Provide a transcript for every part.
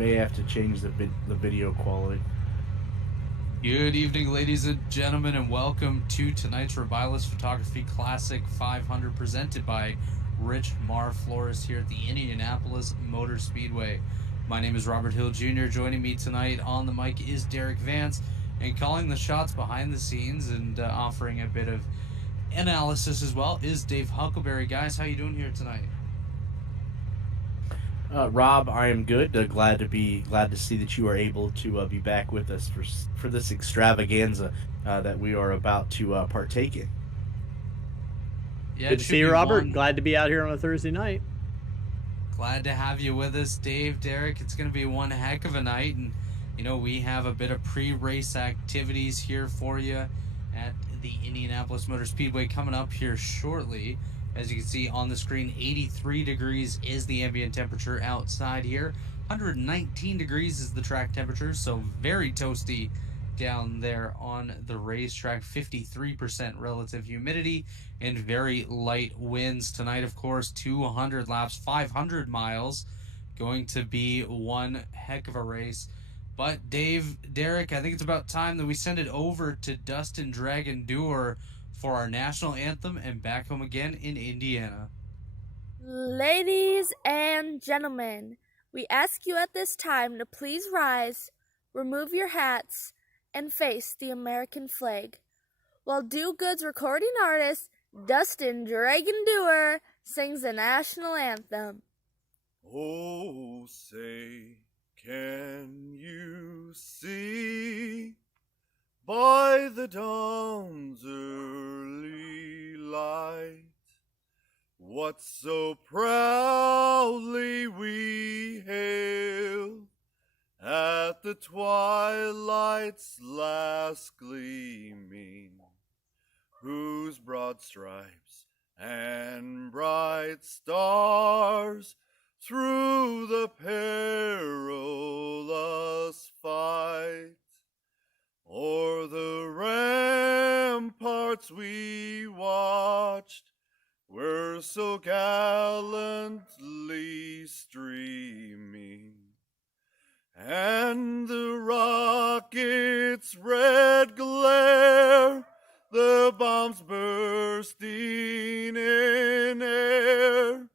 may have to change the video quality. Good evening, ladies and gentlemen, and welcome to tonight's Revivalist Photography Classic 500 presented by Rich Mar Florist here at the Indianapolis Motor Speedway. My name is Robert Hill Jr. Joining me tonight on the mic is Derik Vance, and calling the shots behind the scenes and offering a bit of analysis as well is Dave Huckleberry. Guys, how you doing here tonight? Rob, I am good. Glad to see that you are able to be back with us for this extravaganza that we are about to partake in. Yeah, Good to see you, Robert. Glad to be out here on a Thursday night. Glad to have you with us, Dave, Derik. It's going to be one heck of a night, and we have a bit of pre-race activities here for you at the Indianapolis Motor Speedway coming up here shortly. As you can see on the screen, 83 degrees is the ambient temperature outside here. 119 degrees is the track temperature, so very toasty down there on the racetrack. 53% relative humidity and very light winds tonight. Of course, 200 laps, 500 miles. Going to be one heck of a race. But Dave, Derik, I think it's about time that we send it over to Dustin Dragon Doer for our national anthem and back home again in Indiana. Ladies and gentlemen, we ask you at this time to please rise, remove your hats, and face the American flag, while Do Good's recording artist, Dustin Dragon Doer, sings the national anthem. Oh, say, can you see by the dawn's early light what so proudly we hail at the twilight's last gleaming, whose broad stripes and bright stars through the perilous fight o'er the ramparts we watched were so gallantly streaming, and the rocket's red glare, the bombs bursting in air,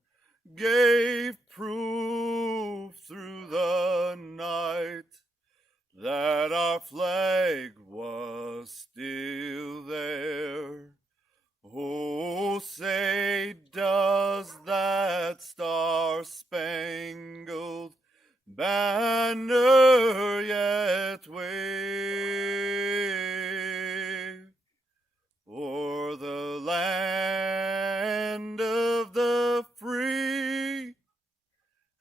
gave proof through the night that our flag was still there. Oh, say, does that star-spangled banner yet wave o'er the land of the free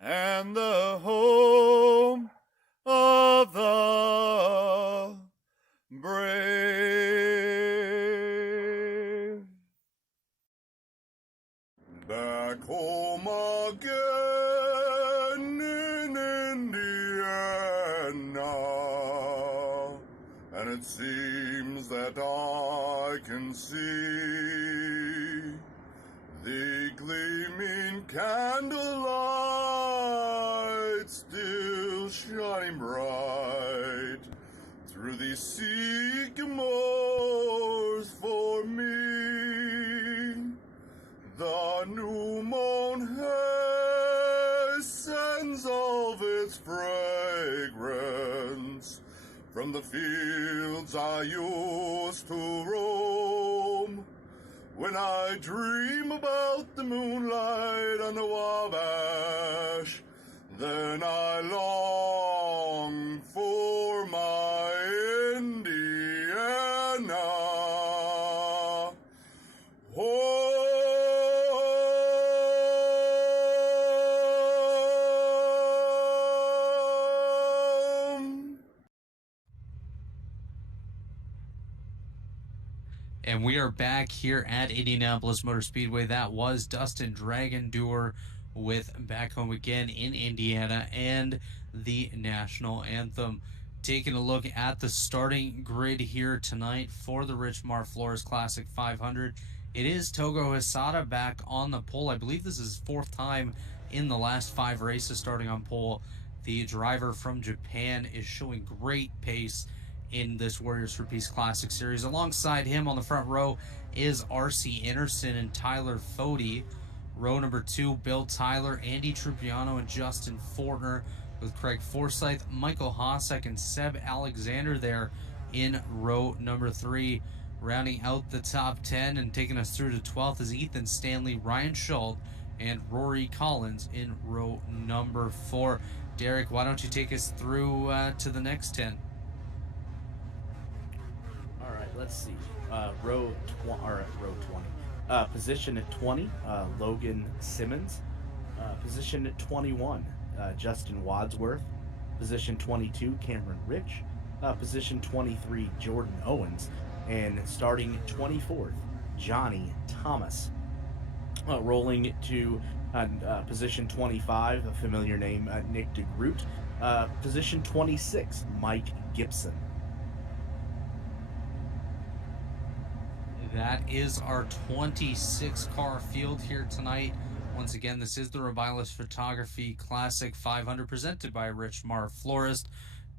and the home of the brave? Back home again in Indiana, and it seems that I can see the gleaming candlelight still shining bright through these sycamores for me. The new mown hay sends all of its fragrance from the fields I used to roam. When I dream about the moonlight on the Wabash, then I long for my Indiana. And we are back here at Indianapolis Motor Speedway. That was Dustin Dragon Doer with Back Home Again in Indiana and the national anthem. Taking a look at the starting grid here tonight for the Rich Mar Florist Classic 500. It is Togo Hisada back on the pole. I believe this is his fourth time in the last 5 races starting on pole. the driver from Japan, is showing great pace in this Warriors for Peace Classic Series. Alongside him on the front row is R.C. Anderson and Tyler Fody. Row number 2, Bill Tyler, Andy Trupiano, and Justin Fortner, with Craig Forsyth, Michael Hossack, and Seb Alexander there in row number 3. Rounding out the top 10 and taking us through to 12th is Ethan Stanley, Ryan Schultz, and Rory Collins in row number 4. Derik, why don't you take us through to the next 10? All right, let's see. Row 20. Position at 20, Logan Simmons. Position at 21, Justin Wadsworth. Position 22, Cameron Rich. Position 23, Jordan Owens. And starting 24th, Johnny Thomas. Rolling to position 25, a familiar name, Nick DeGroot. Position 26, Mike Gibson. That is our 26-car field here tonight. Once again, this is the Robilas Photography Classic 500 presented by Rich Marr Florist.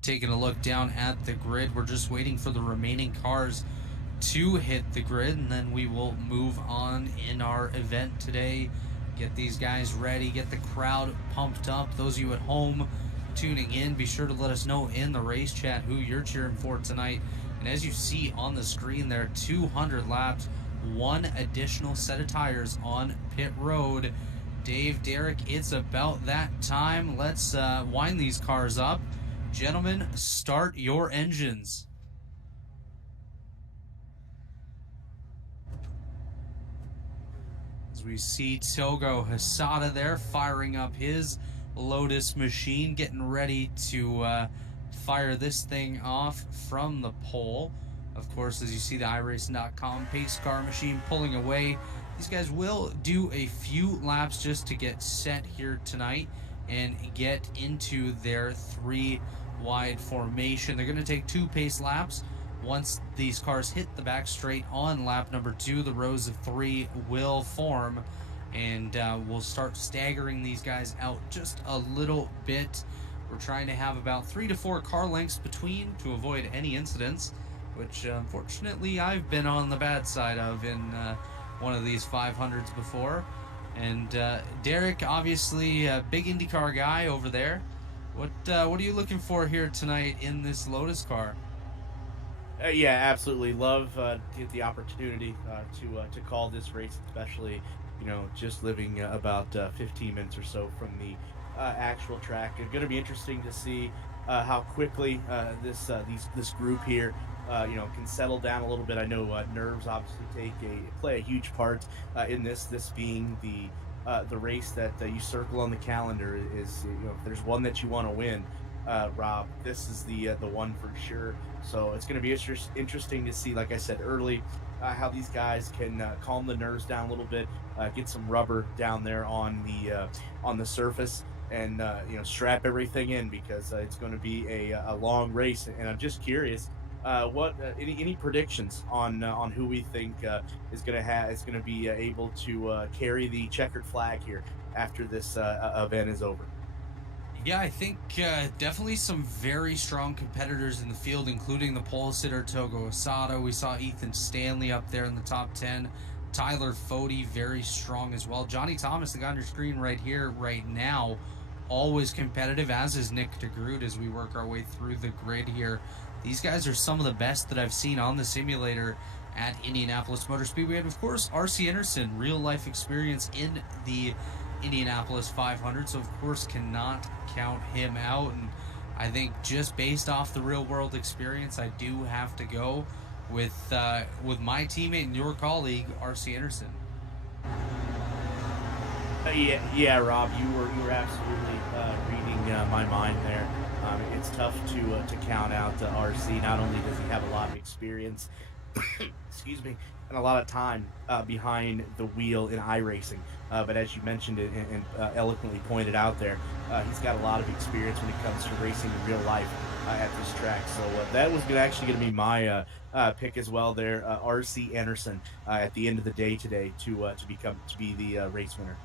Taking a look down at the grid, we're just waiting for the remaining cars to hit the grid, and then we will move on in our event today. Get these guys ready, get the crowd pumped up. Those of you at home tuning in, be sure to let us know in the race chat who you're cheering for tonight. And as you see on the screen there, 200 laps, 1 additional set of tires on pit road. Dave, Derik, it's about that time. Let's wind these cars up. Gentlemen, start your engines. As we see Togo Hasada there firing up his Lotus machine, getting ready to fire this thing off from the pole. Of course, as you see the iRacing.com pace car machine pulling away. These guys will do a few laps just to get set here tonight and get into their 3-wide formation. They're going to take 2 pace laps. Once these cars hit the back straight on lap number 2, the rows of 3 will form, and we'll start staggering these guys out just a little bit. We're trying to have about 3 to 4 car lengths between to avoid any incidents, which unfortunately I've been on the bad side of in one of these 500s before. And Derik, obviously a big IndyCar guy over there. What are you looking for here tonight in this Lotus car? Yeah, absolutely. Love to get the opportunity to call this race, especially, just living about 15 minutes or so from the actual track. It's going to be interesting to see how quickly this group here, can settle down a little bit. I know nerves obviously play a huge part in this being the race that you circle on the calendar. Is if there's one that you want to win, Rob, this is the one for sure. So it's going to be interesting to see, like I said early, how these guys can calm the nerves down a little bit, get some rubber down there on the surface, and strap everything in, because it's going to be a long race. And I'm just curious, what any predictions on who we think is going to be able to carry the checkered flag here after this event is over? Yeah, I think definitely some very strong competitors in the field, including the pole sitter Togo Asada. We saw Ethan Stanley up there in the top 10. Tyler Fody, very strong as well. Johnny Thomas, the guy on your screen right here, right now, always competitive, as is Nick DeGroot as we work our way through the grid here. These guys are some of the best that I've seen on the simulator at Indianapolis Motor Speedway. And of course, R.C. Anderson, real life experience in the Indianapolis 500, so of course cannot count him out. And I think just based off the real world experience, I do have to go with my teammate and your colleague, R.C. Anderson. Yeah, Rob, you were absolutely reading my mind there. It's tough to count out RC. Not only does he have a lot of experience, excuse me, and a lot of time behind the wheel in iRacing, but as you mentioned it and eloquently pointed out there, he's got a lot of experience when it comes to racing in real life at this track. So that was actually going to be my pick as well there, RC Anderson, at the end of the day today to be the race winner.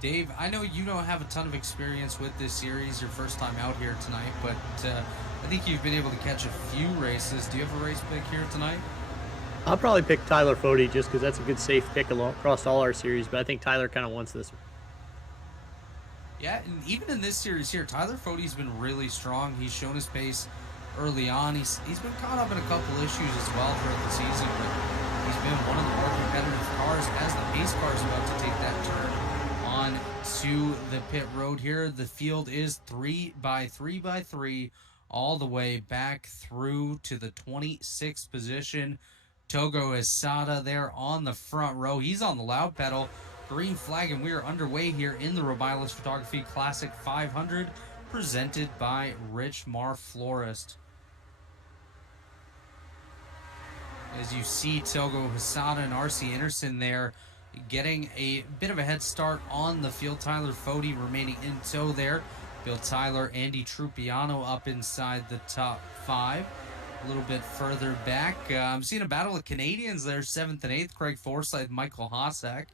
Dave, I know you don't have a ton of experience with this series, your first time out here tonight, but I think you've been able to catch a few races. Do you have a race pick here tonight? I'll probably pick Tyler Fody just because that's a good safe pick across all our series, but I think Tyler kind of wants this one. Yeah, and even in this series here, Tyler Fode's been really strong. He's shown his pace early on. He's been caught up in a couple issues as well throughout the season, but he's been one of the more competitive cars as the pace car is about to take that turn on to the pit road here. The field is 3x3x3 all the way back through to the 26th position. Togo Esada there on the front row. He's on the loud pedal. Green flag, and we are underway here in the Robilis Photography Classic 500, presented by Rich Mar Florist. As you see Togo Esada and RC Anderson there getting a bit of a head start on the field. Tyler Fody remaining in tow there. Bill Tyler, Andy Trupiano up inside the top 5. A little bit further back, I'm seeing a battle of Canadians there, 7th and 8th. Craig Forsyth, Michael Hossack,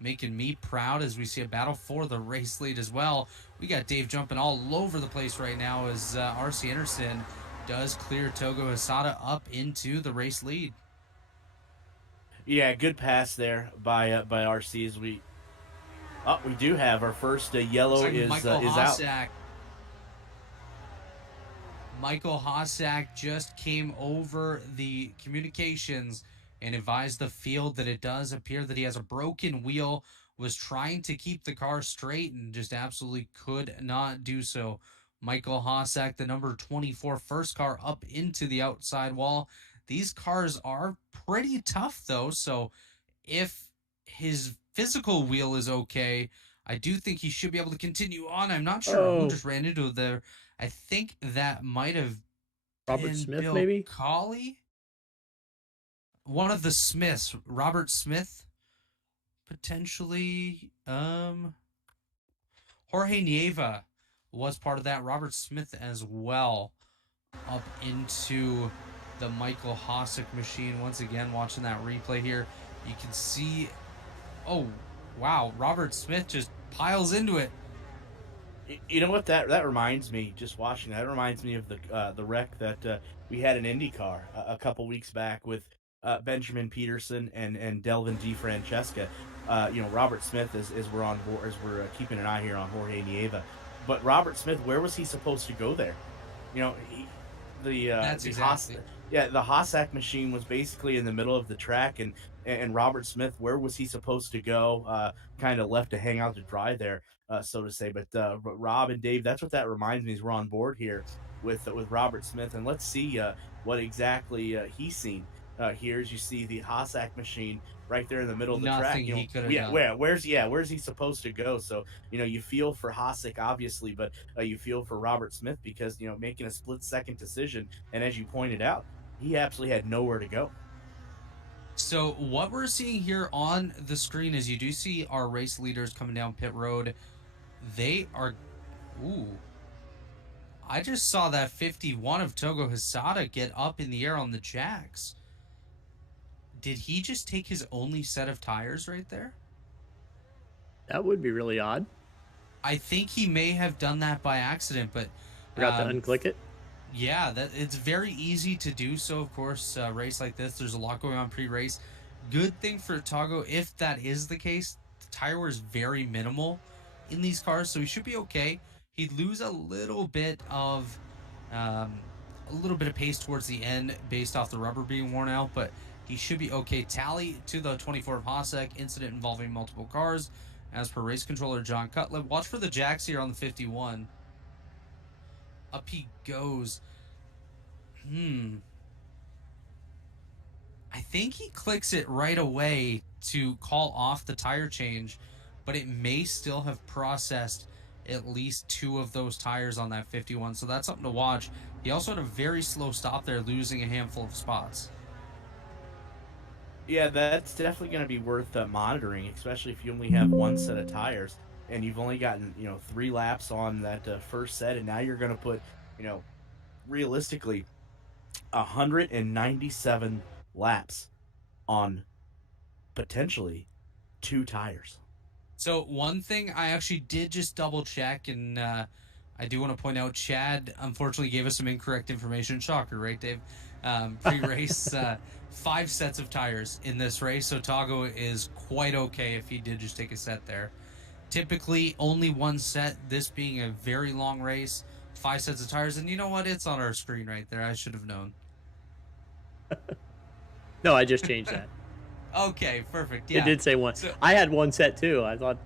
making me proud as we see a battle for the race lead as well. We got Dave jumping all over the place right now as RC Anderson does clear Togo Esada up into the race lead. Yeah, good pass there by RC as we do have our first yellow like is Hossack. out. Michael Hossack just came over the communications and advised the field that it does appear that he has a broken wheel, was trying to keep the car straight and just absolutely could not do so. Michael Hossack, the number 24 first car up into the outside wall. These cars are pretty tough though, so if his physical wheel is okay, I do think he should be able to continue on. I'm not sure who just ran into there. I think that might have Robert been Smith, Bill maybe? Colley. One of the Smiths, Robert Smith, potentially. Jorge Nieva was part of that. Robert Smith as well, up into the Michael Hossack machine. Once again, watching that replay here, you can see, oh, wow, Robert Smith just piles into it. You know what that reminds me? Just watching that, reminds me of the wreck that we had in IndyCar a couple weeks back with Benjamin Peterson and Delvin DeFrancesca. Robert Smith as we're on board, as we're keeping an eye here on Jorge Nieva. But Robert Smith, where was he supposed to go there? That's exactly. The Hossack machine was basically in the middle of the track, and Robert Smith, where was he supposed to go? Kind of left to hang out to dry there, so to say. But Rob and Dave, that's what that reminds me. Is we're on board here with Robert Smith, and let's see what exactly he's seen. Here, as you see the Hossack machine right there in the middle of the track. He could have done. Where's he supposed to go? So you feel for Hossack obviously, but you feel for Robert Smith because making a split-second decision, and as you pointed out, he absolutely had nowhere to go. So what we're seeing here on the screen is you do see our race leaders coming down pit road. They are, I just saw that 51 of Togo Esada get up in the air on the jacks. Did he just take his only set of tires right there? That would be really odd. I think he may have done that by accident, but forgot to unclick it. Yeah, it's very easy to do so. Of course, a race like this, there's a lot going on pre-race. Good thing for Togo, if that is the case, the tire wear is very minimal in these cars, so he should be okay. He'd lose a little bit of pace towards the end based off the rubber being worn out, but he should be okay. Tally to the 24 of Hossack, incident involving multiple cars, as per race controller John Cutlip. Watch for the jacks here on the 51. Up he goes. I think he clicks it right away to call off the tire change, but it may still have processed at least 2 of those tires on that 51, so that's something to watch. He also had a very slow stop there, losing a handful of spots. Yeah, that's definitely going to be worth monitoring, especially if you only have one set of tires and you've only gotten 3 laps on that first set, and now you're going to put realistically 197 laps on potentially 2 tires. So one thing I actually did just double check, and I do want to point out, Chad unfortunately gave us some incorrect information. Shocker, right, Dave? Pre-race, 5 sets of tires in this race, so Tago is quite okay if he did just take a set there. Typically, only one set, this being a very long race, 5 sets of tires, and you know what? It's on our screen right there. I should have known. No, I just changed that. Okay, perfect. It Yeah. did say one. So I had one set too. I thought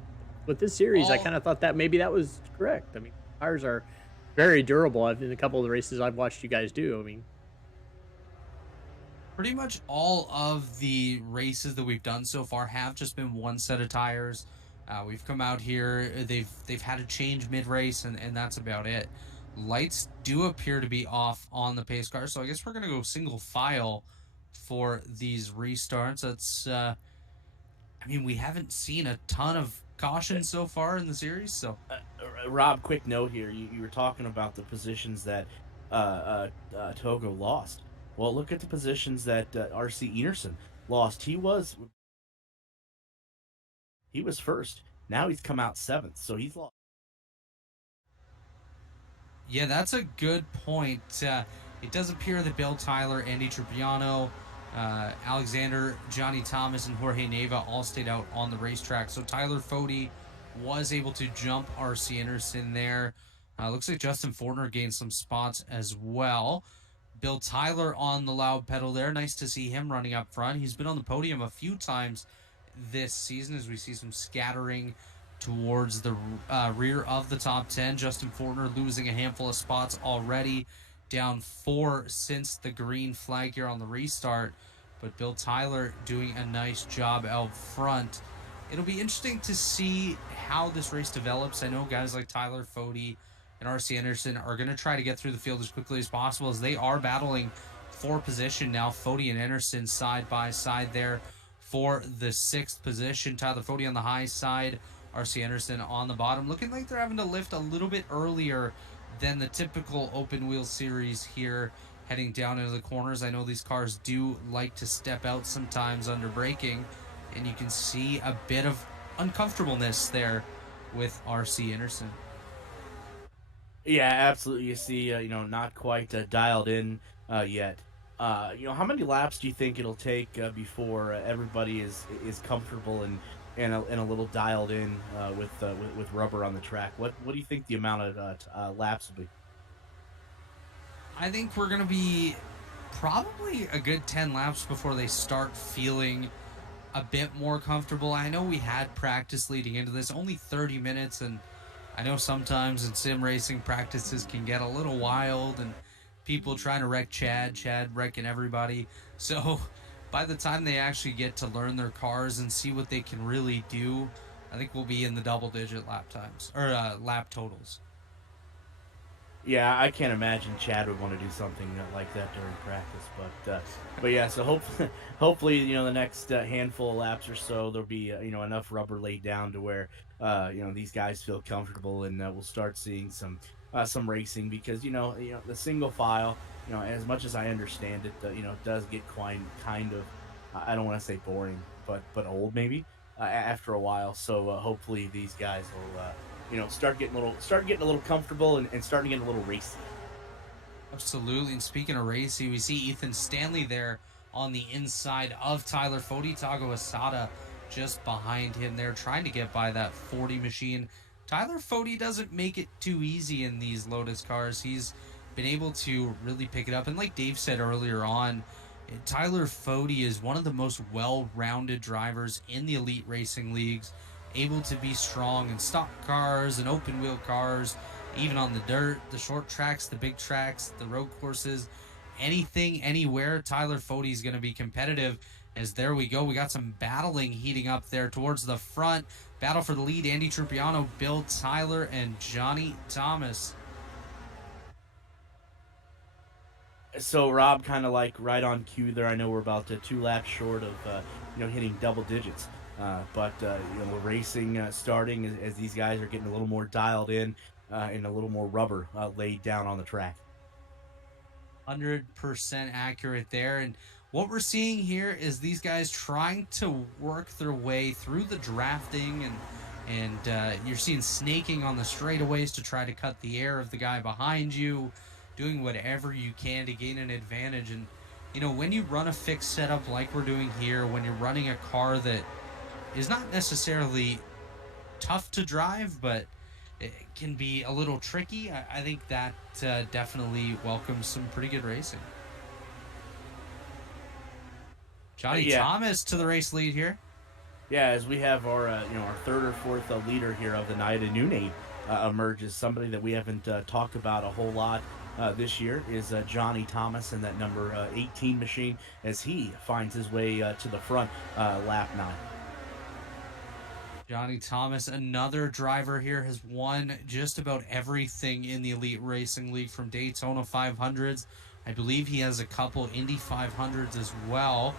with this series, I all kind of thought that maybe that was correct. I mean, tires are very durable. In a couple of the races I've watched you guys do. I mean, pretty much all of the races that we've done so far have just been one set of tires. We've come out here, they've had a change mid-race, and that's about it. Lights do appear to be off on the pace car, so I guess we're going to go single file for these restarts. That's, I mean, we haven't seen a ton of caution so far in the series, so Rob, quick note here. You were talking about the positions that Togo lost. Well, look at the positions that RC Enerson lost. He was first. Now he's come out seventh, so he's lost. yeah, that's a good point. It does appear that Bill Tyler, Andy Tripiano, Alexander, Johnny Thomas, and Jorge Neva all stayed out on the racetrack. So Tyler Fody was able to jump RC Anderson there. Looks like Justin Fortner gained some spots as well. Bill Tyler on the loud pedal there. Nice to see him running up front. He's been on the podium a few times this season as we see some scattering towards the rear of the top 10. Justin Fortner losing a handful of spots already, down 4 since the green flag here on the restart. But Bill Tyler doing a nice job out front. It'll be interesting to see how this race develops. I know guys like Tyler Fody and RC Anderson are going to try to get through the field as quickly as possible, as they are battling for position now. Fody and Anderson side by side there for the 6th position. Tyler Fody on the high side, RC Anderson on the bottom. Looking like they're having to lift a little bit earlier than the typical open wheel series here, heading down into the corners. I know these cars do like to step out sometimes under braking, and you can see a bit of uncomfortableness there with RC Anderson. Yeah, absolutely. You see, not quite dialed in yet. How many laps do you think it'll take before everybody is comfortable and a little dialed in with rubber on the track? What do you think the amount of laps will be? I think we're going to be probably a good 10 laps before they start feeling a bit more comfortable. I know we had practice leading into this, only 30 minutes, and I know sometimes in sim racing practices can get a little wild and people trying to wreck Chad wrecking everybody. So by the time they actually get to learn their cars and see what they can really do, I think we'll be in the double-digit lap times or lap totals. Yeah, I can't imagine Chad would want to do something like that during practice, but yeah. So hopefully, the next handful of laps or so, there'll be enough rubber laid down to where these guys feel comfortable, and we'll start seeing some racing, because the single file, as much as I understand it, it does get kind of, I don't want to say boring, but old maybe after a while. So hopefully these guys will. Start getting a little comfortable and starting to get a little racy. Absolutely. And speaking of racy, we see Ethan Stanley there on the inside of Tyler Fody. Tago Asada just behind him there, trying to get by that 40 machine. Tyler Fody doesn't make it too easy in these Lotus cars. He's been able to really pick it up. And like Dave said earlier on, Tyler Fody is one of the most well-rounded drivers in the elite racing leagues, able to be strong in stock cars and open wheel cars, even on the dirt, the short tracks, the big tracks, the road courses, anything, anywhere. Tyler Fody is going to be competitive. As there we go, we got some battling heating up there towards the front. Battle for the lead, Andy Trupiano, Bill Tyler, and Johnny Thomas. So Rob, kind of like right on cue there. I know we're about 2 laps short of hitting double digits. But we're racing starting as these guys are getting a little more dialed in and a little more rubber laid down on the track. 100% accurate there. And what we're seeing here is these guys trying to work their way through the drafting and and you're seeing snaking on the straightaways to try to cut the air of the guy behind you, doing whatever you can to gain an advantage. And when you run a fixed setup like we're doing here, when you're running a car that is not necessarily tough to drive, but it can be a little tricky, I think that definitely welcomes some pretty good racing. Johnny Thomas to the race lead here. Yeah, as we have our our third or fourth leader here of the night, a new name emerges. Somebody that we haven't talked about a whole lot this year is Johnny Thomas in that number 18 machine, as he finds his way to the front, lap 9. Johnny Thomas, another driver here, has won just about everything in the Elite Racing League, from Daytona 500s. I believe he has a couple Indy 500s as well.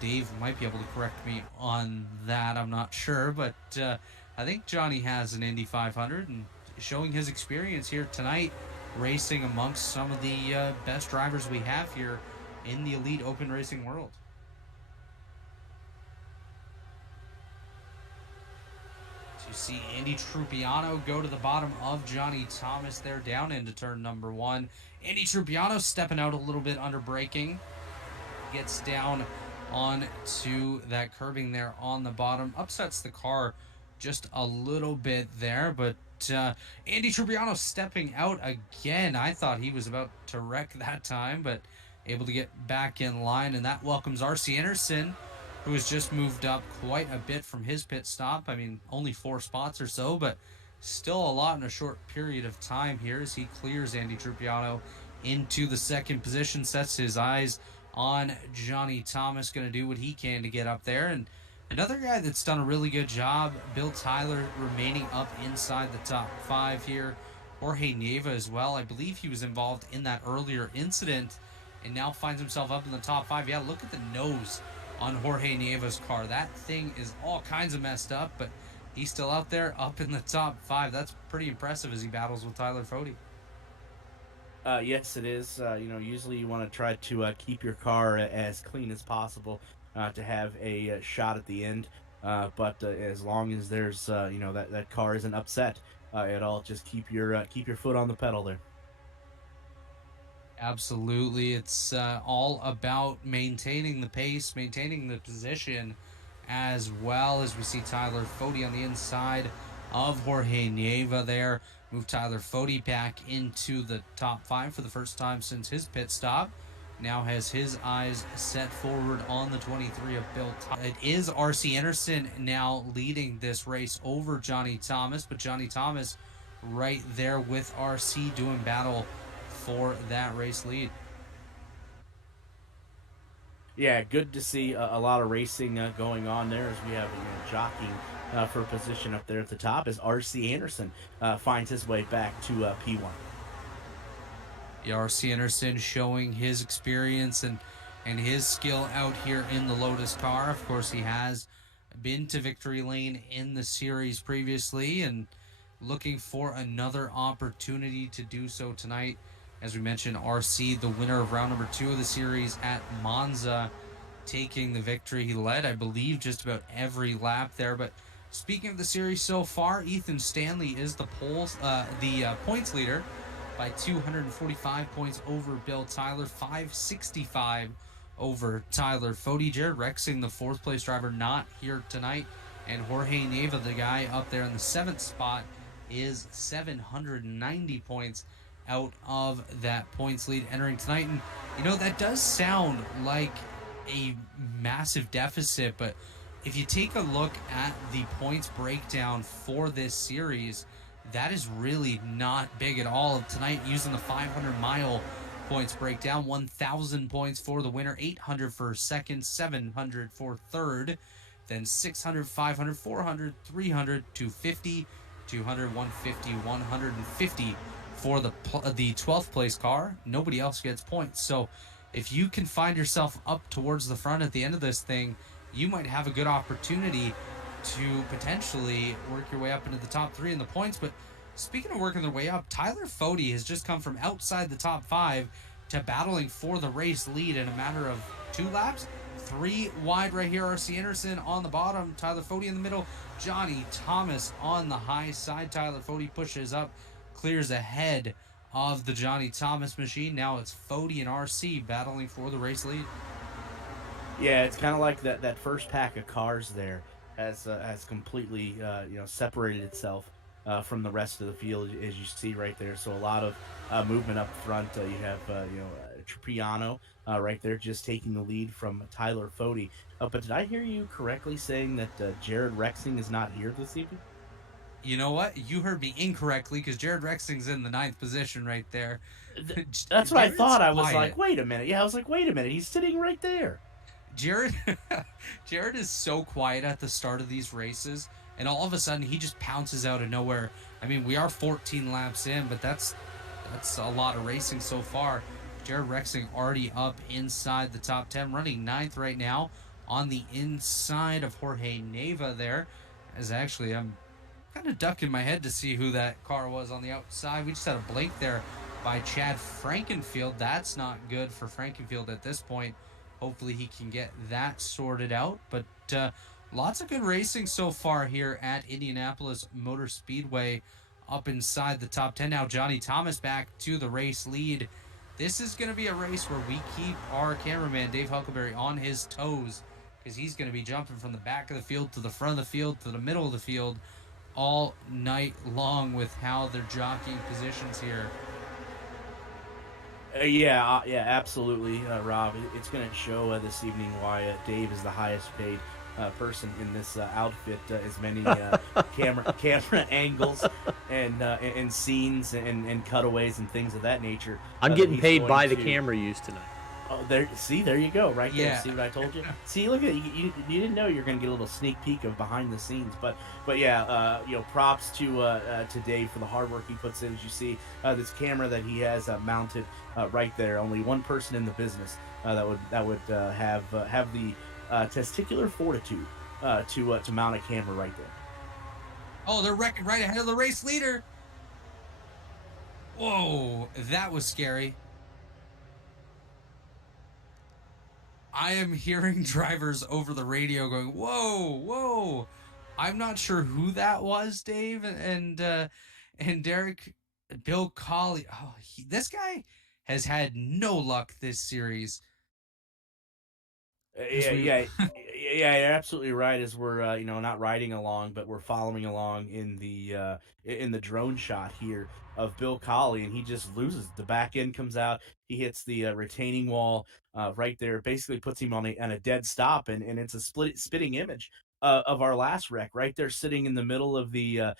Dave might be able to correct me on that. I'm not sure, but I think Johnny has an Indy 500, and showing his experience here tonight, racing amongst some of the best drivers we have here in the Elite Open Racing world. So you see Andy Trupiano go to the bottom of Johnny Thomas there, down into turn number 1. Andy Trupiano stepping out a little bit under braking. Gets down onto that curbing there on the bottom, upsets the car just a little bit there, but Andy Trupiano stepping out again. I thought he was about to wreck that time, but able to get back in line, and that welcomes R.C. Anderson, who has just moved up quite a bit from his pit stop. I mean, only 4 spots or so, but still a lot in a short period of time here, as he clears Andy Trupiano into the second position, sets his eyes on Johnny Thomas, going to do what he can to get up there. And another guy that's done a really good job, Bill Tyler, remaining up inside the top 5 here. Jorge Neva as well. I believe he was involved in that earlier incident and now finds himself up in the top 5. Yeah, look at the nose on Jorge Neva's car. That thing is all kinds of messed up, but he's still out there up in the top 5. That's pretty impressive as he battles with Tyler Fode. Yes, it is. Usually you want to try to keep your car as clean as possible to have a shot at the end. But as long as there's, that car isn't upset at all, just keep your foot on the pedal there. Absolutely. It's all about maintaining the pace, maintaining the position, as well as we see Tyler Fode on the inside of Jorge Neva there. Move Tyler Fode back into the top 5 for the first time since his pit stop. Now has his eyes set forward on the 23 of Bill Tyler. It is R.C. Anderson now leading this race over Johnny Thomas, but Johnny Thomas right there with R.C. doing battle for that race lead. Yeah, good to see a lot of racing going on there, as we have jockeying for position up there at the top, as R.C. Anderson finds his way back to P1. Yeah, R.C. Anderson showing his experience and his skill out here in the Lotus car. Of course, he has been to victory lane in the series previously and looking for another opportunity to do so tonight. As we mentioned, RC, the winner of round number 2 of the series at Monza, taking the victory. He led, I believe, just about every lap there. But speaking of the series so far, Ethan Stanley is the points leader by 245 points over Bill Tyler, 565 over Tyler Fode. Jared Rexing, the 4th place driver, not here tonight. And Jorge Neva, the guy up there in the 7th spot, is 790 points out of that points lead entering tonight. And that does sound like a massive deficit, but if you take a look at the points breakdown for this series, that is really not big at all. Tonight, using the 500-mile points breakdown, 1,000 points for the winner, 800 for second, 700 for third, then 600, 500, 400, 300, 250, 200, 150, 150 for the 12th place car. Nobody else gets points. So if you can find yourself up towards the front at the end of this thing, you might have a good opportunity to potentially work your way up into the top 3 in the points. But speaking of working their way up, Tyler Fode has just come from outside the top 5 to battling for the race lead in a matter of 2 laps, 3 wide right here. R.C. Anderson on the bottom. Tyler Fody in the middle. Johnny Thomas on the high side. Tyler Fody pushes up, clears ahead of the Johnny Thomas machine. Now it's Fody and R.C. battling for the race lead. Yeah, it's kind of like that first pack of cars there has completely separated itself from the rest of the field, as you see right there. So a lot of movement up front. You have Tripiano right there just taking the lead from Tyler Fody. But did I hear you correctly saying that Jared Rexing is not here this evening? You know what? You heard me incorrectly, because Jared Rexing's in the 9th position right there. That's what I Jared's thought. I was quiet. like, wait a minute. Yeah, I was like, wait a minute. He's sitting right there. Jared is so quiet at the start of these races, and all of a sudden he just pounces out of nowhere. I mean, we are 14 laps in, but that's a lot of racing so far. Jared Rexing already up inside the top 10, running 9th right now on the inside of Jorge Neva there. As actually, I'm kind of ducking my head to see who that car was on the outside. We just had a blink there by Chad Frankenfield. That's not good for Frankenfield at this point. Hopefully he can get that sorted out. But lots of good racing so far here at Indianapolis Motor Speedway, up inside the top 10. Now Johnny Thomas back to the race lead. This is going to be a race where we keep our cameraman Dave Huckleberry on his toes, because he's going to be jumping from the back of the field to the front of the field to the middle of the field all night long with how they're jockeying positions here. Yeah, absolutely, Rob. It's going to show this evening why Dave is the highest paid person in this outfit. As many camera angles and scenes and cutaways and things of that nature. I'm getting paid by the camera use tonight. Oh, there! See, there you go, right there. Yeah. See what I told you? See, look at it. You didn't know you're going to get a little sneak peek of behind the scenes, but yeah, props to Dave for the hard work he puts in. As you see, this camera that he has mounted right there. Only one person in the business that would have the testicular fortitude to mount a camera right there. Oh, they're wrecking right ahead of the race leader. Whoa, that was scary. I am hearing drivers over the radio going, whoa, whoa. I'm not sure who that was, Dave and Derik. Bill Colley. Oh, this guy has had no luck this series. Yeah, you're absolutely right. As we're not riding along, but we're following along in the drone shot here of Bill Colley, and he just loses. The back end comes out. He hits the retaining wall right there. Basically puts him on a dead stop, and it's a spitting image of our last wreck right there, sitting in the middle of the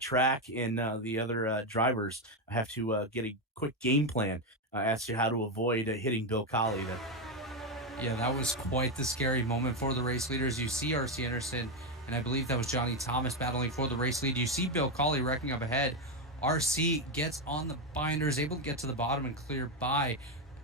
track, and the other drivers have to get a quick game plan as to how to avoid hitting Bill Colley there. Yeah, that was quite the scary moment for the race leaders. You see R.C. Anderson, and I believe that was Johnny Thomas battling for the race lead. You see Bill Colley wrecking up ahead. R.C. gets on the binders, able to get to the bottom and clear by.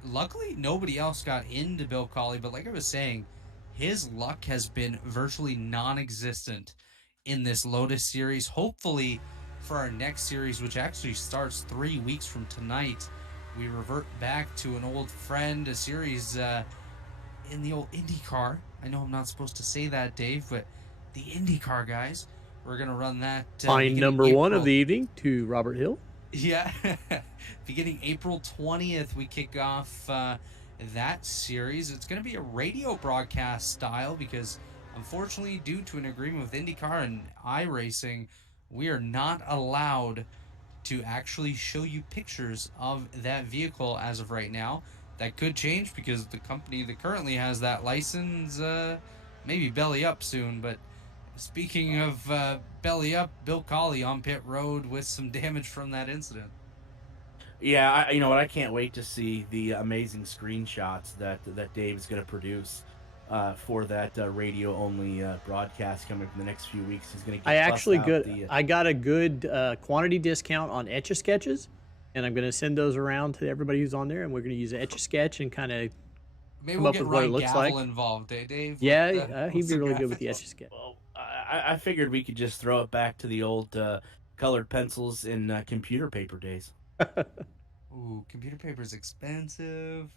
Luckily, nobody else got into Bill Colley, but like I was saying, his luck has been virtually non-existent in this Lotus series. Hopefully, for our next series, which actually starts 3 weeks from tonight, we revert back to an old friend, a series in the old IndyCar. I know I'm not supposed to say that, Dave, but the IndyCar guys, we're going to run that. Fine number April 1 of the evening to Robert Hill. Yeah. Beginning April 20th, we kick off that series. It's going to be a radio broadcast style because, unfortunately, due to an agreement with IndyCar and iRacing, we are not allowed to actually show you pictures of that vehicle as of right now. That could change because the company that currently has that license maybe belly up soon. But speaking of belly up, Bill Colley on pit road with some damage from that incident. Yeah, you know what? I can't wait to see the amazing screenshots that Dave's going to produce for that radio-only broadcast coming up in the next few weeks. He's going to. I got a good quantity discount on Etch-a-Sketches. And I'm going to send those around to everybody who's on there, and we're going to use Etch-a-Sketch and kind of come up with what it looks like. Involved, eh, Dave? Yeah, he'd be really good with the Etch-a-Sketch. Well, I figured we could just throw it back to the old colored pencils and computer paper days. Ooh, computer paper is expensive.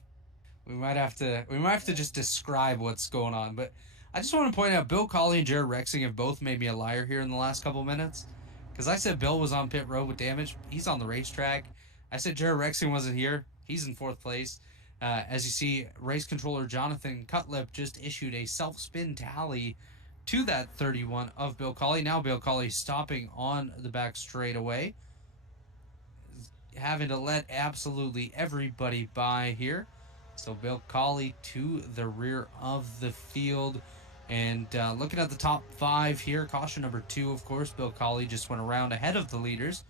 We might have to just describe what's going on. But I just want to point out Bill Colley and Jared Rexing have both made me a liar here in the last couple minutes. Because I said Bill was on pit road with damage. He's on the racetrack. I said Jared Rexing wasn't here. He's in 4th place. As you see, race controller Jonathan Cutlip just issued a self-spin tally to that 31 of Bill Colley. Now Bill Colley stopping on the back straightaway, having to let absolutely everybody by here. So Bill Colley to the rear of the field. And looking at the top 5 here, caution number 2, of course, Bill Colley just went around ahead of the leaders.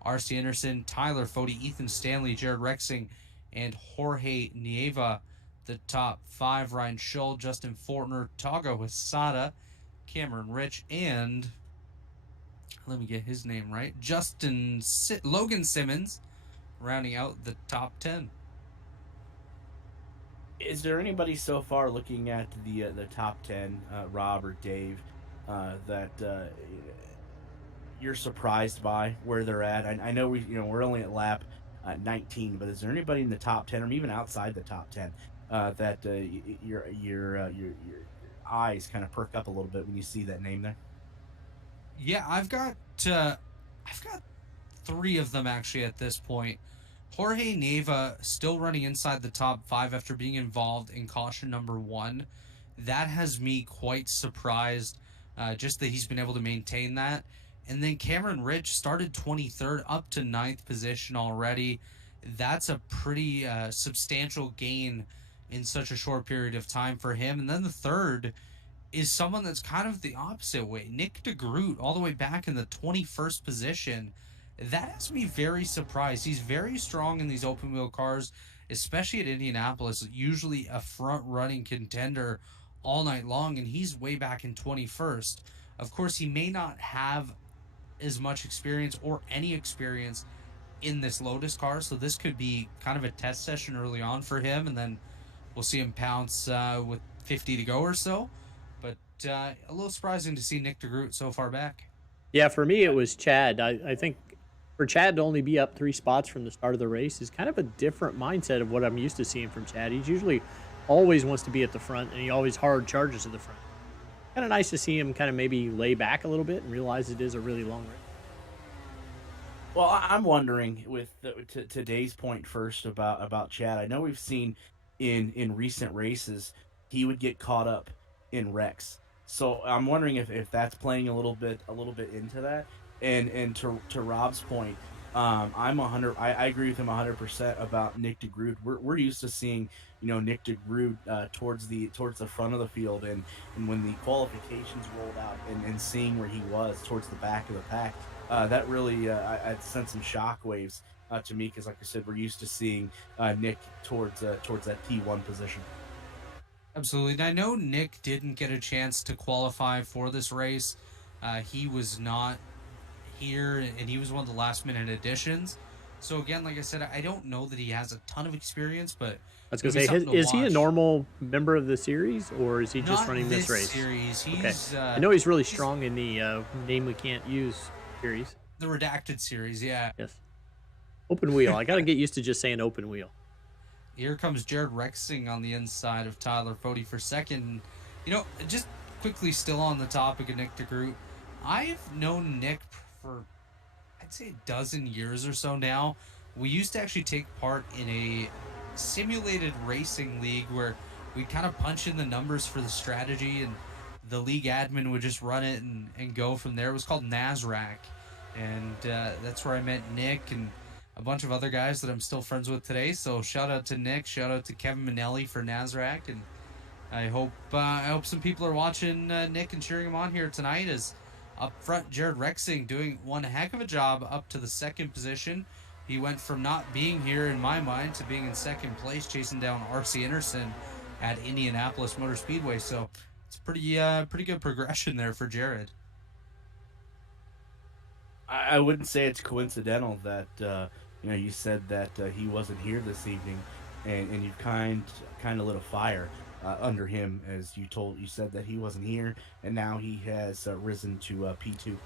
R.C. Anderson, Tyler Fode, Ethan Stanley, Jared Rexing, and Jorge Nieva. The top 5, Ryan Schull, Justin Fortner, Tago Hisada, Cameron Rich, and let me get his name right, Logan Simmons, rounding out the top 10. Is there anybody so far looking at the top 10, Rob or Dave, that you're surprised by where they're at? I know we're only at lap 19, but is there anybody in the top 10 or even outside the top 10 that your eyes kind of perk up a little bit when you see that name there? Yeah, I've got 3 of them actually at this point. Jorge Neva still running inside the top 5 after being involved in caution number 1. That has me quite surprised, just that he's been able to maintain that. And then Cameron Rich started 23rd up to 9th position already. That's a pretty substantial gain in such a short period of time for him. And then the third is someone that's kind of the opposite way. Nick DeGroot all the way back in the 21st position. That has me very surprised. He's very strong in these open wheel cars, especially at Indianapolis, usually a front running contender all night long, and he's way back in 21st. Of course, he may not have as much experience or any experience in this Lotus car, so this could be kind of a test session early on for him, and then we'll see him pounce with 50 to go or so. But a little surprising to see Nick DeGroot so far back. Yeah, for me it was Chad. I think for Chad to only be up 3 spots from the start of the race is kind of a different mindset of what I'm used to seeing from Chad. He's usually always wants to be at the front, and he always hard charges at the front. Kind of nice to see him kind of maybe lay back a little bit and realize it is a really long race. Well, I'm wondering with today's point first about Chad. I know we've seen in recent races he would get caught up in wrecks. So I'm wondering if that's playing a little bit into that. And to Rob's point, I agree with him 100% about Nick DeGroot. We're used to seeing Nick DeGroot towards the front of the field, and when the qualifications rolled out and seeing where he was towards the back of the pack, that really I sent some shockwaves to me, because like I said, we're used to seeing Nick towards that P1 position. Absolutely. And I know Nick didn't get a chance to qualify for this race. He was not here, and he was one of the last minute additions. So again, like I said, I don't know that he has a ton of experience, but I was going to say, is he a normal member of the series, or is he just running this race? Series. He's, okay. I know he's really strong in the name we can't use series. The redacted series, yeah. Yes. Open wheel. I got to get used to just saying open wheel. Here comes Jared Rexing on the inside of Tyler Fode for second. Just quickly, still on the topic of Nick DeGroot, I've known Nick for, I'd say, a dozen years or so now. We used to actually take part in a simulated racing league where we kind of punch in the numbers for the strategy, and the league admin would just run it and go from there. It was called NASRAC, and that's where I met Nick and a bunch of other guys that I'm still friends with today. So shout out to Nick, shout out to Kevin Minnelli for NASRAC, and I hope some people are watching Nick and cheering him on here tonight. As up front, Jared Rexing doing one heck of a job up to the second position. He went from not being here in my mind to being in second place, chasing down R.C. Anderson at Indianapolis Motor Speedway. So it's pretty good progression there for Jared. I wouldn't say it's coincidental that you said that he wasn't here this evening, and you kind of lit a fire under him, as you said that he wasn't here, and now he has risen to P2.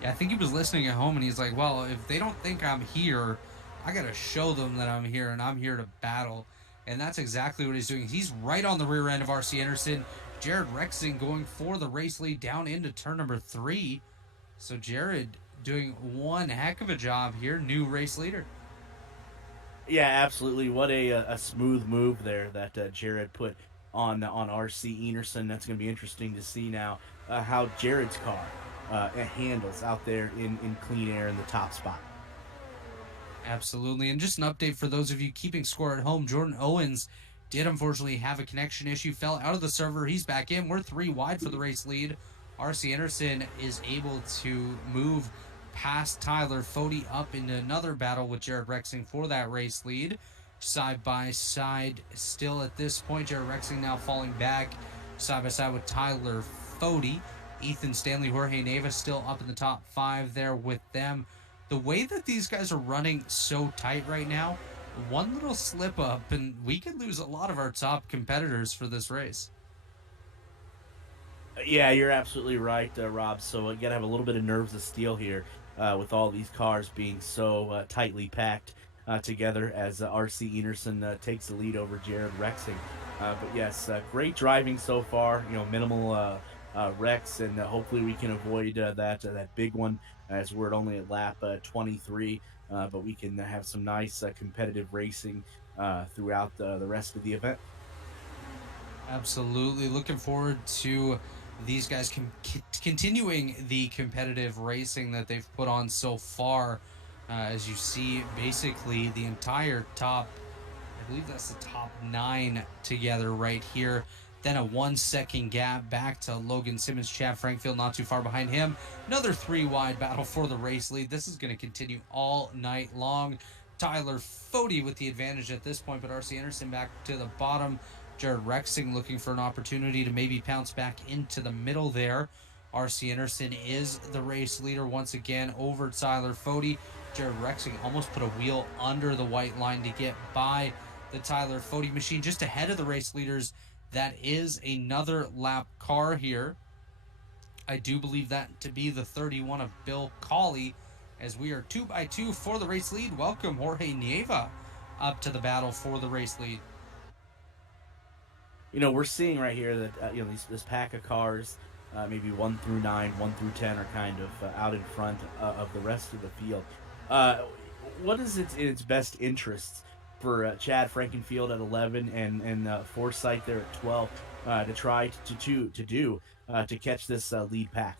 Yeah, I think he was listening at home, and he's like, well, if they don't think I'm here, I got to show them that I'm here, and I'm here to battle. and that's exactly what he's doing. He's right on the rear end of RC Anderson. Jared Rexing going for the race lead down into turn number 3. So Jared doing one heck of a job here, new race leader. Yeah, absolutely. What a smooth move there that Jared put on RC Enerson. That's going to be interesting to see now how Jared's car handles out there in clean air in the top spot. Absolutely. And just an update for those of you keeping score at home, Jordan Owens did unfortunately have a connection issue, fell out of the server. He's back in. We're 3 wide for the race lead. RC Anderson is able to move past Tyler Fody up into another battle with Jared Rexing for that race lead. Side by side still at this point. Jared Rexing now falling back side by side with Tyler Fody. Ethan Stanley, Jorge Neva still up in the top 5 there with them. The way that these guys are running so tight right now, one little slip up and we could lose a lot of our top competitors for this race. Yeah, you're absolutely right, Rob. So you got to have a little bit of nerves of steel here with all these cars being so tightly packed together as RC Enerson takes the lead over Jared Rexing. But yes, great driving so far. Minimal wrecks, and hopefully we can avoid that big one as we're only at lap 23. But we can have some nice competitive racing throughout the rest of the event. Absolutely. Looking forward to these guys continuing the competitive racing that they've put on so far. As you see, basically the entire top, I believe that's the top 9 together right here. Then a 1-second gap back to Logan Simmons, Chad Frankfield not too far behind him. Another 3 wide battle for the race lead. This is going to continue all night long. Tyler Fody with the advantage at this point, but RC Anderson back to the bottom. Jared Rexing looking for an opportunity to maybe pounce back into the middle there. RC Anderson is the race leader once again over Tyler Fody. Jared Rexing almost put a wheel under the white line to get by the Tyler Fody machine, just ahead of the race leaders. That is another lap car here. I do believe that to be the 31 of Bill Cawley, as we are 2 by 2 for the race lead. Welcome Jorge Nieva up to the battle for the race lead. We're seeing right here that this pack of cars, maybe 1 through 9, 1 through 10, are kind of out in front of the rest of the field. What is it in its best interests for Chad Frankenfield at 11 and Forsythe there at 12 to try to catch this lead pack?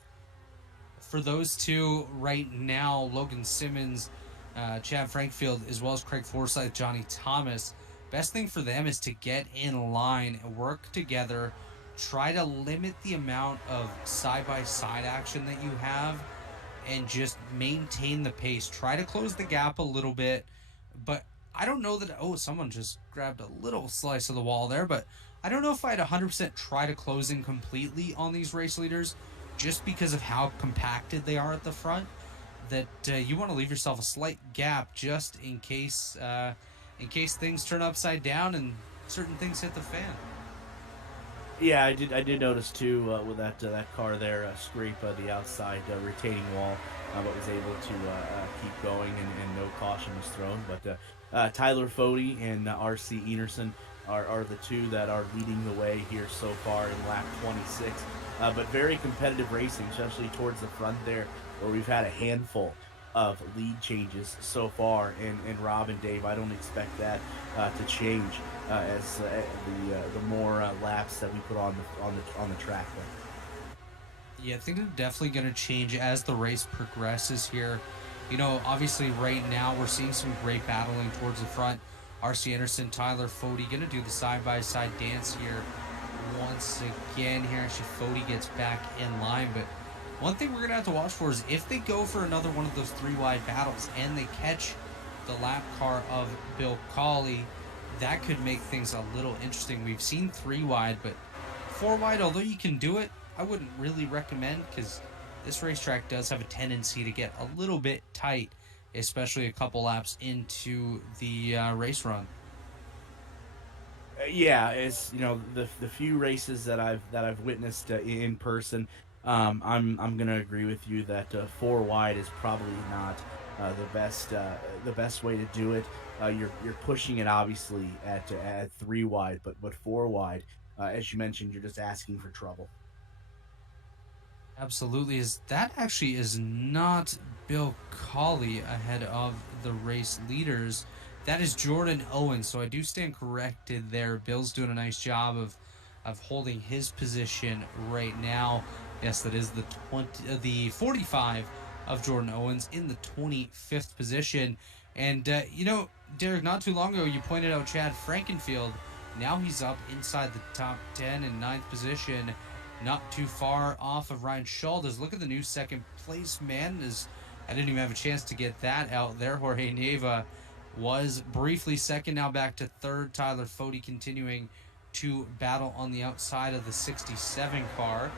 For those two right now, Logan Simmons, Chad Frankfield, as well as Craig Forsythe, Johnny Thomas, best thing for them is to get in line and work together, try to limit the amount of side-by-side action that you have, and just maintain the pace. Try to close the gap a little bit, but I don't know that, someone just grabbed a little slice of the wall there, but I don't know if I'd 100% try to close in completely on these race leaders, just because of how compacted they are at the front, that you want to leave yourself a slight gap just in case things turn upside down and certain things hit the fan. Yeah, I did notice too with that car there scrape the outside retaining wall, but was able to keep going and no caution was thrown. But Tyler Fody and RC Enerson are the two that are leading the way here so far in lap 26. But very competitive racing, especially towards the front there, where we've had a handful of lead changes so far. And Rob and Dave, I don't expect that to change as the more laps that we put on the track there. Yeah, I think it's definitely going to change as the race progresses here. Obviously right now we're seeing some great battling towards the front. RC Anderson, Tyler Fody going to do the side-by-side dance here once again here. Actually, Fody gets back in line, but one thing we're going to have to watch for is if they go for another one of those 3 wide battles and they catch the lap car of Bill Cawley, that could make things a little interesting. We've seen 3 wide, but 4 wide, although you can do it, I wouldn't really recommend, because this racetrack does have a tendency to get a little bit tight, especially a couple laps into the race run. Yeah, it's the few races that I've witnessed in person, I'm gonna agree with you that 4 wide is probably not the best way to do it. you're pushing it obviously at 3 wide, but 4 wide. As you mentioned, you're just asking for trouble. Absolutely. Is that actually is not Bill Colley ahead of the race leaders? That is Jordan Owens. So I do stand corrected there. Bill's doing a nice job of holding his position right now. Yes, that is the 45 of Jordan Owens in the 25th position. And Derik, not too long ago you pointed out Chad Frankenfield. Now he's up inside the top 10 in ninth position, not too far off of Ryan Shoulders. Look at the new second place man. I didn't even have a chance to get that out there. Jorge Neva was briefly second, now back to third. Tyler Fode continuing to battle on the outside of the 67 car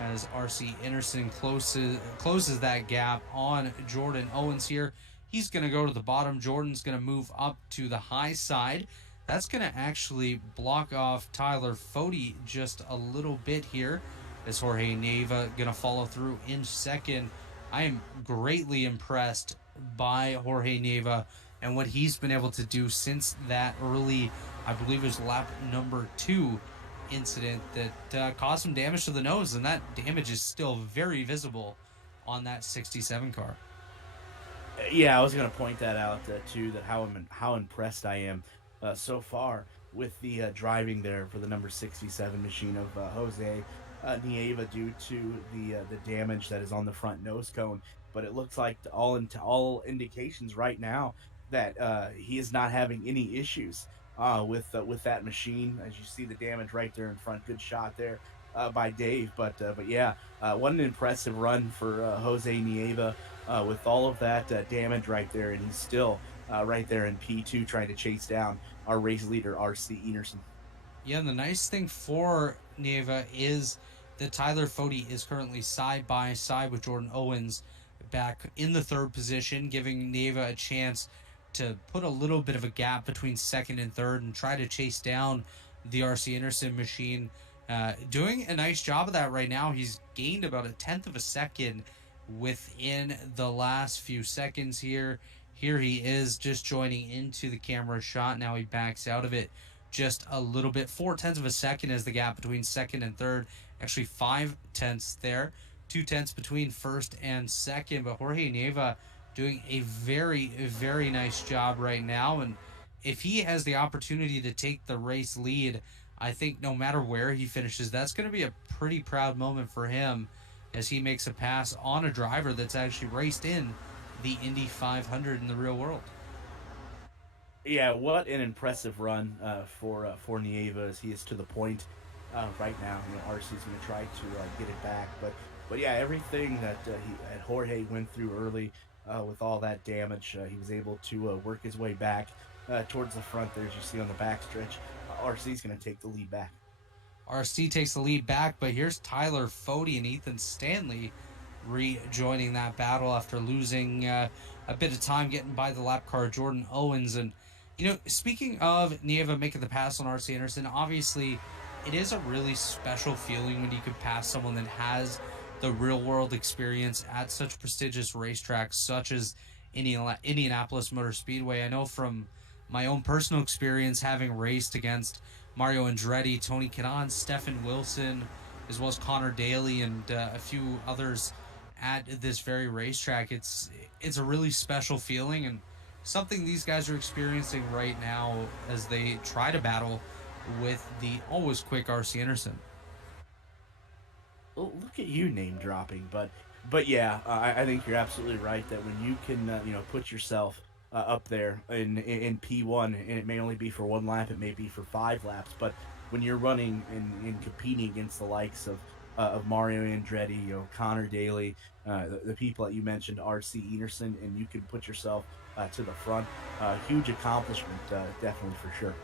as RC Anderson closes that gap on Jordan Owens here. He's going to go to the bottom. Jordan's going to move up to the high side. That's going to actually block off Tyler Fode just a little bit here, as Jorge Neva going to follow through in second. I am greatly impressed by Jorge Neva and what he's been able to do since that early, I believe it was lap number 2 incident that caused some damage to the nose, and that damage is still very visible on that 67 car. Yeah, I was going to point that out too. That how impressed I am so far with the driving there for the number 67 machine of Jose Nieva due to the damage that is on the front nose cone. But it looks like all indications right now that he is not having any issues with that machine. As you see the damage right there in front, good shot there by Dave. But yeah, what an impressive run for Jose Nieva with all of that damage right there, and he's still right there in P2 trying to chase down our race leader, RC Enerson. Yeah, and the nice thing for Nieva is that Tyler Fode is currently side by side with Jordan Owens back in the third position, giving Nieva a chance to put a little bit of a gap between second and third and try to chase down the RC Anderson machine. Doing a nice job of that right now. He's gained about a tenth of a second within the last few seconds here. Here he is just joining into the camera shot. Now he backs out of it just a little bit. 4/10 of a second is the gap between second and third. Actually 5/10 there. 2/10 between first and second. But Jorge Neva doing a very, very nice job right now. And if he has the opportunity to take the race lead, I think no matter where he finishes, that's going to be a pretty proud moment for him as he makes a pass on a driver that's actually raced in the Indy 500 in the real world. Yeah, what an impressive run for Nieva as he is to the point right now. RC's going to try to get it back, but yeah, everything that Jorge went through early with all that damage, he was able to work his way back towards the front there, as you see on the backstretch. RC's going to take the lead back. RC takes the lead back, but here's Tyler Fode and Ethan Stanley rejoining that battle after losing a bit of time getting by the lap car Jordan Owens. And speaking of Nieva making the pass on RC Anderson, obviously it is a really special feeling when you can pass someone that has the real world experience at such prestigious racetracks such as Indianapolis Motor Speedway. I know from my own personal experience having raced against Mario Andretti, Tony Kanaan, Stephen Wilson, as well as Connor Daly and a few others at this very racetrack. It's a really special feeling and something these guys are experiencing right now as they try to battle with the always quick RC Anderson. Well, look at you name dropping, but yeah, I think you're absolutely right that when you can put yourself up there in P1, and it may only be for 1 lap, it may be for 5 laps, but when you're running and competing against the likes of Mario Andretti, Connor Daly, the people that you mentioned, RC Enerson, and you can put yourself to the front, huge accomplishment, definitely for sure.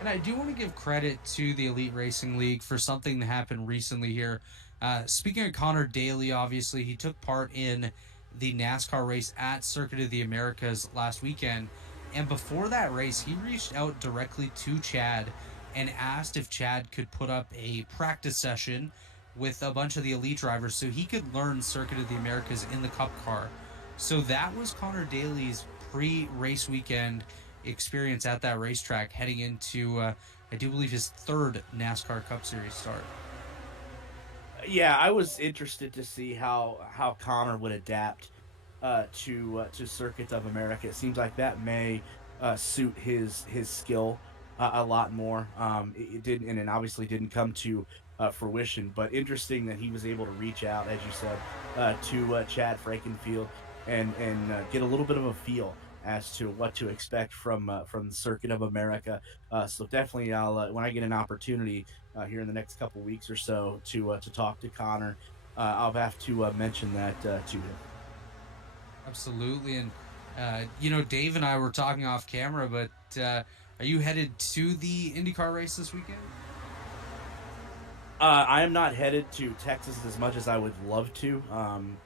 And I do want to give credit to the Elite Racing League for something that happened recently here. Speaking of Connor Daly, obviously, he took part in the NASCAR race at Circuit of the Americas last weekend. And before that race, he reached out directly to Chad and asked if Chad could put up a practice session with a bunch of the elite drivers so he could learn Circuit of the Americas in the Cup car. So that was Connor Daly's pre-race weekend experience at that racetrack heading into, I do believe, his third NASCAR Cup Series start. Yeah, I was interested to see how Connor would adapt to Circuit of America. It seems like that may suit his skill a lot more. It didn't, and it obviously didn't come to fruition. But interesting that he was able to reach out, as you said, to Chad Frankenfield and get a little bit of a feel as to what to expect from the Circuit of America. So definitely, I'll when I get an opportunity here in the next couple weeks or so to talk to Connor, I'll have to mention that to him. Absolutely. And, Dave and I were talking off camera, but are you headed to the IndyCar race this weekend? I am not headed to Texas as much as I would love to,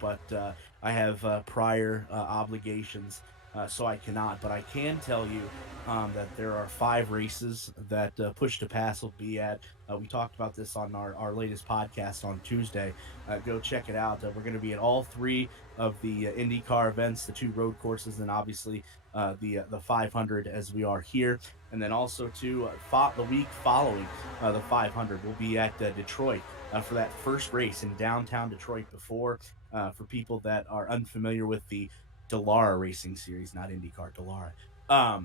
but I have prior obligations, so I cannot. But I can tell you that there are 5 races that Push to Pass will be at. We talked about this on our latest podcast on Tuesday. Go check it out. We're going to be at all 3 of the IndyCar events, the 2 road courses, and obviously the 500 as we are here. And then also the week following the 500, we'll be at Detroit for that first race in downtown Detroit. For people that are unfamiliar with the Dallara Racing Series, not IndyCar, Dallara.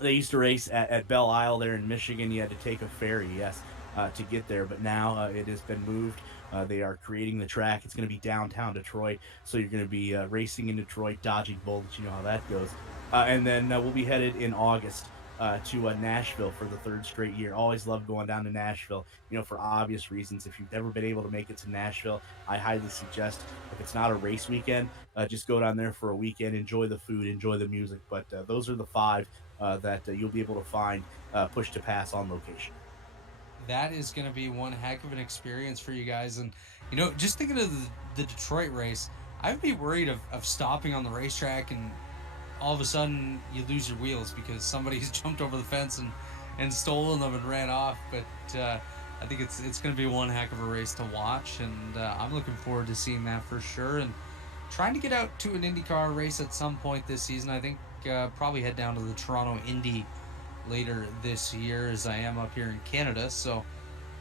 They used to race at Belle Isle there in Michigan. You had to take a ferry, yes, to get there. But now it has been moved. They are creating the track. It's going to be downtown Detroit. So you're going to be racing in Detroit, dodging bullets. You know how that goes. And then we'll be headed in August to Nashville for the 3rd straight year. Always love going down to Nashville, for obvious reasons. If you've never been able to make it to Nashville, I highly suggest, if it's not a race weekend, just go down there for a weekend, enjoy the food, enjoy the music. But those are the 5 that you'll be able to find Push to Pass on location. That is going to be one heck of an experience for you guys. And, just thinking of the Detroit race, I'd be worried of stopping on the racetrack and all of a sudden you lose your wheels because somebody's jumped over the fence and stolen them and ran off. But I think it's going to be one heck of a race to watch, and I'm looking forward to seeing that for sure. And trying to get out to an IndyCar race at some point this season. I think probably head down to the Toronto Indy later this year, as I am up here in Canada. So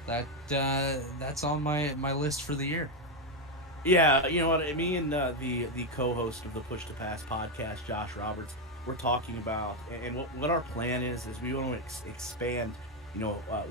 that's on my list for the year. Yeah, you know what? Me and the co-host of the Push to Pass podcast, Josh Roberts, we're talking about, and what our plan is we want to expand,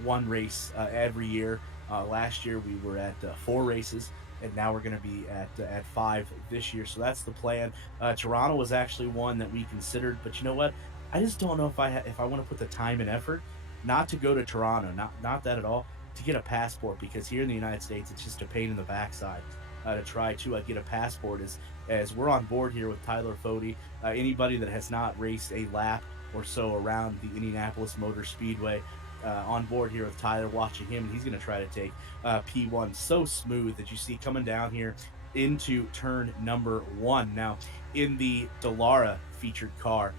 one race every year. Last year we were at 4 races, and now we're going to be at 5 this year. So that's the plan. Toronto was actually one that we considered, but you know what? I just don't know if I want to put the time and effort not to go to Toronto, not that at all, to get a passport, because here in the United States it's just a pain in the backside. To try to get a passport as we're on board here with Tyler Fody. Anybody that has not raced a lap or so around the Indianapolis Motor Speedway, on board here with Tyler, watching him, and he's going to try to take P1 so smooth that you see coming down here into turn number 1. Now, in the Dallara featured car,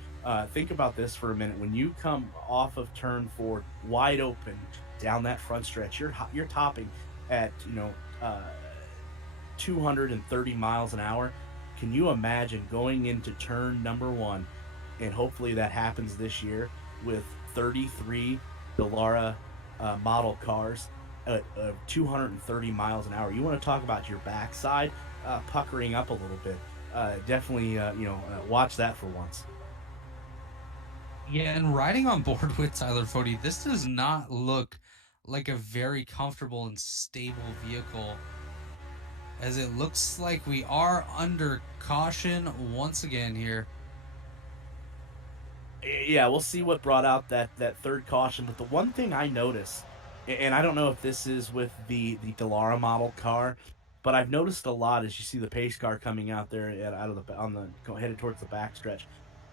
think about this for a minute. When you come off of turn 4, wide open down that front stretch, you're topping at 230 miles an hour. Can you imagine going into turn number 1, and hopefully that happens this year, with 33 Dallara model cars at 230 miles an hour? You want to talk about your backside puckering up a little bit. Definitely, watch that for once. Yeah, and riding on board with Tyler Fody, this does not look like a very comfortable and stable vehicle, as it looks like we are under caution once again here. Yeah, we'll see what brought out that 3rd caution. But the one thing I noticed, and I don't know if this is with the Dallara model car, but I've noticed a lot as you see the pace car coming out there headed towards the backstretch.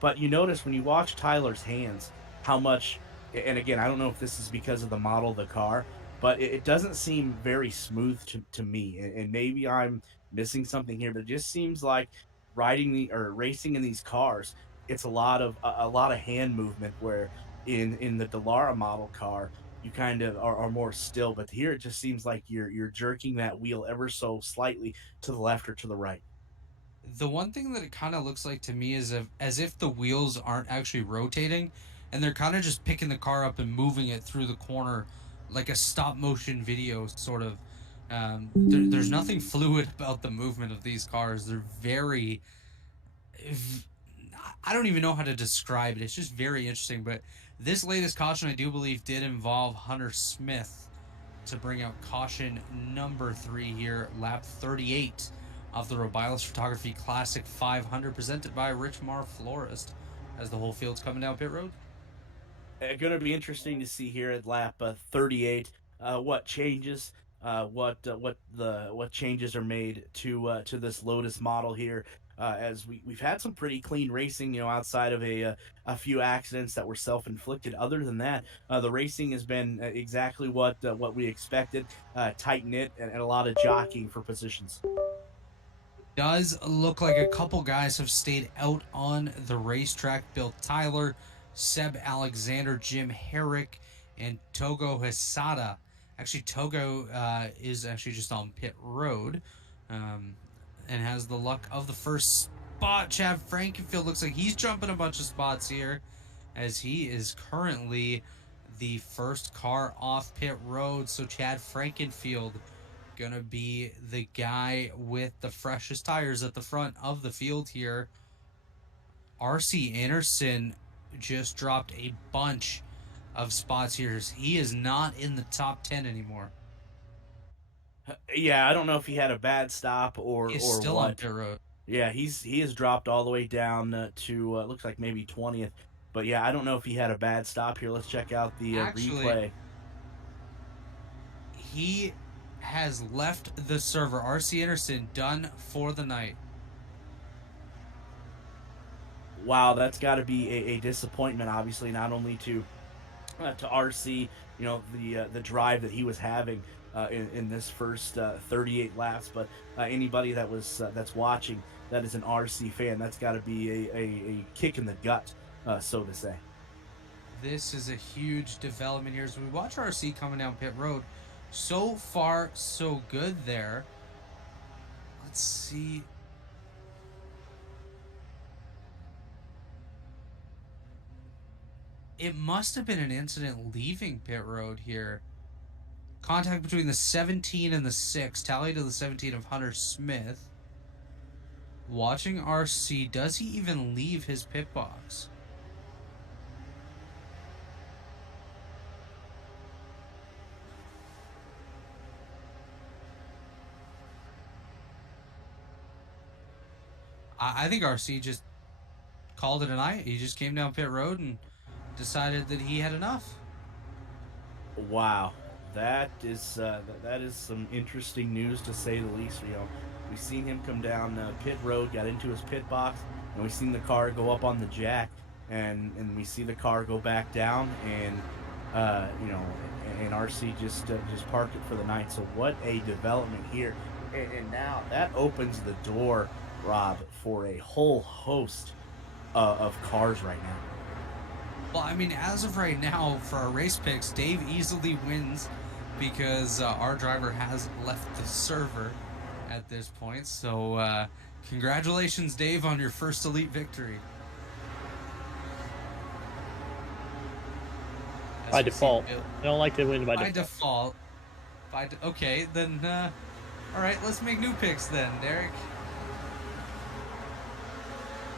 But you notice when you watch Tyler's hands, how much, and again, I don't know if this is because of the model of the car, but it doesn't seem very smooth to me. And maybe I'm missing something here, but it just seems like racing in these cars, it's a lot of hand movement, where in the Dallara model car you kind of are more still, but here it just seems like you're jerking that wheel ever so slightly to the left or to the right. The one thing that it kind of looks like to me is as if the wheels aren't actually rotating, and they're kind of just picking the car up and moving it through the corner like a stop motion video sort of. There's nothing fluid about the movement of these cars. They're very, I don't even know how to describe it. It's just very interesting. But this latest caution, I do believe, did involve Hunter Smith to bring out caution number 3 here, lap 38 of the Robiles Photography Classic 500, presented by Rich Mar Florist, as the whole field's coming down pit road. Going to be interesting to see here at lap 38 what changes, what changes are made to this Lotus model here. As we've had some pretty clean racing, outside of a few accidents that were self-inflicted. Other than that, the racing has been exactly what we expected, tight knit, and a lot of jockeying for positions. Does look like a couple guys have stayed out on the racetrack. Bill Tyler, Seb Alexander, Jim Herrick, and Togo Hisada. Actually, Togo is actually just on pit road, and has the luck of the first spot. Chad Frankenfield looks like he's jumping a bunch of spots here, as he is currently the first car off pit road. So Chad Frankenfield gonna be the guy with the freshest tires at the front of the field here. RC Anderson just dropped a bunch of spots here. He is not in the top 10 anymore. Yeah, I don't know if he had a bad stop or He's or still what. on pit road. Yeah, he has dropped all the way down to looks like maybe 20th. But yeah, I don't know if he had a bad stop here. Let's check out the Actually, replay. He has left the server. RC Anderson done for the night. Wow, that's got to be a disappointment. Obviously, not only to RC, the drive that he was having in this first 38 laps, but anybody that's watching that is an RC fan, that's got to be a kick in the gut, so to say. This is a huge development here. So we watch RC coming down pit road. So far, so good there. Let's see. It must have been an incident leaving pit road here. Contact between the 17 and the 6. Tally to the 17 of Hunter Smith. Watching RC, does he even leave his pit box? I think RC just called it a night. He just came down pit road and decided that he had enough. Wow, that is some interesting news, to say the least. We've seen him come down pit road, got into his pit box, and we've seen the car go up on the jack, and we see the car go back down, and and RC just parked it for the night. So what a development here, and now that opens the door, Rob, for a whole host of cars right now. Well, I mean, as of right now, for our race picks, Dave easily wins because our driver has left the server at this point. So congratulations, Dave, on your first elite victory. By default. I don't like to win by default. Okay, then, all right, let's make new picks then, Derik.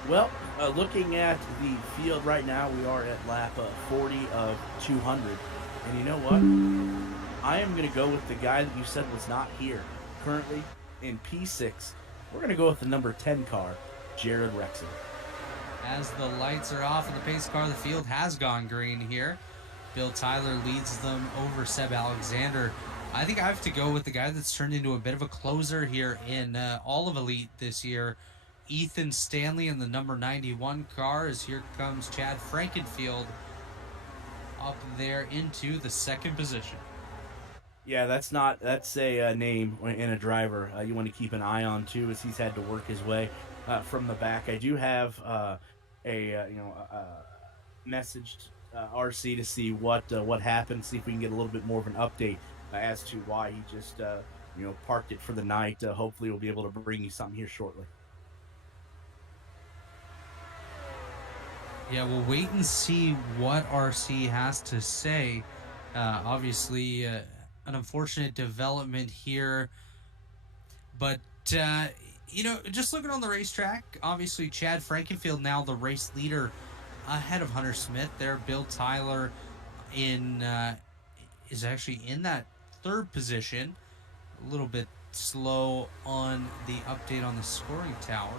Well, looking at the field right now, we are at lap 40 of 200. And you know what? I am going to go with the guy that you said was not here. Currently in P6, we're going to go with the number 10 car, Jared Rexon. As the lights are off of the pace car, the field has gone green here. Bill Tyler leads them over Seb Alexander. I think I have to go with the guy that's turned into a bit of a closer here in all of Elite this year. Ethan Stanley in the number 91 car, as here comes Chad Frankenfield up there into the second position. Yeah, that's a name in a driver you want to keep an eye on too, as he's had to work his way from the back. I do have messaged RC to see what happened, see if we can get a little bit more of an update as to why he just parked it for the night. Hopefully we'll be able to bring you something here shortly. Yeah, we'll wait and see what RC has to say. Obviously, an unfortunate development here, but uh, just looking on the racetrack, obviously Chad Frankenfield now the race leader ahead of Hunter Smith. There, Bill Tyler in is actually in that third position. A little bit slow on the update on the scoring tower.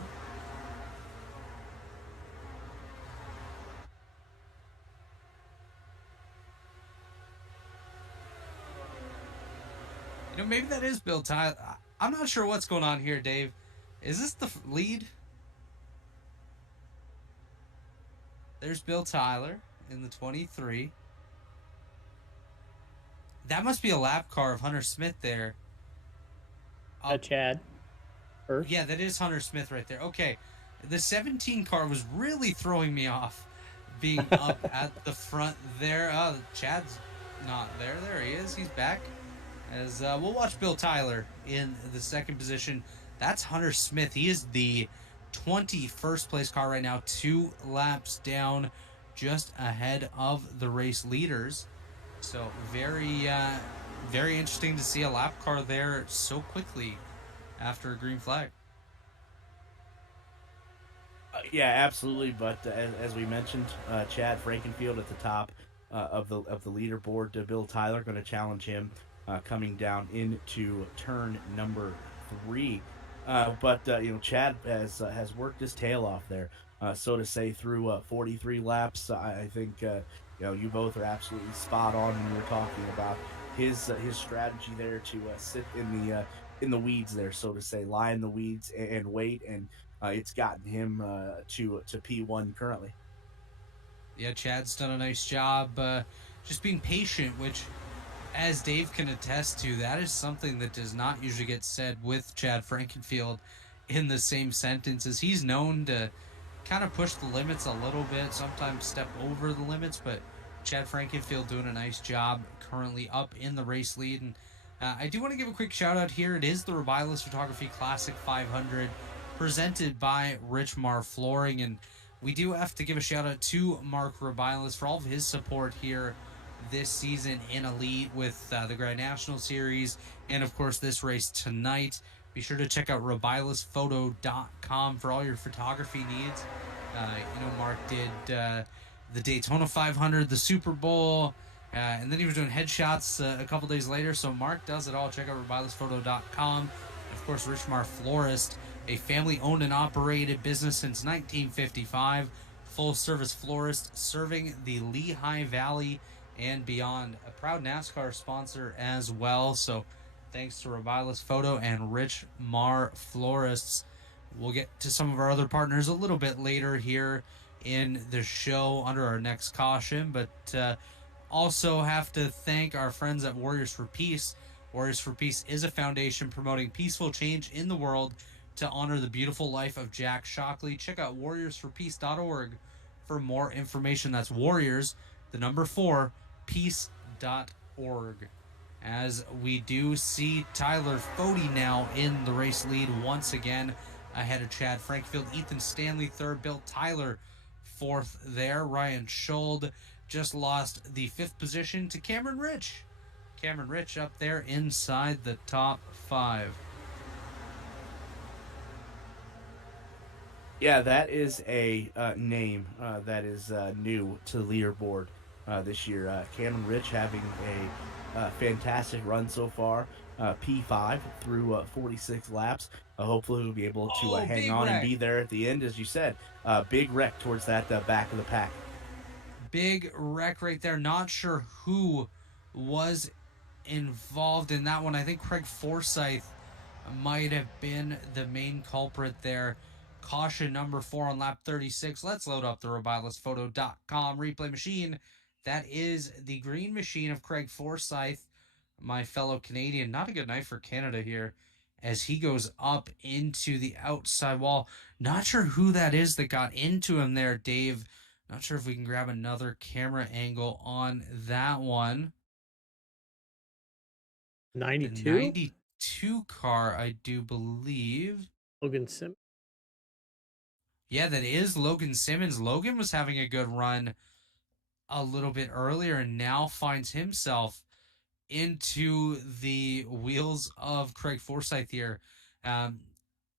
Maybe that is Bill Tyler. I'm not sure what's going on here, Dave. Is this the lead? There's Bill Tyler in the 23. That must be a lap car of Hunter Smith there. Chad first. Yeah, that is Hunter Smith right there. Okay. The 17 car was really throwing me off being up at the front there. Chad's not there. There he is. He's back. As we'll watch Bill Tyler in the second position. That's Hunter Smith. He is the 21st place car right now, 2 laps down, just ahead of the race leaders. So very interesting to see a lap car there so quickly after a green flag. Yeah, absolutely. But as we mentioned, Chad Frankenfield at the top of the leaderboard. Bill Tyler going to challenge him coming down into turn number 3. But Chad has worked his tail off there, so to say, through 43 laps. I think you both are absolutely spot on when you're talking about his strategy there to sit in the weeds there, so to say, lie in the weeds and wait, and it's gotten him to P1 currently. Yeah, Chad's done a nice job just being patient, which, as Dave can attest to, that is something that does not usually get said with Chad Frankenfield in the same sentences. He's known to kind of push the limits a little bit, sometimes step over the limits, but Chad Frankenfield doing a nice job, currently up in the race lead. And I do want to give a quick shout out here. It is the Rubilis Photography Classic 500 presented by Richmar Flooring, and we do have to give a shout out to Mark Rubilis for all of his support here this season in Elite with the Grand National Series and, of course, this race tonight. Be sure to check out RubilisPhoto.com for all your photography needs. Mark did the Daytona 500, the Super Bowl, and then he was doing headshots a couple days later. So Mark does it all. Check out RubilisPhoto.com. Of course, Richmar Florist, a family-owned and operated business since 1955. Full-service florist serving the Lehigh Valley and beyond. A proud NASCAR sponsor as well. So thanks to Rubilis Photo and Richmar Florists. We'll get to some of our other partners a little bit later here in the show under our next caution, but also have to thank our friends at Warriors for Peace. Warriors for Peace is a foundation promoting peaceful change in the world to honor the beautiful life of Jack Shockley. Check out warriorsforpeace.org for more information. That's Warriors, the number 4, peace.org. As we do see Tyler Fody now in the race lead once again ahead of Chad Frankfield. Ethan Stanley third, Bill Tyler fourth there. Ryan Schold just lost the 5th position to Cameron Rich. Cameron Rich up there inside the top 5. Yeah, that is a name that is new to the leaderboard this year. Cameron Rich having a fantastic run so far. P5 through 46 laps. Hopefully we'll be able to hang on and be there at the end, as you said. Big wreck towards that back of the pack. Big wreck right there. Not sure who was involved in that one. I think Craig Forsyth might have been the main culprit there. Caution number 4 on lap 36. Let's load up the RubilisPhoto.com replay machine. That is the green machine of Craig Forsyth, my fellow Canadian. Not a good night for Canada here as he goes up into the outside wall. Not sure who that is that got into him there, Dave. Not sure if we can grab another camera angle on that one. 92? The 92 car, I do believe. Logan Sim. Yeah, that is Logan Simmons. Logan was having a good run a little bit earlier and now finds himself into the wheels of Craig Forsyth here. Um,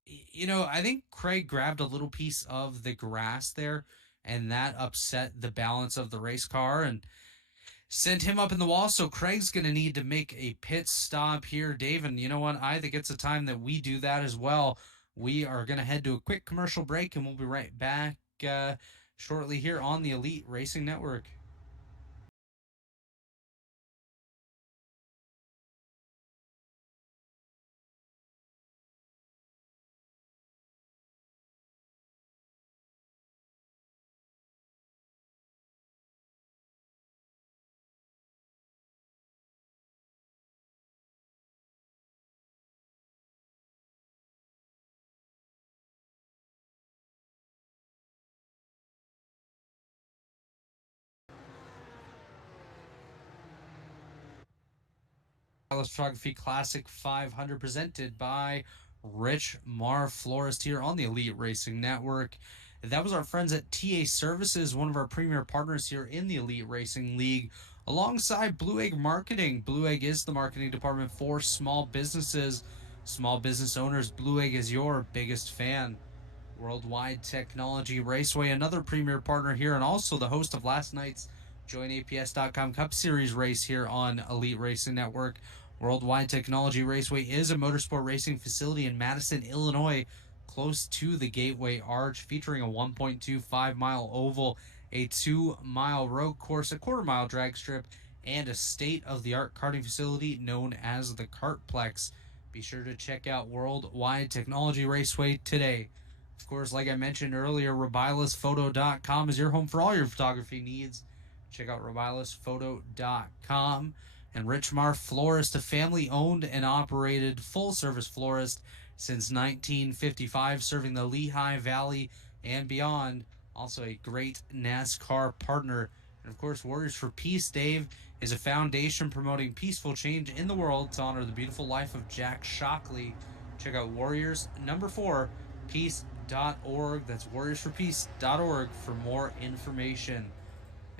I think Craig grabbed a little piece of the grass there, and that upset the balance of the race car and sent him up in the wall. So Craig's going to need to make a pit stop here, Dave. And you know what? I think it's a time that we do that as well. We are going to head to a quick commercial break, and we'll be right back shortly here on the Elite Racing Network. Photography Classic 500 presented by Rich Mar Florist here on the Elite Racing Network. That was our friends at TA Services, one of our premier partners here in the Elite Racing League, alongside Blue Egg Marketing. Blue Egg is the marketing department for small businesses, small business owners. Blue Egg is your biggest fan. Worldwide Technology Raceway, another premier partner here, and also the host of last night's JoinAPS.com Cup Series race here on Elite Racing Network. Worldwide Technology Raceway is a motorsport racing facility in Madison, Illinois, close to the Gateway Arch, featuring a 1.25-mile oval, a 2-mile road course, a quarter-mile drag strip, and a state-of-the-art karting facility known as the Kartplex. Be sure to check out Worldwide Technology Raceway today. Of course, like I mentioned earlier, RobilusPhoto.com is your home for all your photography needs. Check out RobilusPhoto.com. And Rich Mar Florist, a family-owned and operated full-service florist since 1955, serving the Lehigh Valley and beyond. Also a great NASCAR partner. And of course, Warriors for Peace, Dave, is a foundation promoting peaceful change in the world to honor the beautiful life of Jack Shockley. Check out Warriors, number 4, peace.org. That's warriorsforpeace.org for more information.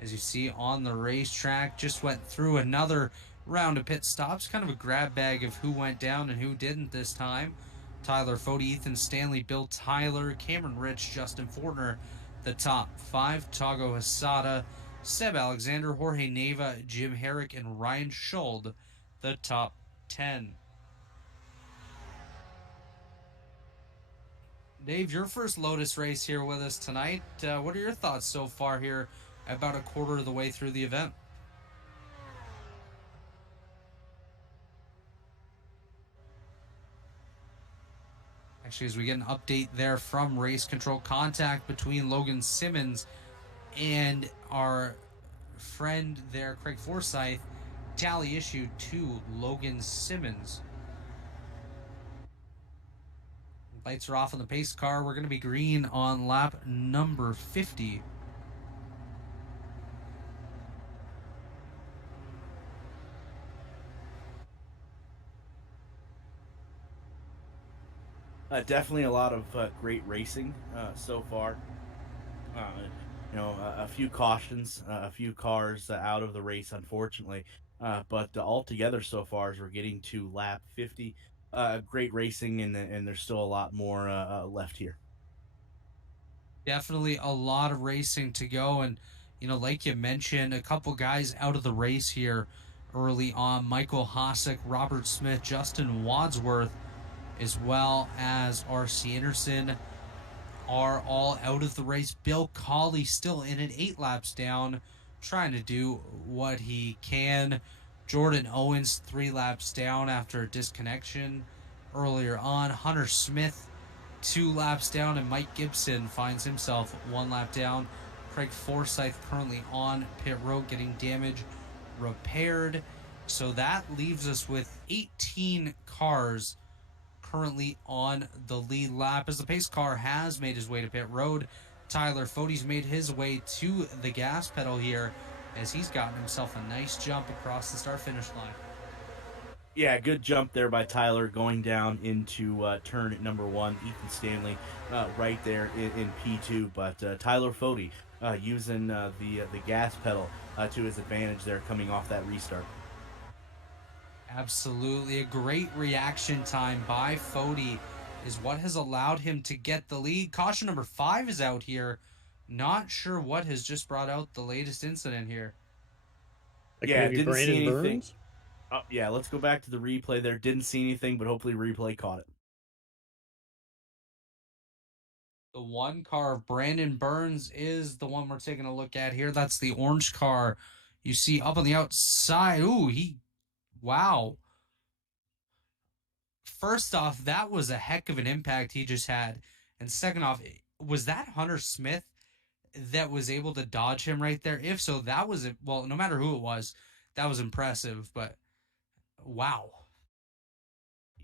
As you see on the racetrack, just went through another round of pit stops. Kind of a grab bag of who went down and who didn't this time. Tyler Fode, Ethan Stanley, Bill Tyler, Cameron Rich, Justin Fortner, the top 5. Tago Hasada, Seb Alexander, Jorge Neva, Jim Herrick, and Ryan Schuld, the top 10. Dave, your first Lotus race here with us tonight. What are your thoughts so far here, about a quarter of the way through the event? Actually, as we get an update there from Race Control, contact between Logan Simmons and our friend there, Craig Forsyth, tally issued to Logan Simmons. Lights are off on the pace car. We're going to be green on lap number 50. Definitely a lot of great racing so far. A few cautions, a few cars out of the race, unfortunately. But altogether so far, as we're getting to lap 50, great racing, and there's still a lot more left here. Definitely a lot of racing to go. And, like you mentioned, a couple guys out of the race here early on. Michael Hossack, Robert Smith, Justin Wadsworth, as well as R.C. Anderson, are all out of the race. Bill Cawley still in it, 8 laps down, trying to do what he can. Jordan Owens 3 laps down after a disconnection earlier on. Hunter Smith 2 laps down, and Mike Gibson finds himself 1 lap down. Craig Forsyth currently on pit road getting damage repaired. So that leaves us with 18 cars currently on the lead lap, as the pace car has made his way to pit road. Tyler Fode's made his way to the gas pedal here, as he's gotten himself a nice jump across the start-finish line. Yeah, good jump there by Tyler going down into turn number one. Ethan Stanley right there in P2, but Tyler Fody using the gas pedal to his advantage there, coming off that restart. Absolutely. A great reaction time by Fody is what has allowed him to get the lead. Caution number 5 is out here. Not sure what has just brought out the latest incident here. That Yeah, could be didn't see Brandon anything. Burns. Oh, yeah, let's go back to the replay there. Didn't see anything, but hopefully replay caught it. The one car of Brandon Burns is the one we're taking a look at here. That's the orange car you see up on the outside. Ooh, wow. First off, that was a heck of an impact he just had. And second off, was that Hunter Smith that was able to dodge him right there? If so, that was it. Well, no matter who it was, that was impressive. But wow.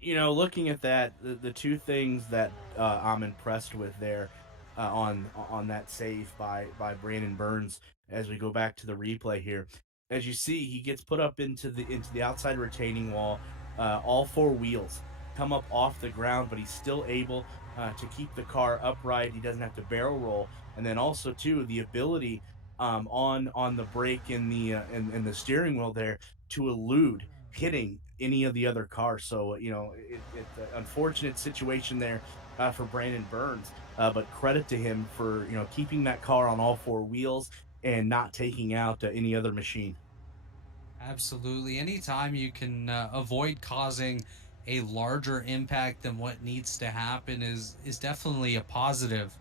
Looking at that, the two things that I'm impressed with there on that save by Brandon Burns, as we go back to the replay here, as you see, he gets put up into the outside retaining wall. All four wheels come up off the ground, but he's still able to keep the car upright. He doesn't have to barrel roll, and then also too the ability on the brake and the steering wheel there to elude hitting any of the other cars. So it's an unfortunate situation there for Brandon Burns, but credit to him for keeping that car on all four wheels and not taking out any other machine. Absolutely. Anytime you can avoid causing a larger impact than what needs to happen is definitely a positive.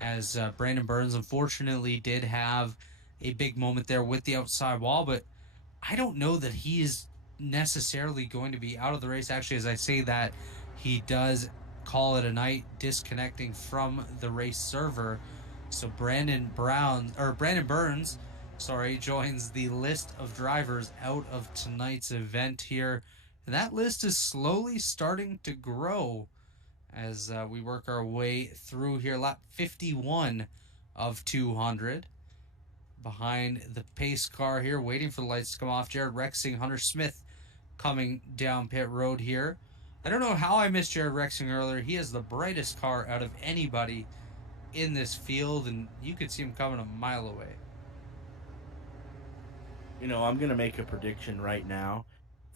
As Brandon Burns unfortunately did have a big moment there with the outside wall, but I don't know that he is necessarily going to be out of the race. Actually, as I say that, he does call it a night, disconnecting from the race server. So Brandon Burns, joins the list of drivers out of tonight's event here. And that list is slowly starting to grow as we work our way through here. Lap 51 of 200. Behind the pace car here, waiting for the lights to come off. Jared Rexing, Hunter Smith coming down pit road here. I don't know how I missed Jared Rexing earlier. He has the brightest car out of anybody in this field, and you could see him coming a mile away. I'm going to make a prediction right now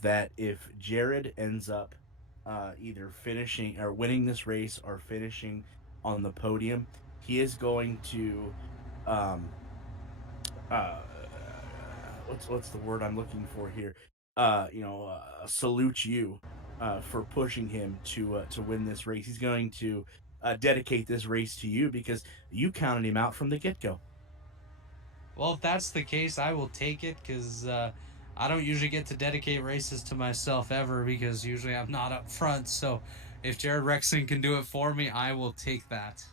that if Jared ends up either finishing or winning this race or finishing on the podium, he is going to uh, what's the word I'm looking for here? Salute you for pushing him to win this race. He's going to dedicate this race to you because you counted him out from the get-go. Well, if that's the case, I will take it because I don't usually get to dedicate races to myself ever because usually I'm not up front. So if Jared Rexing can do it for me, I will take that.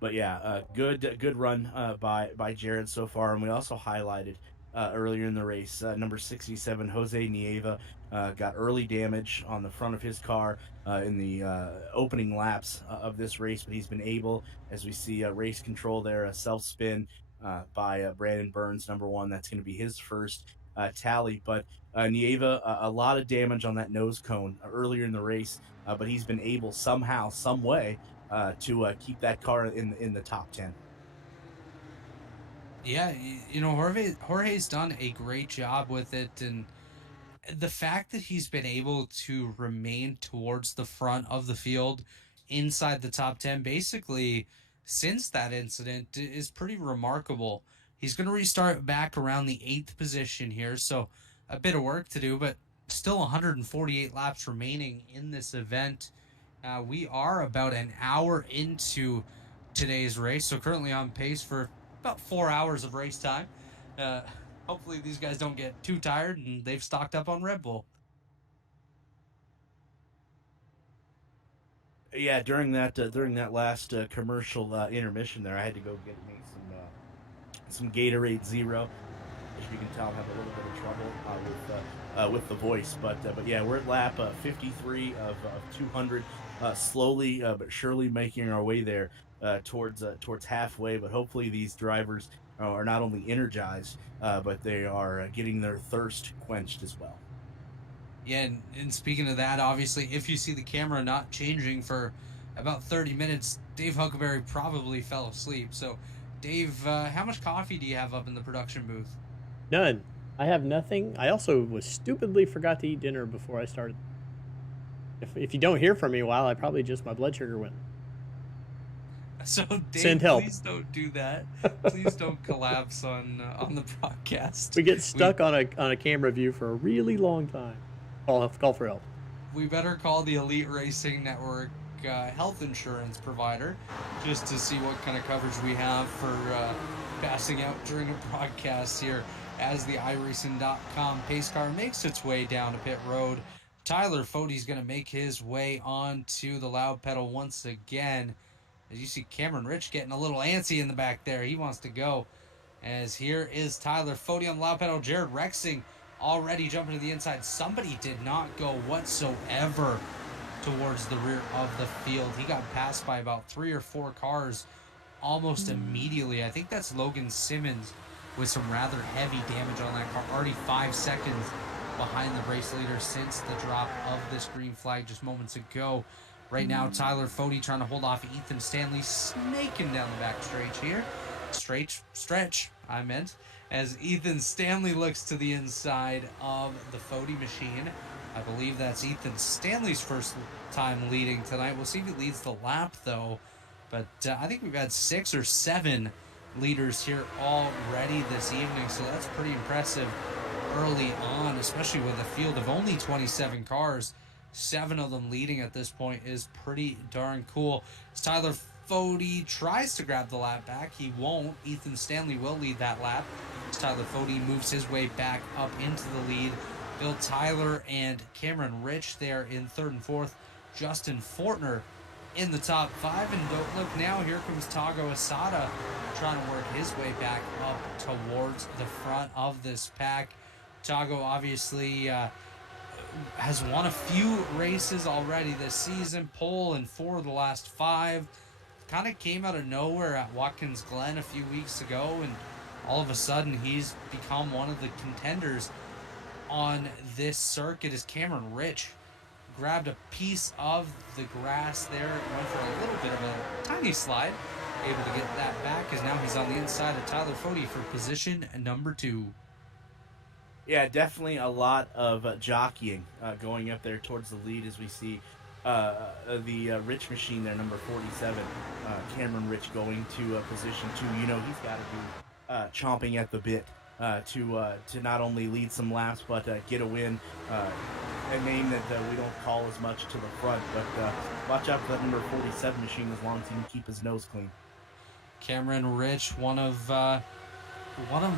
But yeah, good run by Jared so far, and we also highlighted earlier in the race number 67 Jose Nieva got early damage on the front of his car in the opening laps of this race, but he's been able, as we see race control there, a self spin by Brandon Burns, number one. That's going to be his first tally, but Nieva a lot of damage on that nose cone earlier in the race, but he's been able somehow, some way to keep that car in the top 10. Yeah, Jorge's done a great job with it, and the fact that he's been able to remain towards the front of the field inside the top 10 basically since that incident is pretty remarkable. He's going to restart back around the 8th position here, so a bit of work to do, but still 148 laps remaining in this event. We are about an hour into today's race, so currently on pace for about 4 hours of race time. Hopefully these guys don't get too tired and they've stocked up on Red Bull. Yeah, during that last commercial intermission there, I had to go get me some Gatorade Zero. As you can tell, I'm having a little bit of trouble with the voice, but yeah, we're at lap 53 of 200, slowly but surely making our way there towards halfway. But hopefully these drivers are not only energized, but they are getting their thirst quenched as well. Yeah, and speaking of that, obviously, if you see the camera not changing for about 30 minutes, Dave Huckleberry probably fell asleep. So, Dave, how much coffee do you have up in the production booth? None. I have nothing. I also was stupidly forgot to eat dinner before I started. If you don't hear from me a while, I probably just my blood sugar went. So, Send Dave, help. please don't do that. Please don't collapse on the podcast. We get stuck on a camera view for a really long time. Call for help. We better call the Elite Racing Network health insurance provider just to see what kind of coverage we have for passing out during a broadcast here as the iRacing.com pace car makes its way down to pit road. Tyler Fode's going to make his way onto the loud pedal once again. As you see Cameron Rich getting a little antsy in the back there. He wants to go. As here is Tyler Fode on the loud pedal. Jared Rexing already jumping to the inside. Somebody did not go whatsoever towards the rear of the field. He got passed by about 3 or 4 cars almost immediately. I think that's Logan Simmons with some rather heavy damage on that car. Already 5 seconds behind the race leader since the drop of this green flag just moments ago. Right now, Tyler Fode trying to hold off Ethan Stanley, snaking down the back stretch, I meant, as Ethan Stanley looks to the inside of the Fode machine. I believe that's Ethan Stanley's first time leading tonight. We'll see if he leads the lap, though. But I think we've had 6 or 7 leaders here already this evening, so that's pretty impressive early on, especially with a field of only 27 cars. 7 of them leading at this point is pretty darn cool. As Tyler Fode tries to grab the lap back, he won't. Ethan Stanley will lead that lap. As Tyler Fode moves his way back up into the lead. Bill Tyler and Cameron Rich there in 3rd and 4th. Justin Fortner in the top 5. And don't look now, here comes Tago Asada trying to work his way back up towards the front of this pack. Tago obviously has won a few races already this season, pole in 4 of the last 5. Kind of came out of nowhere at Watkins Glen a few weeks ago, and all of a sudden he's become one of the contenders on this circuit. As Cameron Rich grabbed a piece of the grass there, went for a little bit of a tiny slide, able to get that back, as now he's on the inside of Tyler Fode for position number 2. Yeah, definitely a lot of jockeying going up there towards the lead as we see the Rich machine there, number 47, Cameron Rich going to position 2. You know, he's got to be chomping at the bit to not only lead some laps but get a win. A name that we don't call as much to the front, but watch out for that number 47 machine as long as he can keep his nose clean. Cameron Rich, one of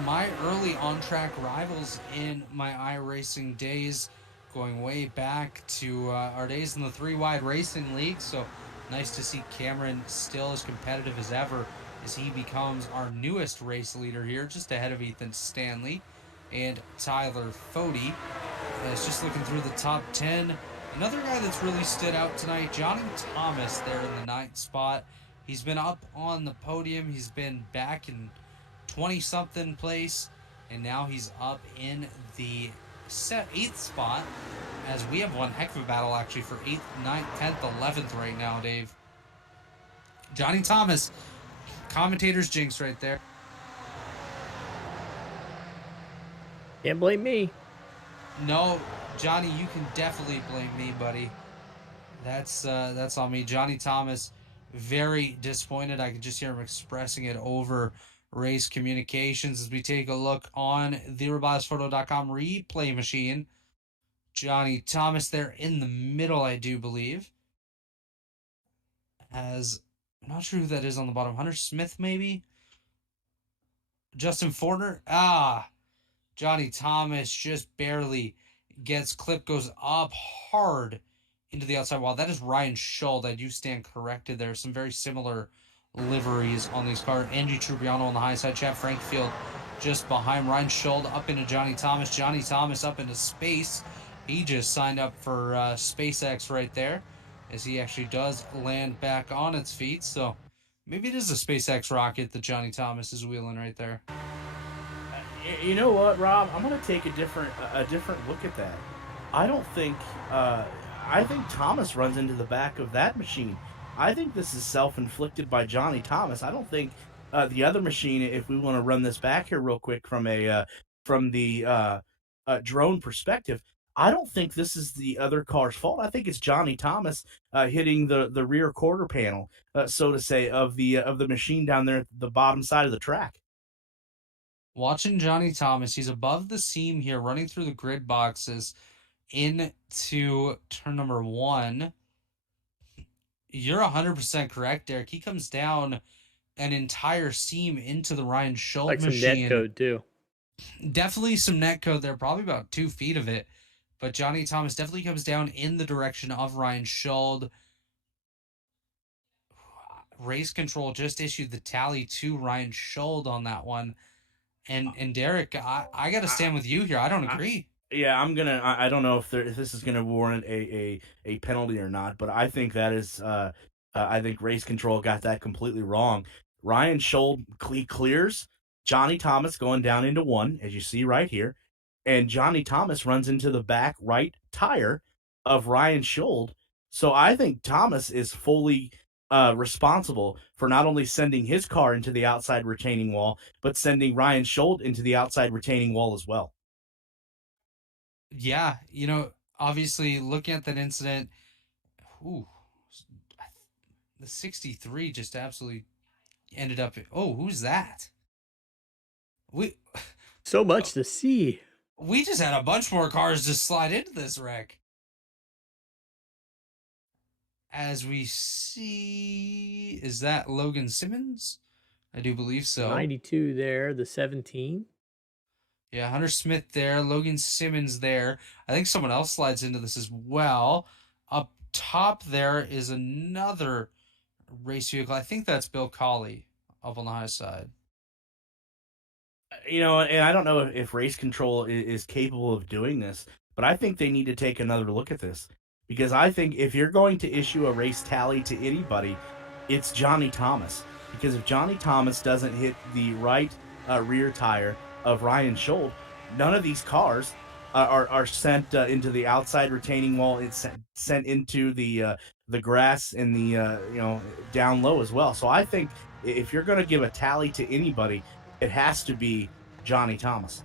my early on-track rivals in my iRacing days, going way back to our days in the 3-wide racing league. So nice to see Cameron still as competitive as ever as he becomes our newest race leader here, just ahead of Ethan Stanley and Tyler Fode. It's just looking through the top 10. Another guy that's really stood out tonight, Johnny Thomas there in the 9th spot. He's been up on the podium. He's been back in 20-something place, and now he's up in the 8th spot, as we have one heck of a battle actually for 8th, 9th, 10th, 11th right now, Dave. Johnny Thomas, commentator's jinx right there. Can't blame me. No, Johnny, you can definitely blame me, buddy. That's on me. Johnny Thomas, very disappointed. I could just hear him expressing it over race communications as we take a look on the RoboticsPhoto.com replay machine. Johnny Thomas there in the middle, I do believe. As I'm not sure who that is on the bottom. Hunter Smith, maybe? Justin Fortner? Johnny Thomas just barely gets clipped, goes up hard into the outside wall. That is Ryan Schuld. I do stand corrected there. Some very similar liveries on these cars. Angie Trubiano on the high side. Chad Frankfield just behind. Ryan Schuld up into Johnny Thomas. Johnny Thomas up into space. He just signed up for SpaceX right there, as he actually does land back on its feet. So maybe it is a SpaceX rocket that Johnny Thomas is wheeling right there. You know what, Rob? I'm going to take a different look at that. I don't think. I think Thomas runs into the back of that machine. I think this is self-inflicted by Johnny Thomas. I don't think the other machine. If we want to run this back here real quick from the drone perspective, I don't think this is the other car's fault. I think it's Johnny Thomas hitting the rear quarter panel, so to say, of the machine down there at the bottom side of the track. Watching Johnny Thomas, he's above the seam here, running through the grid boxes into turn number 1. You're 100% correct, Derek. He comes down an entire seam into the Ryan Schultz Like some net machine. code too. Definitely some net code there, probably about 2 feet of it. But Johnny Thomas definitely comes down in the direction of Ryan Schultz. Race Control just issued the tally to Ryan Schultz on that one. And Derek, I got to stand with you here. I don't agree. Yeah, I'm gonna. I don't know if this is gonna warrant a penalty or not, but I think that is. I think race control got that completely wrong. Ryan Scholl clears Johnny Thomas going down into one, as you see right here, and Johnny Thomas runs into the back right tire of Ryan Scholl. So I think Thomas is fully responsible for not only sending his car into the outside retaining wall, but sending Ryan Scholl into the outside retaining wall as well. Yeah, obviously looking at that incident, ooh, the 63 just absolutely ended up. Oh, who's that? We So much to see. we just had a bunch more cars just slide into this wreck. As we see, is that Logan Simmons? I do believe so. 92 there, the 17. Yeah, Hunter Smith there, Logan Simmons there. I think someone else slides into this as well. Up top there is another race vehicle. I think that's Bill Colley up on the high side. And I don't know if race control is capable of doing this, but I think they need to take another look at this because I think if you're going to issue a race tally to anybody, it's Johnny Thomas. Because if Johnny Thomas doesn't hit the right rear tire of Ryan Scholl, none of these cars are sent into the outside retaining wall. It's sent into the grass and the down low as well. So I think if you're going to give a tally to anybody, it has to be Johnny Thomas.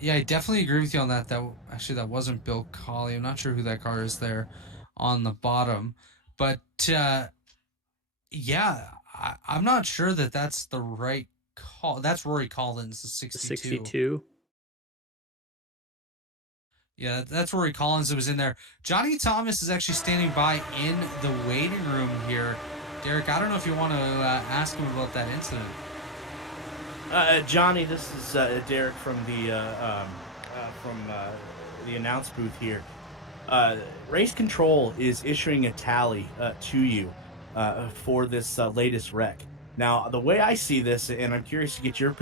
Yeah, I definitely agree with you on that. That wasn't Bill Colley. I'm not sure who that car is there on the bottom, but yeah, I'm not sure that that's the right call. That's Rory Collins, the 62. 62. Yeah, that's Rory Collins that was in there. Johnny Thomas is actually standing by in the waiting room here. Derek, I don't know if you want to ask him about that incident. Johnny, this is Derik from the announce booth here. Race Control is issuing a tally to you for this latest wreck. Now, the way I see this, and I'm curious to get your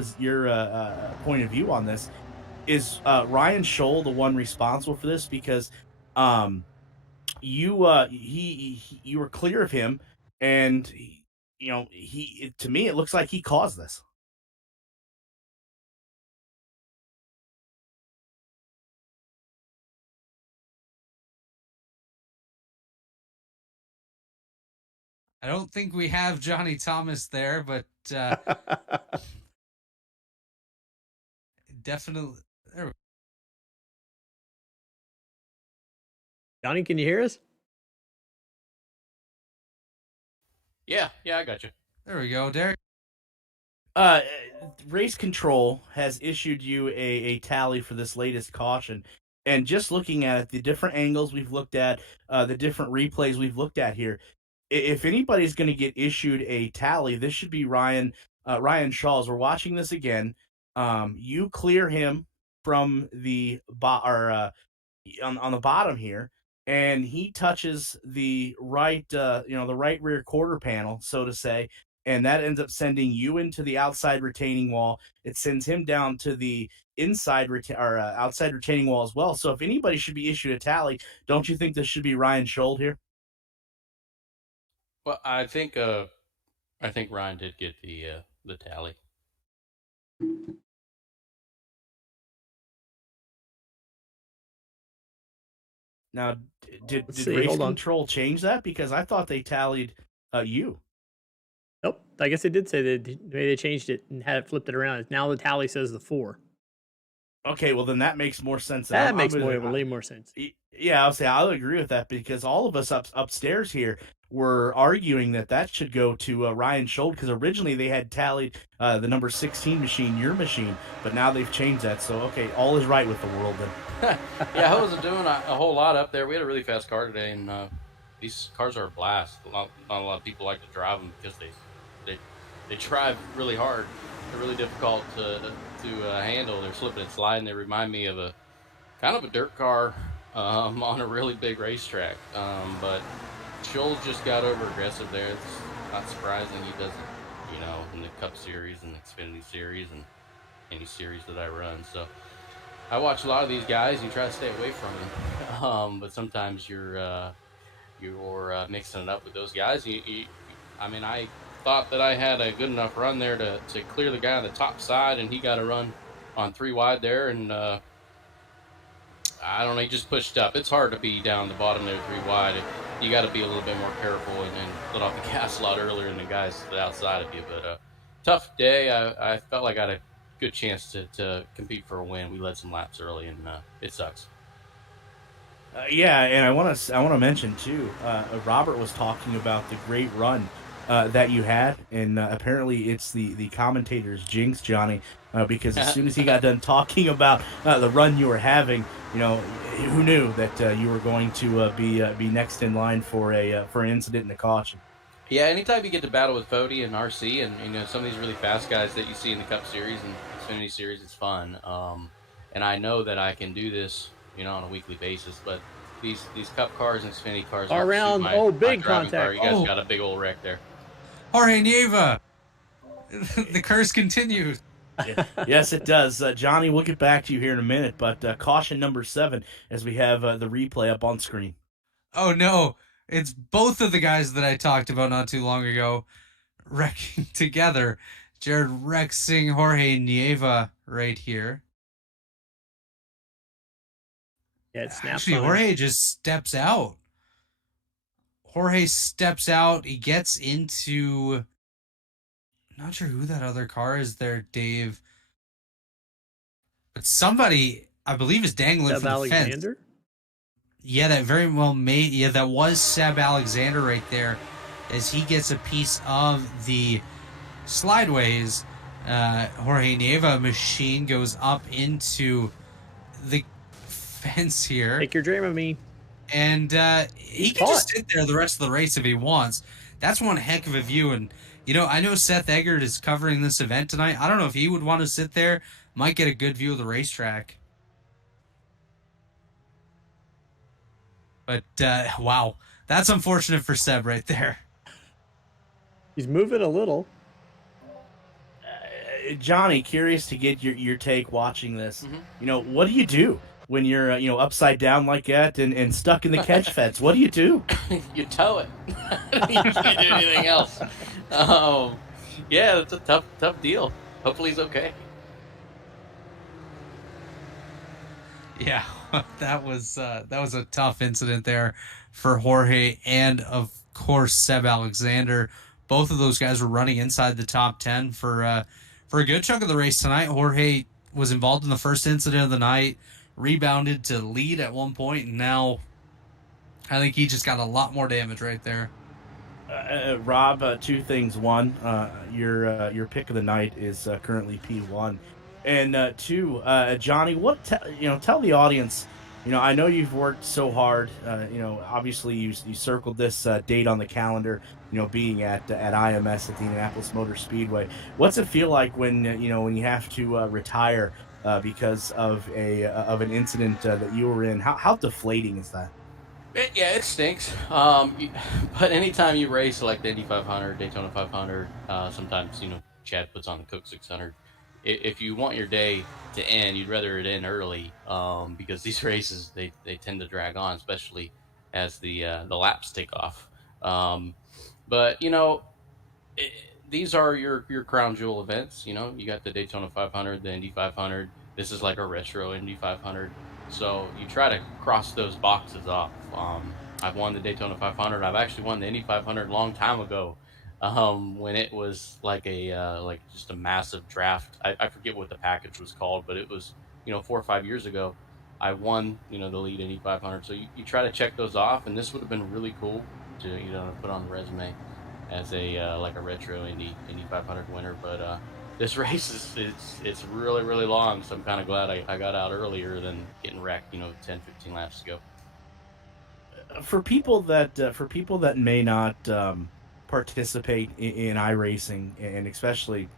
point of view on this, is Ryan Scholl the one responsible for this? Because you were clear of him, and to me it looks like he caused this. I don't think we have Johnny Thomas there, but definitely. There we go. Johnny, can you hear us? Yeah, I got you. There we go, Derek. Race Control has issued you a tally for this latest caution, and just looking at it, the different angles we've looked at, the different replays we've looked at here, if anybody's going to get issued a tally, this should be Ryan Shaw. As we're watching this again, you clear him from the on the bottom here, and he touches the right the right rear quarter panel, so to say, and that ends up sending you into the outside retaining wall. It sends him down to the outside retaining wall as well. So if anybody should be issued a tally, don't you think this should be Ryan Scholl here? Well, I think Ryan did get the tally. Now, Let's did see. race Hold on. control change that? Because I thought they tallied you. Nope. I guess they did say maybe they changed it and had it flipped it around. Now the tally says the 4. Okay, well then that makes more sense. And That I'm makes gonna, way more sense. yeah, I'll say I'll agree with that because all of us upstairs here were arguing that that should go to Ryan Scholl because originally they had tallied the number 16 machine, your machine, but now they've changed that. So okay, all is right with the world then. Yeah, I wasn't doing a whole lot up there. We had a really fast car today, and these cars are a blast. Not a lot of people like to drive them because they drive really hard. They're really difficult to handle. They're slipping and sliding. They remind me of a kind of a dirt car on a really big racetrack. But Scholl's just got over aggressive there. It's not surprising. He does it, in the Cup Series and the Xfinity Series and any series that I run. So I watch a lot of these guys and try to stay away from them. But sometimes you're mixing it up with those guys. I thought that I had a good enough run there to clear the guy on the top side, and he got a run on 3 wide there, and I don't know, he just pushed up. It's hard to be down the bottom there 3 wide. You got to be a little bit more careful and let off the gas a lot earlier than the guys outside of you. But tough day. I felt like I had a good chance to compete for a win. We led some laps early, and it sucks. Yeah, and I want to mention too. Robert was talking about the great run that you had, and apparently it's the commentator's jinx, Johnny, because as soon as he got done talking about the run you were having, who knew that you were going to be next in line for an incident and a caution. Yeah, anytime you get to battle with Fody and RC and some of these really fast guys that you see in the Cup Series and Xfinity Series, it's fun. And I know that I can do this, on a weekly basis, but these Cup cars and Xfinity cars around. Big contact. Car. You guys got a big old wreck there. Jorge Nieva. The curse continues. Yeah. Yes, it does. Johnny, we'll get back to you here in a minute, but caution number 7 as we have the replay up on screen. Oh, no. It's both of the guys that I talked about not too long ago wrecking together. Jared Rexing, Jorge Nieva right here. Yeah, it snaps. Actually, Jorge just steps out. Jorge steps out. He gets into... Not sure who that other car is there, Dave. But somebody, I believe, is dangling Seb from the Alexander? fence. Yeah, that very well may. Yeah, that was Seb Alexander right there, as he gets a piece of the slideways. Jorge Nieva machine goes up into the fence here. Take your dream of me. And he can just sit there the rest of the race if he wants. That's one heck of a view. And, I know Seth Eggert is covering this event tonight. I don't know if he would want to sit there. Might get a good view of the racetrack. But, wow. That's unfortunate for Seb right there. He's moving a little. Johnny, curious to get your take watching this. Mm-hmm. What do you do when you're upside down like that and stuck in the catch fence? What do you do? You tow it. You can't do anything else. Yeah, it's a tough deal. Hopefully he's okay. Yeah, that was a tough incident there for Jorge and, of course, Seb Alexander. Both of those guys were running inside the top 10 for a good chunk of the race tonight. Jorge was involved in the first incident of the night, rebounded to lead at one point, and now I think he just got a lot more damage right there. Rob, 2 things. 1, your pick of the night is currently P1, and 2, Johnny, tell the audience. I know you've worked so hard. Obviously you circled this date on the calendar. Being at IMS at the Indianapolis Motor Speedway. What's it feel like when when you have to retire because of an incident that you were in? How deflating is that? It stinks. But anytime you race like the Indy 500, Daytona 500, sometimes Chad puts on the Coke 600. If you want your day to end, you'd rather it end early, because these races they tend to drag on, especially as the laps take off. But these are your crown jewel events. You got the Daytona 500, the Indy 500. This is like a retro Indy 500. So you try to cross those boxes off. I've won the Daytona 500. I've actually won the Indy 500 a long time ago, when it was like just a massive draft. I forget what the package was called, but it was 4 or 5 years ago. I won the lead Indy 500. So you try to check those off, and this would have been really cool to put on the resume as a like a retro Indy 500 winner. But this race it's really really long, so I'm kind of glad I got out earlier than getting wrecked 10-15 laps to go. For people that may not participate in iRacing, and especially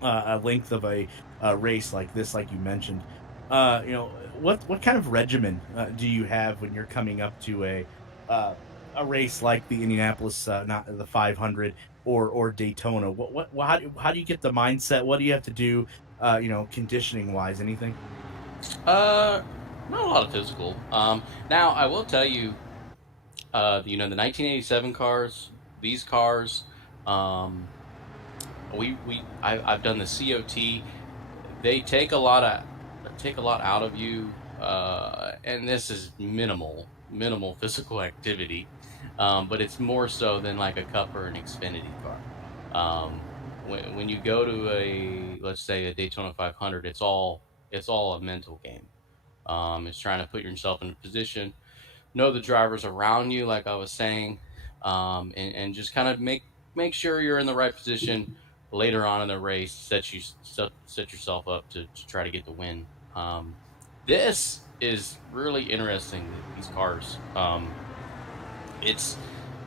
a length of a race like this, like you mentioned, you know, what kind of regimen do you have when you're coming up to a race like the Indianapolis, not the 500 or Daytona? How do you get the mindset? What do you have to do, conditioning wise? Anything? Uh, Not a lot of physical. Now I will tell you, the 1987 cars, these cars, um, I've done the COT. They take a lot out of you, and this is minimal physical activity, but it's more so than like a Cup or an Xfinity car. When you go to let's say a Daytona 500, it's all a mental game. It's trying to put yourself in a position, know the drivers around you, like I was saying, and just kind of make sure you're in the right position later on in the race. Set yourself up to try to get the win. This is really interesting. These cars, it's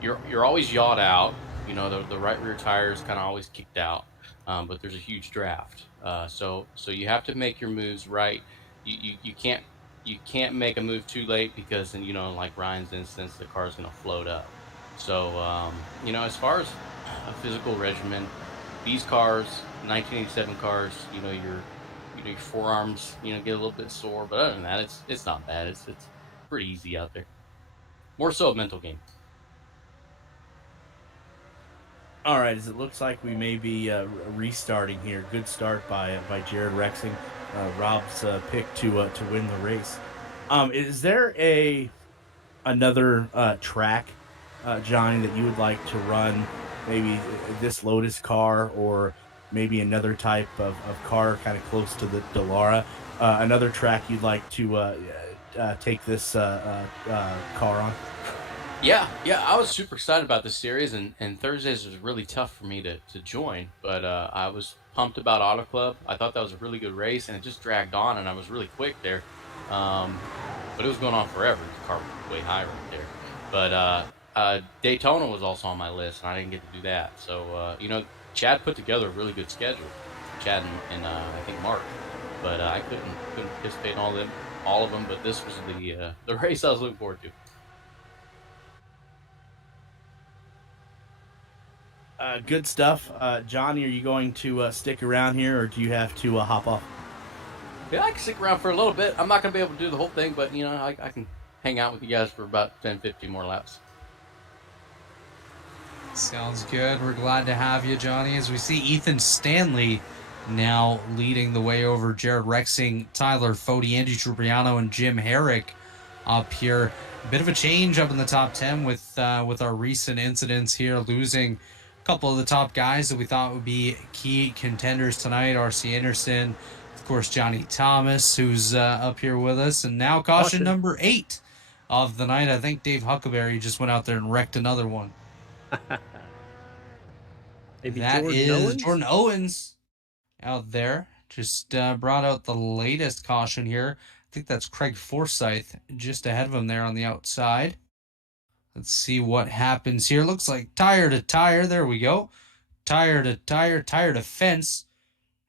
you're always yawed out. The right rear tire is kind of always kicked out, but there's a huge draft. So you have to make your moves right. You can't make a move too late, because then like Ryan's instance, the car's gonna float up. So as far as a physical regimen, these cars, 1987 cars, your forearms get a little bit sore, but other than that, it's not bad. It's pretty easy out there. More so a mental game. All right, as it looks like we may be restarting here. Good start by Jared Rexing, Rob's pick to win the race. Is there another track, Johnny, that you would like to run? Maybe this Lotus car, or maybe another type of car, kind of close to the Delara. Another track you'd like to take this car on? Yeah, I was super excited about this series, and Thursdays was really tough for me to join, but I was pumped about Auto Club. I thought that was a really good race, and it just dragged on, and I was really quick there. But it was going on forever. The car was way high right there. But Daytona was also on my list, and I didn't get to do that. So, Chad put together a really good schedule. Chad and I think Mark. But I couldn't participate in all of them. But this was the race I was looking forward to. Good stuff. Johnny, are you going to stick around here, or do you have to hop off? Yeah, I can stick around for a little bit. I'm not going to be able to do the whole thing, but, I can hang out with you guys for about 10-15 more laps. Sounds good. We're glad to have you, Johnny, as we see Ethan Stanley now leading the way over Jared Rexing, Tyler Fode, Andy Trubriano, and Jim Herrick up here. A bit of a change up in the top 10 with our recent incidents here, losing a couple of the top guys that we thought would be key contenders tonight. R.C. Anderson, of course, Johnny Thomas, who's up here with us, and now caution number 8 of the night. I think Dave Huckleberry just went out there and wrecked another one. Maybe That Jordan is Owens? Jordan Owens out there. Just brought out the latest caution here. I think that's Craig Forsyth just ahead of him there on the outside. Let's see what happens here. Looks like tire to tire. There we go. Tire to tire, tire to fence,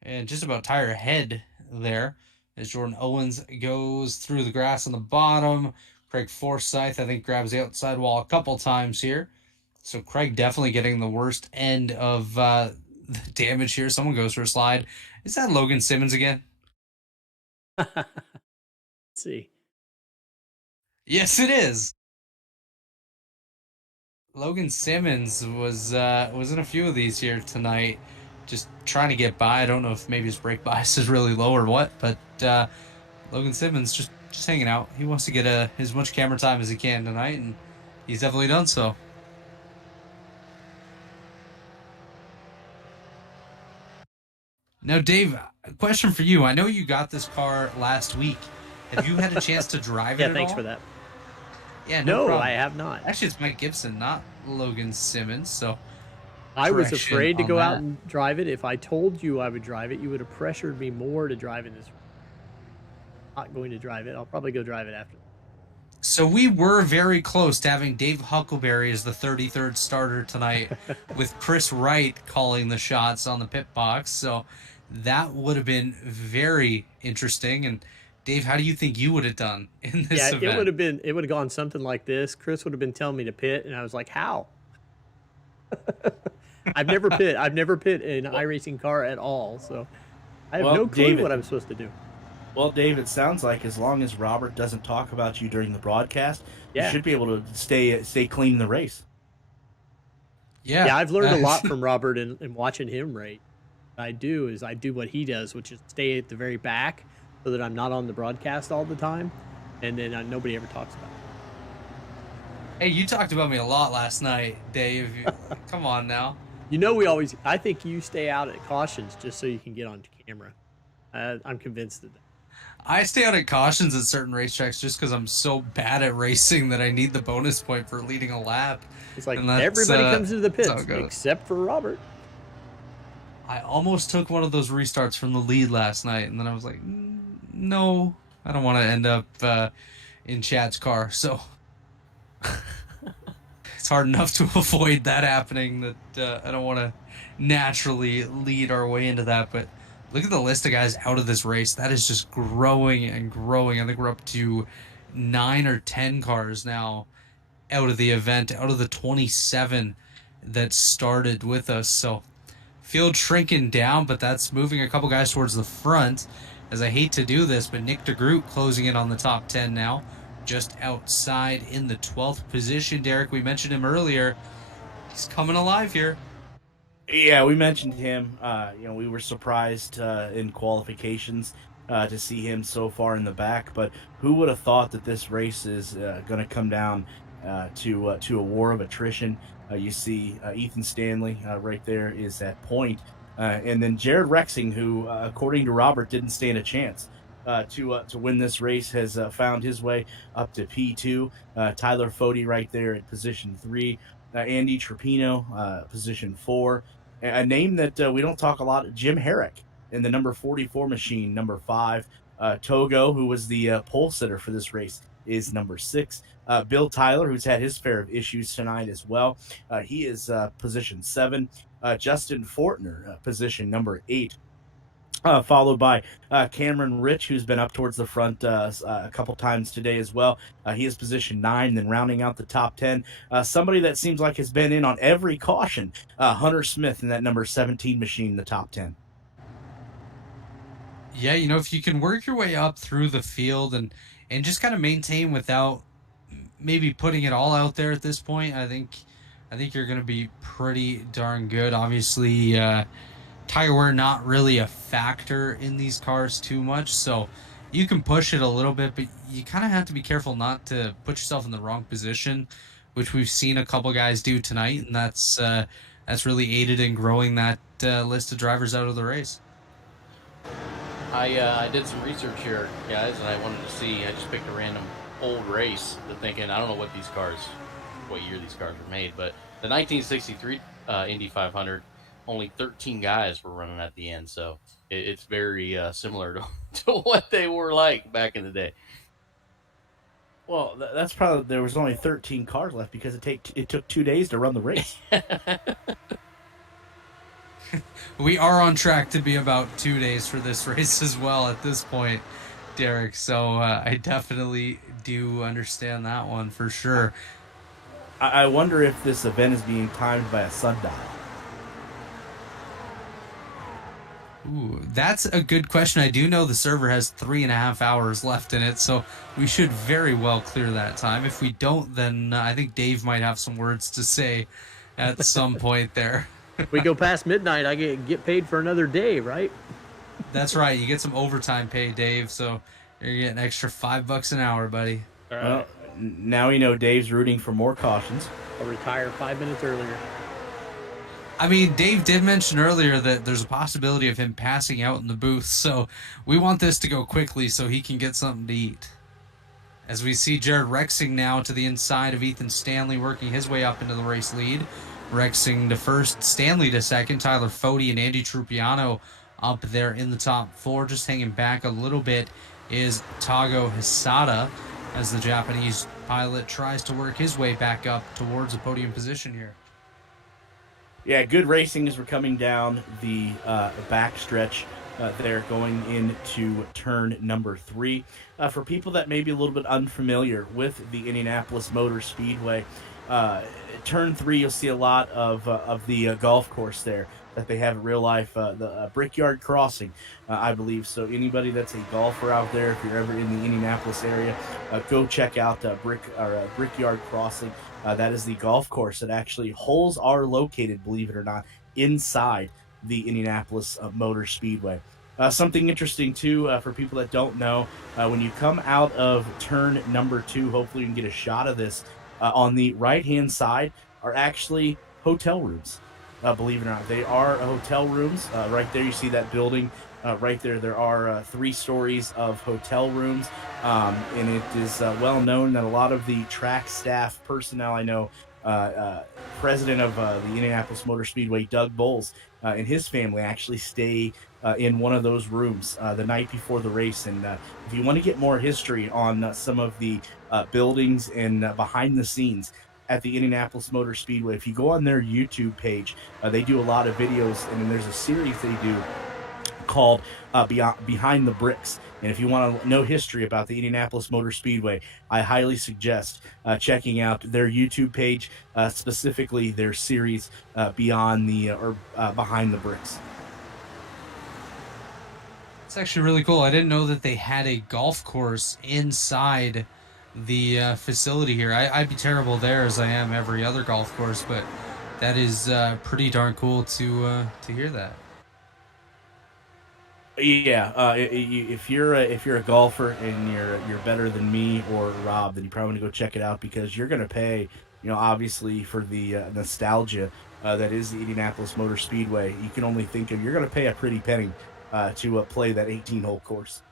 and just about tire head there as Jordan Owens goes through the grass on the bottom. Craig Forsyth, I think, grabs the outside wall a couple times here. So Craig definitely getting the worst end of the damage here. Someone goes for a slide. Is that Logan Simmons again? Let's see. Yes, it is. Logan Simmons was in a few of these here tonight, just trying to get by. I don't know if maybe his brake bias is really low or what, but Logan Simmons just just hanging out. He wants to get as much camera time as he can tonight, and he's definitely done so. Now, Dave, a question for you. I know you got this car last week. Have you had a chance to drive it Yeah, at thanks all? for that. Yeah, No, problem. I have not. Actually, it's Mike Gibson, not Logan Simmons. So I was correction afraid to on go out that. and drive it. If I told you I would drive it, you would have pressured me more to drive in this. I'm not going to drive it. I'll probably go drive it after. So we were very close to having Dave Huckleberry as the 33rd starter tonight with Chris Wright calling the shots on the pit box. So that would have been very interesting. And Dave, how do you think you would have done in this Yeah, event? it would have gone something like this. Chris would have been telling me to pit, and I was like, how? I've never pit an iRacing car at all, so I have Well, no clue David- what I'm supposed to do. Well, Dave, it sounds like as long as Robert doesn't talk about you during the broadcast, Yeah. you should be able to stay clean in the race. Yeah, I've learned a lot from Robert and watching him race. What I do what he does, which is stay at the very back so that I'm not on the broadcast all the time, and then nobody ever talks about it. Hey, you talked about me a lot last night, Dave. Come on now. You know, I think you stay out at cautions just so you can get on camera. I'm convinced of that. I stay out at cautions at certain racetracks just because I'm so bad at racing that I need the bonus point for leading a lap. It's like And that's, everybody comes into the that's how pits it goes. except for Robert. I almost took one of those restarts from the lead last night, and then I was like, no, I don't want to end up in Chad's car. So it's hard enough to avoid that happening that I don't want to naturally lead our way into that. But look at the list of guys out of this race. That is just growing and growing. I think we're up to 9 or 10 cars now out of the event, out of the 27 that started with us. So field shrinking down, but that's moving a couple guys towards the front. As I hate to do this, but Nick DeGroot closing in on the top 10 now, just outside in the 12th position. Derik, we mentioned him earlier. He's coming alive here. Yeah, we mentioned him. We were surprised in qualifications to see him so far in the back, but who would have thought that this race is going to come down to a war of attrition? You see Ethan Stanley right there is at point, and then Jared Rexing, who, according to Robert, didn't stand a chance to win this race, has found his way up to P2. Tyler Fody right there at position 3. Andy Trapino, position 4. A name that we don't talk a lot, Jim Herrick in the number 44 machine, number 5. Togo, who was the pole sitter for this race, is number 6. Bill Tyler, who's had his fair of issues tonight as well, he is position 7. Justin Fortner, position number 8. Followed by Cameron Rich, who's been up towards the front a couple times today as well. He is position 9. Then rounding out the top 10, somebody that seems like has been in on every caution, Hunter Smith in that number 17 machine in the top 10. Yeah, if you can work your way up through the field and just kind of maintain without maybe putting it all out there at this point, I think you're going to be pretty darn good. Obviously, tire wear not really a factor in these cars too much, so you can push it a little bit, but you kind of have to be careful not to put yourself in the wrong position, which we've seen a couple guys do tonight, and that's really aided in growing that list of drivers out of the race. I did some research here, guys, and I wanted to see. I just picked a random old race, thinking I don't know what year these cars were made, but the 1963 Indy 500. Only 13 guys were running at the end, so it's very similar to what they were like back in the day. Well, that's probably, there was only 13 cars left because it took 2 days to run the race. We are on track to be about 2 days for this race as well at this point, Derik, so I definitely do understand that one for sure. I wonder if this event is being timed by a sundial. Ooh, that's a good question. I do know the server has 3.5 hours left in it, so we should very well clear that time. If we don't, then I think Dave might have some words to say at some point there. If we go past midnight, I get paid for another day, right? That's right. You get some overtime pay, Dave, so You're getting extra $5 an hour, buddy. All right. Well, now we know Dave's rooting for more cautions. I'll retire 5 minutes earlier. I mean, Dave did mention earlier that there's a possibility of him passing out in the booth, so we want this to go quickly so he can get something to eat. As we see Jared Rexing now to the inside of Ethan Stanley, working his way up into the race lead. Rexing to first, Stanley to second, Tyler Fode and Andy Trupiano up there in the top four. Just hanging back a little bit is Tago Hisada as the Japanese pilot tries to work his way back up towards a podium position here. Yeah, good racing as we're coming down the backstretch there, going into turn number 3. For people that may be a little bit unfamiliar with the Indianapolis Motor Speedway, turn 3 you'll see a lot of the golf course there that they have in real life, the Brickyard Crossing, I believe. So anybody that's a golfer out there, if you're ever in the Indianapolis area, go check out Brickyard Crossing. That is the golf course that actually holes are located, believe it or not, inside the Indianapolis Motor Speedway. Something interesting, too, for people that don't know, when you come out of turn number 2, hopefully you can get a shot of this, on the right-hand side are actually hotel rooms. Believe it or not, they are hotel rooms. Right there, you see that building. Right there, there are 3 stories of hotel rooms, and it is well known that a lot of the track staff personnel, I know, president of the Indianapolis Motor Speedway, Doug Bowles, and his family actually stay in one of those rooms the night before the race. And if you want to get more history on some of the buildings and behind the scenes at the Indianapolis Motor Speedway, if you go on their YouTube page, they do a lot of videos, and then there's a series they do called Behind the Bricks. And if you want to know history about the Indianapolis Motor Speedway, I highly suggest checking out their YouTube page, specifically their series Behind the Bricks. It's actually really cool. I didn't know that they had a golf course inside the facility here. I'd be terrible there as I am every other golf course, but that is pretty darn cool to hear that. Yeah, if you're a golfer and you're better than me or Rob, then you probably want to go check it out, because you're going to pay, obviously, for the nostalgia that is the Indianapolis Motor Speedway. You can only think of, you're going to pay a pretty penny to play that 18-hole course.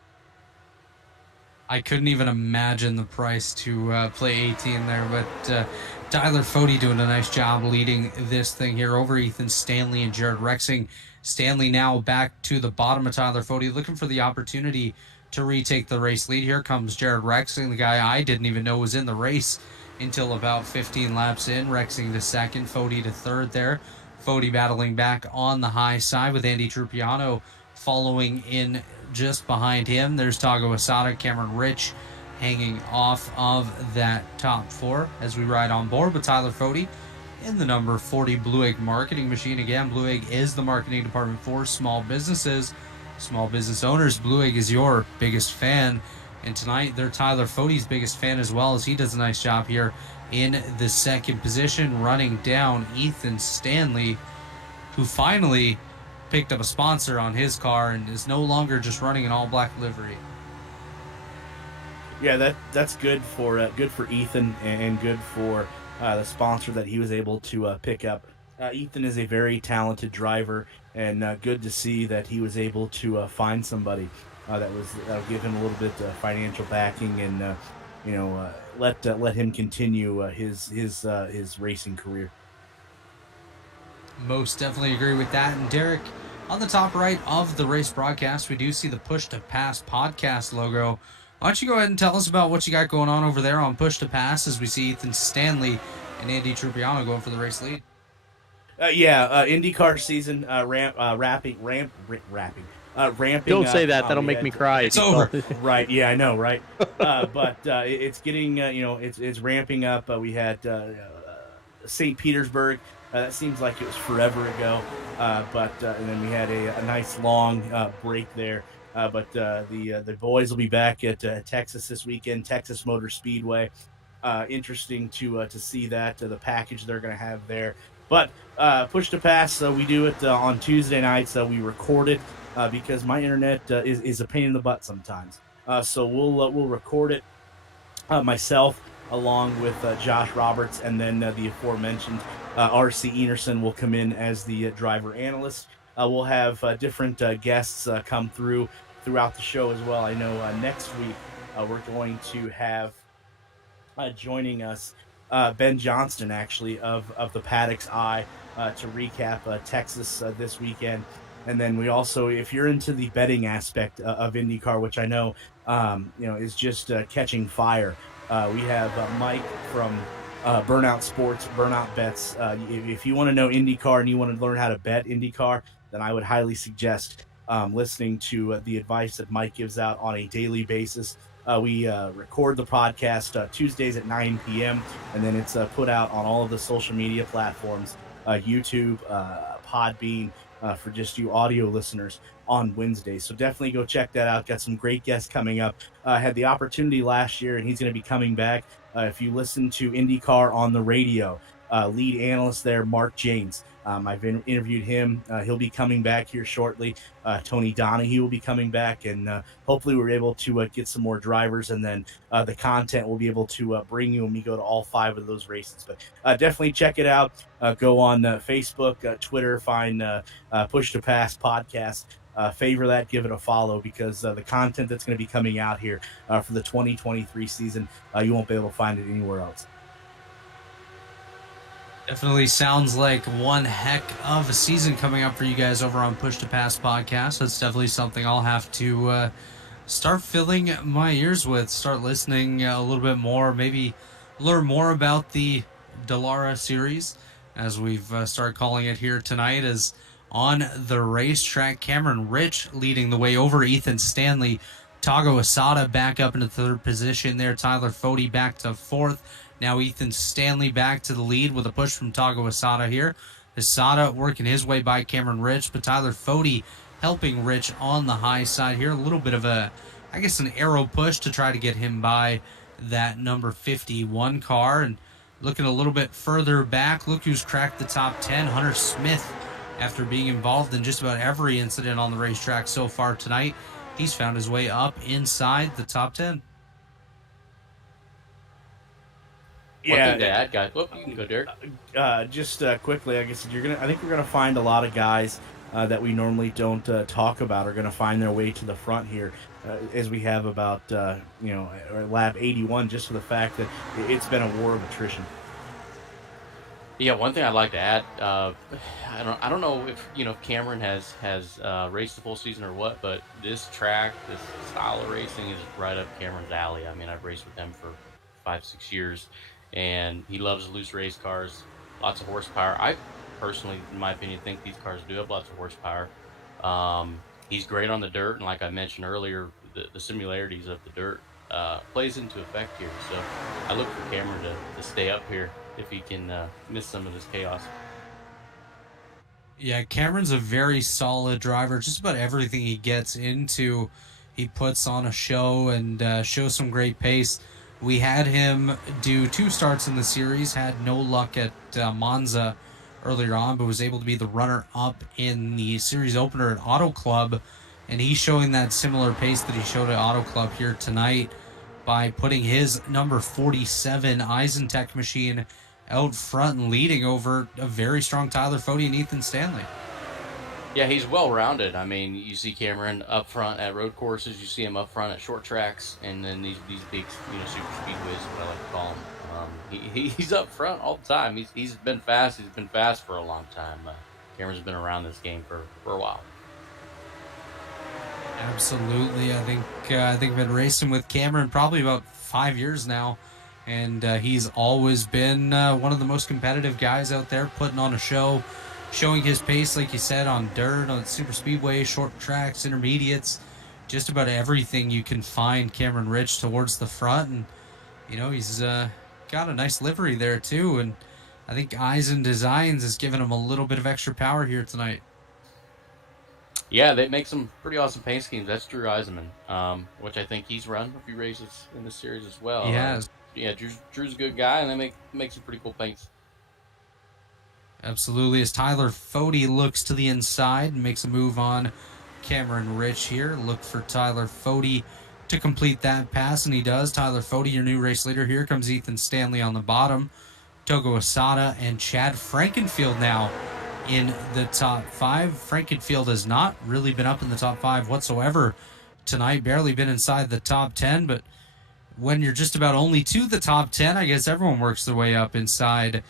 I couldn't even imagine the price to play 18 there, but Tyler Fode doing a nice job leading this thing here over Ethan Stanley and Jared Rexing. Stanley now back to the bottom of Tyler Fode, looking for the opportunity to retake the race lead. Here comes Jared Rexing, the guy I didn't even know was in the race until about 15 laps in. Rexing to second, Fode to third there. Fode battling back on the high side with Andy Trupiano following in just behind him. There's Tago Asada, Cameron Rich hanging off of that top 4 as we ride on board with Tyler Fode in the number 40 Blue Egg marketing machine. Again, Blue Egg is the marketing department for small businesses, small business owners. Blue Egg is your biggest fan, and tonight they're Tyler Fode's biggest fan as well, as he does a nice job here in the second position, running down Ethan Stanley, who finally picked up a sponsor on his car and is no longer just running an all-black livery. Yeah, that's good for Ethan, and good for the sponsor that he was able to pick up. Ethan is a very talented driver, and good to see that he was able to find somebody that'll give him a little bit of financial backing, and let him continue his racing career. Most definitely agree with that. And Derik, on the top right of the race broadcast, we do see the Push to Pass podcast logo. Why don't you go ahead and tell us about what you got going on over there on Push to Pass, as we see Ethan Stanley and Andy Trupiano going for the race lead? IndyCar season ramping. Don't say up. that. That'll make me cry. It's over. Right. Yeah, I know. Right. But it's getting, it's ramping up. We had St. Petersburg. That seems like it was forever ago. And then we had a nice long break there. But the boys will be back at Texas this weekend, Texas Motor Speedway. Interesting to see that, the package they're going to have there. But Push to Pass, we do it on Tuesday nights. We record it because my internet is a pain in the butt sometimes. So we'll record it, myself along with Josh Roberts, and then the aforementioned RC Enerson will come in as the driver analyst. We'll have different guests come throughout the show as well. I know next week we're going to have joining us Ben Johnston, actually, of the Paddock's Eye, to recap Texas this weekend. And then we also, if you're into the betting aspect of IndyCar, which I know is just catching fire, we have Mike from Burnout Sports, Burnout Bets. If you want to know IndyCar and you want to learn how to bet IndyCar, then I would highly suggest listening to the advice that Mike gives out on a daily basis. We record the podcast Tuesdays at 9 p.m., and then it's put out on all of the social media platforms, YouTube, Podbean, for just you audio listeners on Wednesday. So definitely go check that out. Got some great guests coming up. Had the opportunity last year, and he's going to be coming back. If you listen to IndyCar on the radio, lead analyst there, Mark James. I've interviewed him. He'll be coming back here shortly. Tony Donahue will be coming back, and hopefully we're able to get some more drivers, and then the content we'll be able to bring you when we go to all 5 of those races. But definitely check it out. Go on Facebook, Twitter, find Push to Pass podcast. Favor that, give it a follow, because the content that's going to be coming out here for the 2023 season, you won't be able to find it anywhere else. Definitely sounds like one heck of a season coming up for you guys over on Push to Pass podcast. That's definitely something I'll have to start filling my ears with, start listening a little bit more, maybe learn more about the Dallara series, as we've started calling it here tonight, as on the racetrack. Cameron Rich leading the way over Ethan Stanley. Tago Asada back up into 3rd position there. Tyler Fode back to 4th. Now Ethan Stanley back to the lead with a push from Tago Asada here. Asada working his way by Cameron Rich, but Tyler Fode helping Rich on the high side here. A little bit of an arrow push to try to get him by that number 51 car. And looking a little bit further back, look who's cracked the top 10. Hunter Smith, after being involved in just about every incident on the racetrack so far tonight, he's found his way up inside the top 10. One thing to add, guys. Oh, you can go, Derik. Just quickly, I guess I think we're gonna find a lot of guys that we normally don't talk about are gonna find their way to the front here, as we have about lap 81, just for the fact that it's been a war of attrition. Yeah, one thing I'd like to add, I don't know if Cameron has raced the full season or what, but this track, this style of racing is right up Cameron's alley. I mean, I've raced with him for 5-6 years, and he loves loose race cars, lots of horsepower. I personally, in my opinion, think these cars do have lots of horsepower. He's great on the dirt, and like I mentioned earlier, the similarities of the dirt plays into effect here. So I look for Cameron to stay up here if he can miss some of this chaos. Yeah, Cameron's a very solid driver. Just about everything he gets into, he puts on a show and shows some great pace. We had him do 2 starts in the series, had no luck at Monza earlier on, but was able to be the runner-up in the series opener at Auto Club, and he's showing that similar pace that he showed at Auto Club here tonight by putting his number 47 Eisentech machine out front and leading over a very strong Tyler Fode and Ethan Stanley. Yeah, he's well-rounded. I mean, you see Cameron up front at road courses, you see him up front at short tracks, and then these big, super speedways, what I like to call them. He's up front all the time. He's been fast. He's been fast for a long time. Cameron's been around this game for a while. Absolutely. I think I've been racing with Cameron probably about 5 years now, and he's always been one of the most competitive guys out there, putting on a show, showing his pace, like you said, on dirt, on super speedway, short tracks, intermediates, just about everything you can find Cameron Rich towards the front. And he's got a nice livery there too, and I think Eisen Designs has given him a little bit of extra power here tonight. Yeah, they make some pretty awesome paint schemes. That's Drew Eisenman, which I think he's run a few races in this series as well. He has. Yeah, Drew's a good guy, and they make some pretty cool paints. Absolutely. As Tyler Fode looks to the inside and makes a move on Cameron Rich here. Look for Tyler Fode to complete that pass, and he does. Tyler Fode, your new race leader. Here comes Ethan Stanley on the bottom. Togo Asada and Chad Frankenfield now in the top 5. Frankenfield has not really been up in the top 5 whatsoever tonight, barely been inside the top 10, but when you're just about only to the top 10, I guess everyone works their way up inside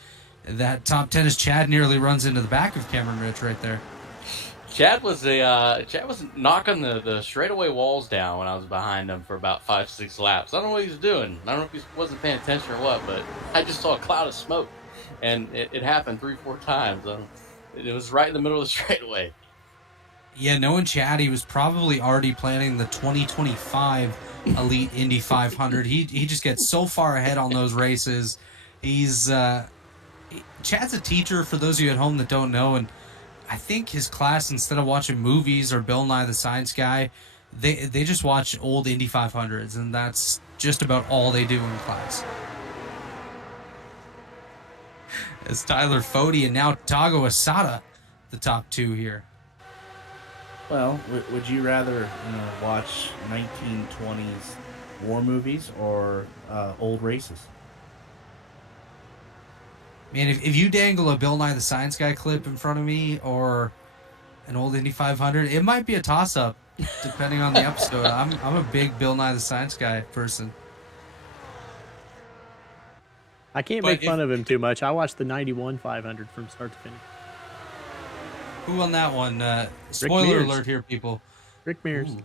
that top 10 as Chad nearly runs into the back of Cameron Rich right there. Chad was knocking the straightaway walls down when I was behind him for about 5-6 laps. I don't know what he was doing. I don't know if he wasn't paying attention or what, but I just saw a cloud of smoke, and it happened 3-4 times. It was right in the middle of the straightaway. Yeah, knowing Chad, he was probably already planning the 2025 Elite Indy 500. He just gets so far ahead on those races. He's Chad's a teacher, for those of you at home that don't know, and I think his class, instead of watching movies or Bill Nye the Science Guy, they just watch old Indy 500s, and that's just about all they do in class. As Tyler Fode and now Tago Asada, the top 2 here. Well, would you rather watch 1920s war movies or old races? Man, if you dangle a Bill Nye the Science Guy clip in front of me or an old Indy 500, it might be a toss-up, depending on the episode. I'm a big Bill Nye the Science Guy person. I can't make fun of him too much. I watched the 91 500 from start to finish. Who won that one? Spoiler alert here, people. Rick Mears. Ooh.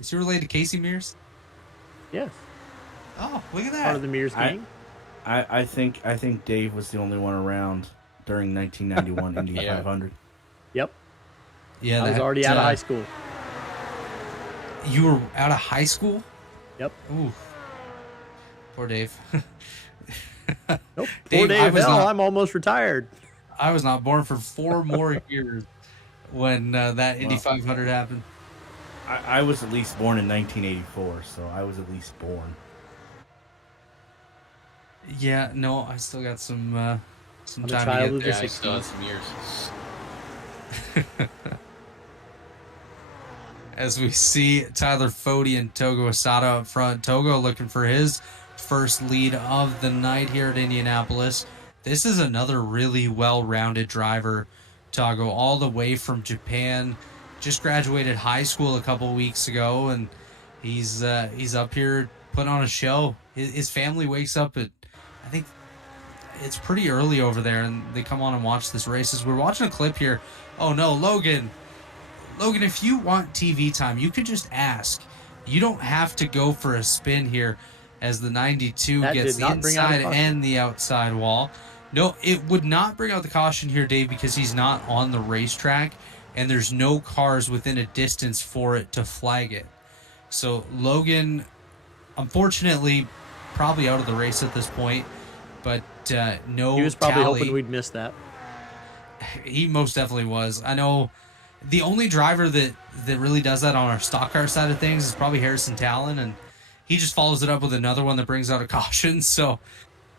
Is he related to Casey Mears? Yes. Oh, look at that. Part of the Mears gang. I think Dave was the only one around during 1991 Indy 500. Yep. Yeah, I was already out of high school. You were out of high school? Yep. Ooh. Poor Dave. Nope. Poor Dave. I'm almost retired. I was not born for 4 more years when that Indy 500 happened. I was at least born in 1984, so I was at least born. Yeah, no, I still got some time to get there. Yeah, I still have some years. As we see Tyler Fode and Togo Asada up front. Togo looking for his first lead of the night here at Indianapolis. This is another really well-rounded driver, Togo, all the way from Japan. Just graduated high school a couple weeks ago, and he's up here putting on a show. His family wakes up at, I think it's pretty early over there, and they come on and watch this race. As we're watching a clip here. Oh no, Logan, if you want TV time, you could just ask. You don't have to go for a spin here, as the 92 gets the inside and the outside wall. No, it would not bring out the caution here, Dave, because he's not on the racetrack, and there's no cars within a distance for it to flag it. So Logan, unfortunately, probably out of the race at this point, but no. He was probably tally. hoping we'd miss that. He most definitely was. I know the only driver that really does that on our stock car side of things is probably Harrison Talon, and he just follows it up with another one that brings out a caution. So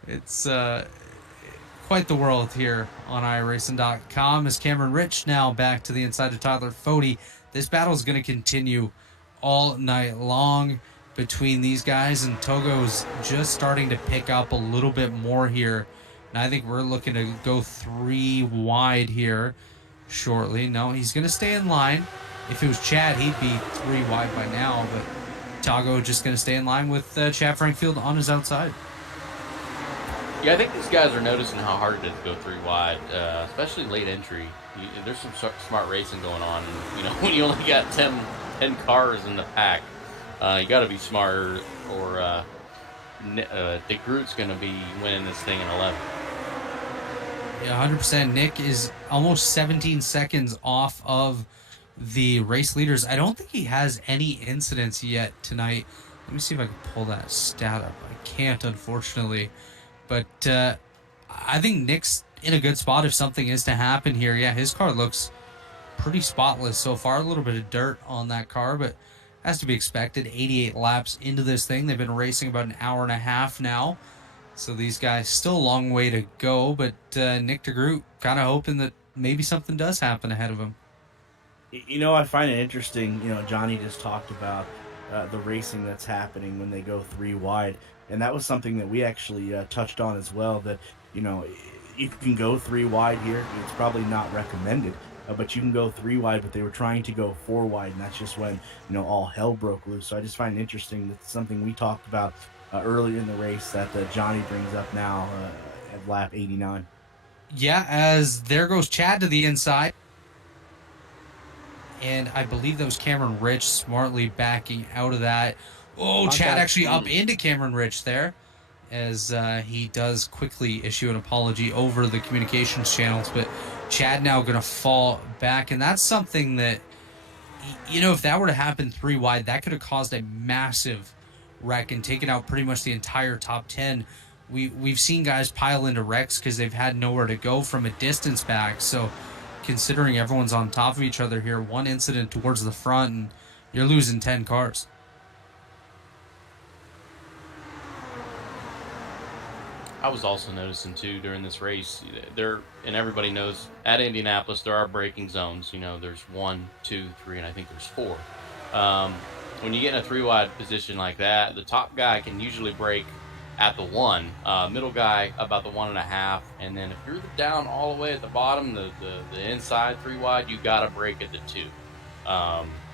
it's quite the world here on iRacing.com. As Cameron Rich now back to the inside of Tyler Fode. This battle is going to continue all night long between these guys, and Togo's just starting to pick up a little bit more here. And I think we're looking to go 3 wide here shortly. No, he's going to stay in line. If it was Chad, he'd be 3 wide by now, but Togo just going to stay in line with Chad Frankfield on his outside. Yeah, I think these guys are noticing how hard it is to go 3 wide, especially late entry. There's some smart racing going on. And, when you only got 10 cars in the pack, you got to be smarter, or Dick Groot's going to be winning this thing in 11. Yeah, 100%. Nick is almost 17 seconds off of the race leaders. I don't think he has any incidents yet tonight. Let me see if I can pull that stat up. I can't, unfortunately. But I think Nick's in a good spot if something is to happen here. Yeah, his car looks pretty spotless so far. A little bit of dirt on that car, but has to be expected. 88 laps into this thing. They've been racing about an hour and a half now. So these guys still a long way to go, but Nick DeGroot kind of hoping that maybe something does happen ahead of him. I find it interesting. Johnny just talked about the racing that's happening when they go 3 wide, and that was something that we actually touched on as well. That you can go 3 wide here. It's probably not recommended, but you can go 3 wide. But they were trying to go 4 wide, and that's just when all hell broke loose. So I just find it interesting that something we talked about earlier in the race that Johnny brings up now at lap 89. Yeah, as there goes Chad to the inside. And I believe that was Cameron Rich smartly backing out of that. Oh, Chad actually up into Cameron Rich there, as he does quickly issue an apology over the communications channels. But Chad now going to fall back. And that's something that, if that were to happen 3 wide, that could have caused a massive wreck and taken out pretty much the entire top 10. We've seen guys pile into wrecks because they've had nowhere to go from a distance back. So considering everyone's on top of each other here, one incident towards the front and you're losing 10 cars. I was also noticing too during this race, and everybody knows at Indianapolis there are braking zones. There's 1, 2, 3, and I think there's 4. When you get in a 3 wide position like that, the top guy can usually brake at the 1, middle guy about the 1.5, and then if you're down all the way at the bottom, the inside 3 wide, you gotta brake at the 2.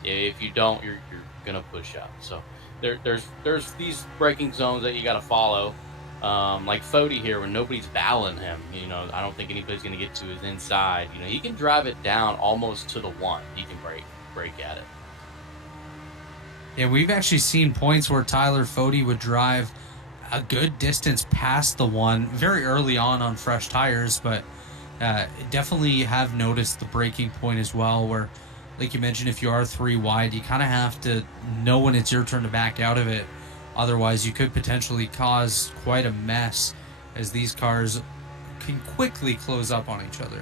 If you don't, you're gonna push out. So there's these braking zones that you gotta follow. Like Fody here, when nobody's battling him, I don't think anybody's gonna get to his inside. He can drive it down almost to the 1. He can brake at it. Yeah, we've actually seen points where Tyler Fody would drive a good distance past the 1 very early on fresh tires, but definitely have noticed the braking point as well, where, like you mentioned, if you are 3 wide, you kind of have to know when it's your turn to back out of it. Otherwise, you could potentially cause quite a mess, as these cars can quickly close up on each other.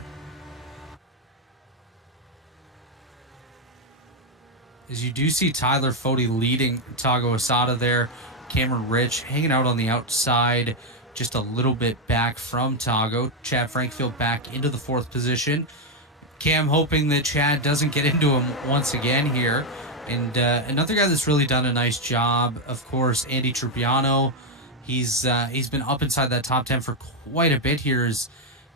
As you do see Tyler Fody leading Tago Asada there, Cameron Rich hanging out on the outside, just a little bit back from Tago. Chad Frankfield back into the 4th position. Cam hoping that Chad doesn't get into him once again here. And another guy that's really done a nice job, of course, Andy Trupiano. He's been up inside that top 10 for quite a bit here. Is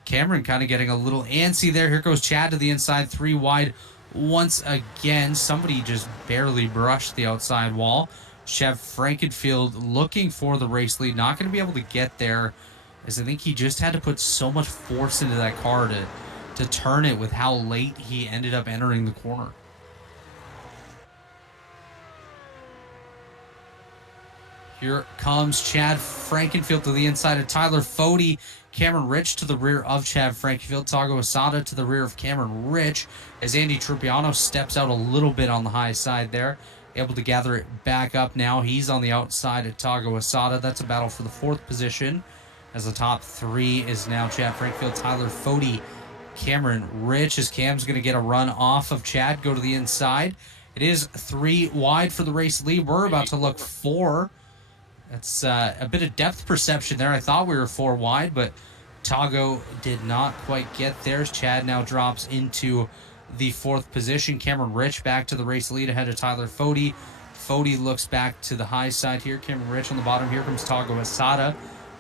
Cameron kind of getting a little antsy there. Here goes Chad to the inside, 3 wide. Once again, somebody just barely brushed the outside wall. Chad Frankenfield looking for the race lead, not going to be able to get there, as I think he just had to put so much force into that car to turn it with how late he ended up entering the corner. Here comes Chad Frankenfield to the inside of Tyler Fody. Cameron Rich to the rear of Chad Frankenfield. Tago Asada to the rear of Cameron Rich, as Andy Trupiano steps out a little bit on the high side there. Able to gather it back up now. He's on the outside of Tago Asada. That's a battle for the 4th position, as the top 3 is now Chad Frankfield, Tyler Fody, Cameron Rich, as Cam's going to get a run off of Chad, go to the inside. It is 3 wide for the race lead. We're about to look 4. That's a bit of depth perception there. I thought we were 4 wide, but Tago did not quite get there. Chad now drops into the 4th position. Cameron Rich back to the race lead ahead of Tyler Fody. Fody looks back to the high side here. Cameron Rich on the bottom. Here comes Tago Asada.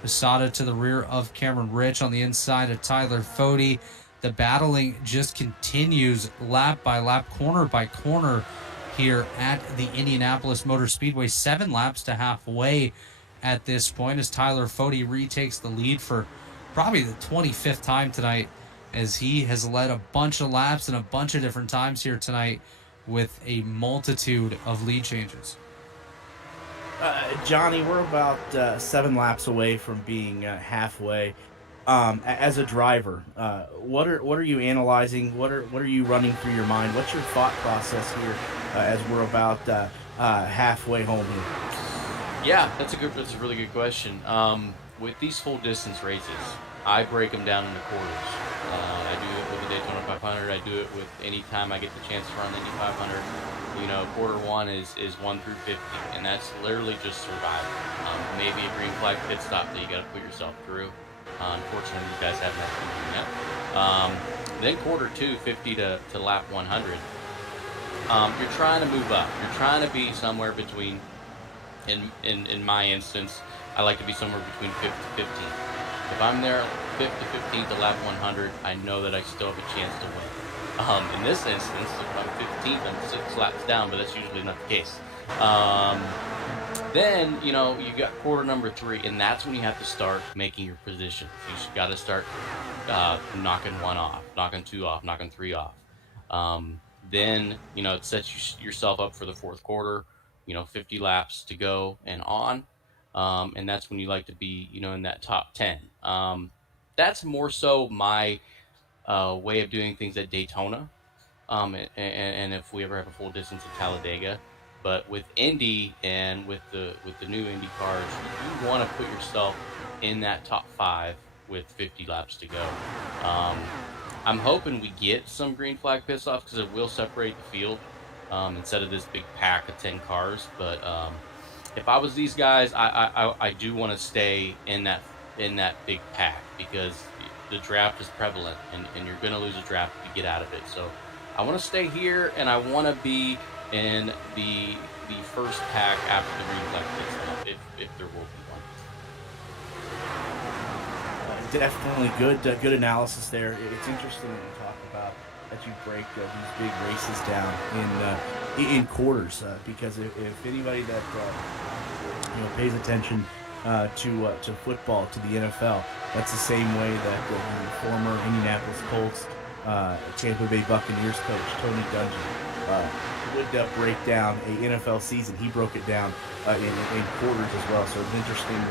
Asada to the rear of Cameron Rich on the inside of Tyler Fody. The battling just continues lap by lap, corner by corner here at the Indianapolis Motor Speedway. 7 laps to halfway at this point, as Tyler Fody retakes the lead for probably the 25th time tonight, as he has led a bunch of laps and a bunch of different times here tonight with a multitude of lead changes. Johnny, we're about 7 laps away from being halfway. As a driver, what are you analyzing? What are you running through your mind? What's your thought process here as we're about halfway home here? Yeah, that's a really good question. With these full distance races, I break them down into quarters. I do it with the Daytona 500. I do it with any time I get the chance to run the Indy 500. Quarter 1 is 1 through 50, and that's literally just survival. Maybe a green flag pit stop that you got to put yourself through. Unfortunately, you guys haven't had to do that. Then quarter 2, 50 to lap 100. you're trying to move up. You're trying to be somewhere between, in my instance, I like to be somewhere between 5th to 15th. If I'm there 5th to 15th to lap 100, I know that I still have a chance to win. In this instance, if I'm 15th, I'm 6 laps down, but that's usually not the case. Then, you got quarter number 3, and that's when you have to start making your positions. You got to start knocking 1 off, knocking 2 off, knocking 3 off. Then, it sets yourself up for the 4th quarter, 50 laps to go and on. And that's when you like to be, in that top 10. That's more so my way of doing things at Daytona. And if we ever have a full distance at Talladega. But with Indy and with the new Indy cars, you want to put yourself in that top 5 with 50 laps to go. I'm hoping we get some green flag piss offs because it will separate the field instead of this big pack of 10 cars. But if I was these guys, I do want to stay in that big pack because the draft is prevalent and you're going to lose a draft if you get out of it. So I want to stay here and I want to be in the first pack after the green flag pit stop, if there will be one. Definitely good analysis there. It's interesting when you talk about that you break these big races down in quarters because if anybody that pays attention to football, to the NFL, that's the same way that the former Indianapolis Colts, Tampa Bay Buccaneers coach Tony Dungy would break down a NFL season. He broke it down in quarters as well. So it's interesting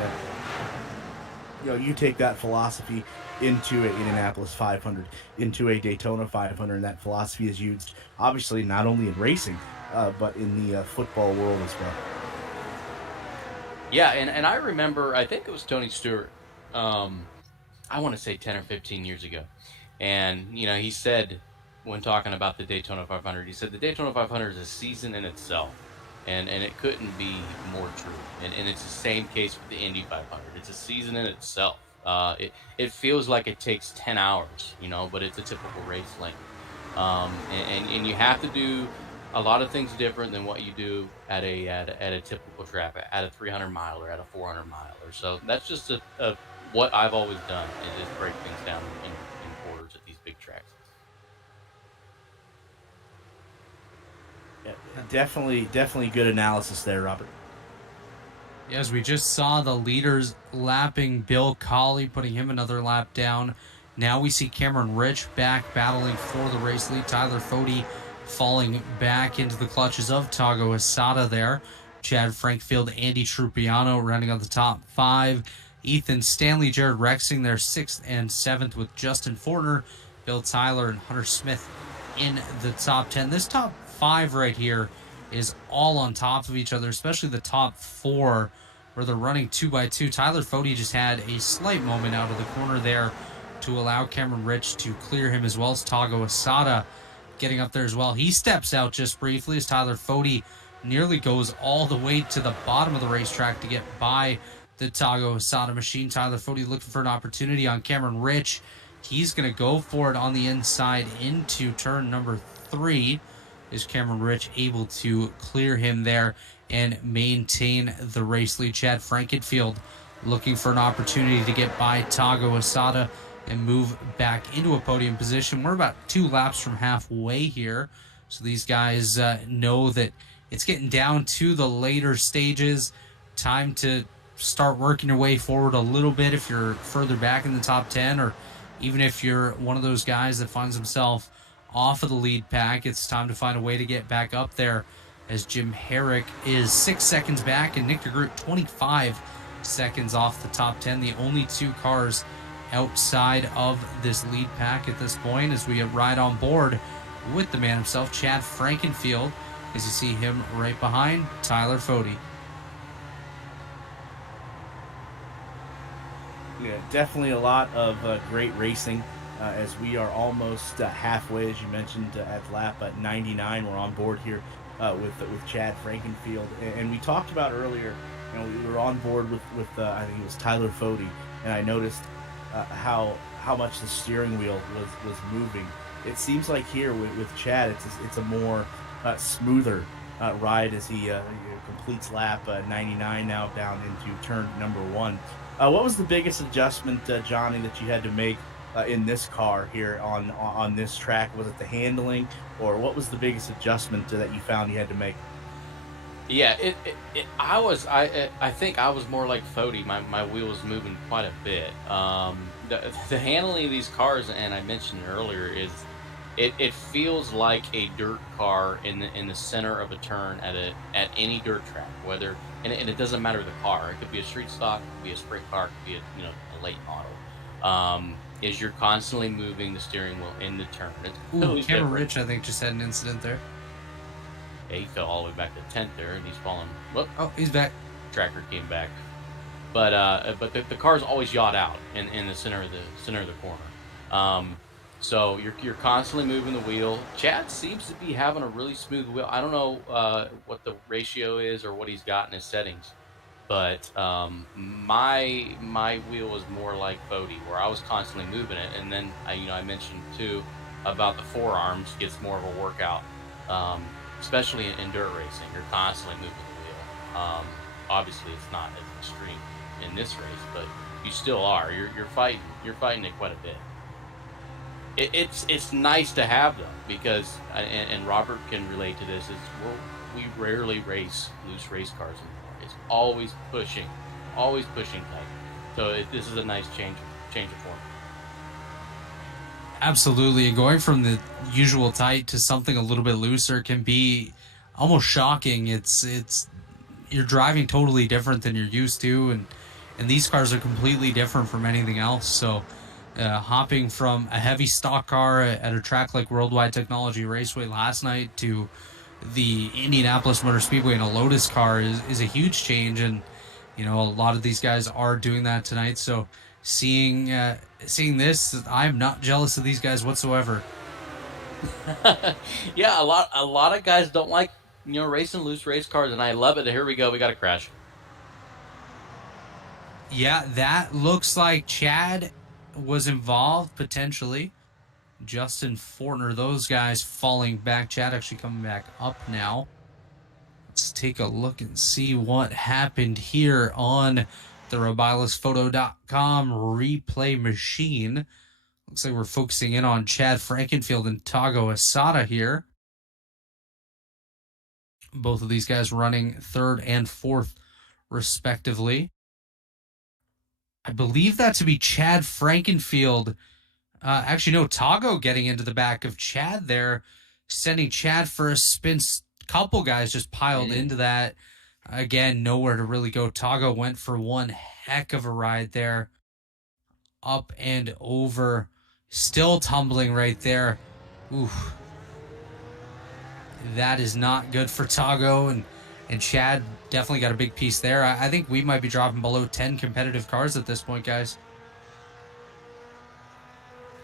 that you take that philosophy into an Indianapolis 500, into a Daytona 500, and that philosophy is used obviously not only in racing, but in the football world as well. Yeah, and I remember, I think it was Tony Stewart, I want to say 10 or 15 years ago, and he said, when talking about the Daytona 500, he said the Daytona 500 is a season in itself, and it couldn't be more true. And it's the same case with the Indy 500. It's a season in itself. It feels like it takes 10 hours, but it's a typical race length. And you have to do a lot of things different than what you do at a typical track, at a 300 mile or at a 400 miler. So that's just what I've always done is break things down in quarters at these big tracks. Yeah, definitely good analysis there, Robert. Yes, we just saw the leaders lapping Bill Colley, putting him another lap down. Now we see Cameron Rich back battling for the race lead. Tyler Fode falling back into the clutches of Tago Asada there. Chad Frankfield, Andy Trupiano rounding out the top 5. Ethan Stanley, Jared Rexing there 6th and 7th with Justin Fortner, Bill Tyler, and Hunter Smith in the top 10. This top 5 right here is all on top of each other, especially the top 4 where they're running 2 by 2. Tyler Fode just had a slight moment out of the corner there to allow Cameron Rich to clear him, as well as Tago Asada getting up there as well. He steps out just briefly as Tyler Fode nearly goes all the way to the bottom of the racetrack to get by the Tago Asada machine. Tyler Fode looking for an opportunity on Cameron Rich. He's going to go for it on the inside into turn number 3. Is Cameron Rich able to clear him there and maintain the race lead? Chad Frankenfield looking for an opportunity to get by Tago Asada and move back into a podium position. We're about 2 laps from halfway here, so these guys know that it's getting down to the later stages. Time to start working your way forward a little bit if you're further back in the top 10, or even if you're one of those guys that finds himself off of the lead pack. It's time to find a way to get back up there, as Jim Herrick is 6 seconds back and Nick DeGroot 25 seconds off the top 10. The only 2 cars outside of this lead pack at this point, as we ride on board with the man himself, Chad Frankenfield, as you see him right behind Tyler Fode. Yeah, definitely a lot of great racing. As we are almost halfway, as you mentioned, at lap 99, we're on board here with Chad Frankenfield, and we talked about earlier. We were on board with I think it was Tyler Fode, and I noticed how much the steering wheel was moving. It seems like here with Chad, it's a more smoother ride as he completes lap 99 now down into turn number one. What was the biggest adjustment, Johnny, that you had to make in this car here on this track? Was it the handling, or what was the biggest adjustment that you found you had to make? Yeah, I think I was more like Fody. My wheel was moving quite a bit. The handling of these cars, and I mentioned it earlier, is it feels like a dirt car in the center of a turn at any dirt track. Whether and it doesn't matter the car. It could be a street stock, it could be a sprint car, it could be a late model. Is you're constantly moving the steering wheel in the turn. It's Ooh, totally Cameron different. Rich, I think, just had an incident there. Yeah, he fell all the way back to 10th there, and he's falling. Whoop, Oh, he's back. tracker came back. But the cars always yacht out in the center of the corner. So you're constantly moving the wheel. Chad seems to be having a really smooth wheel. I don't know what the ratio is or what he's got in his settings, but my wheel was more like Bodie, where I was constantly moving it. And then I mentioned too about the forearms gets more of a workout, especially in dirt racing. You're constantly moving the wheel. Obviously, it's not as extreme in this race, but you still are. You're fighting it quite a bit. It's nice to have them because and Robert can relate to this. Is we rarely race loose race cars anymore. It's always pushing tight. So this is a nice change of form. Absolutely. And going from the usual tight to something a little bit looser can be almost shocking. It's you're driving totally different than you're used to, and these cars are completely different from anything else. So hopping from a heavy stock car at a track like Worldwide Technology Raceway last night to the Indianapolis Motor Speedway in a Lotus car is a huge change, and a lot of these guys are doing that tonight. So seeing this, I'm not jealous of these guys whatsoever. Yeah, a lot of guys don't like racing loose race cars, and I love it. Here we go. We got a crash. Yeah, that looks like Chad was involved potentially. Justin Fortner, those guys falling back. Chad actually coming back up now. Let's take a look and see what happened here on the RobilusPhoto.com replay machine. Looks like we're focusing in on Chad Frankenfield and Tago Asada here. Both of these guys running third and fourth, respectively. I believe that to be Chad Frankenfield. Actually, no, Tago getting into the back of Chad there, sending Chad for a spin. Couple guys just piled into that. Again, nowhere to really go. Tago went for one heck of a ride there. Up and over. Still tumbling right there. Oof. That is not good for Tago, and Chad definitely got a big piece there. I think we might be dropping below 10 competitive cars at this point, guys.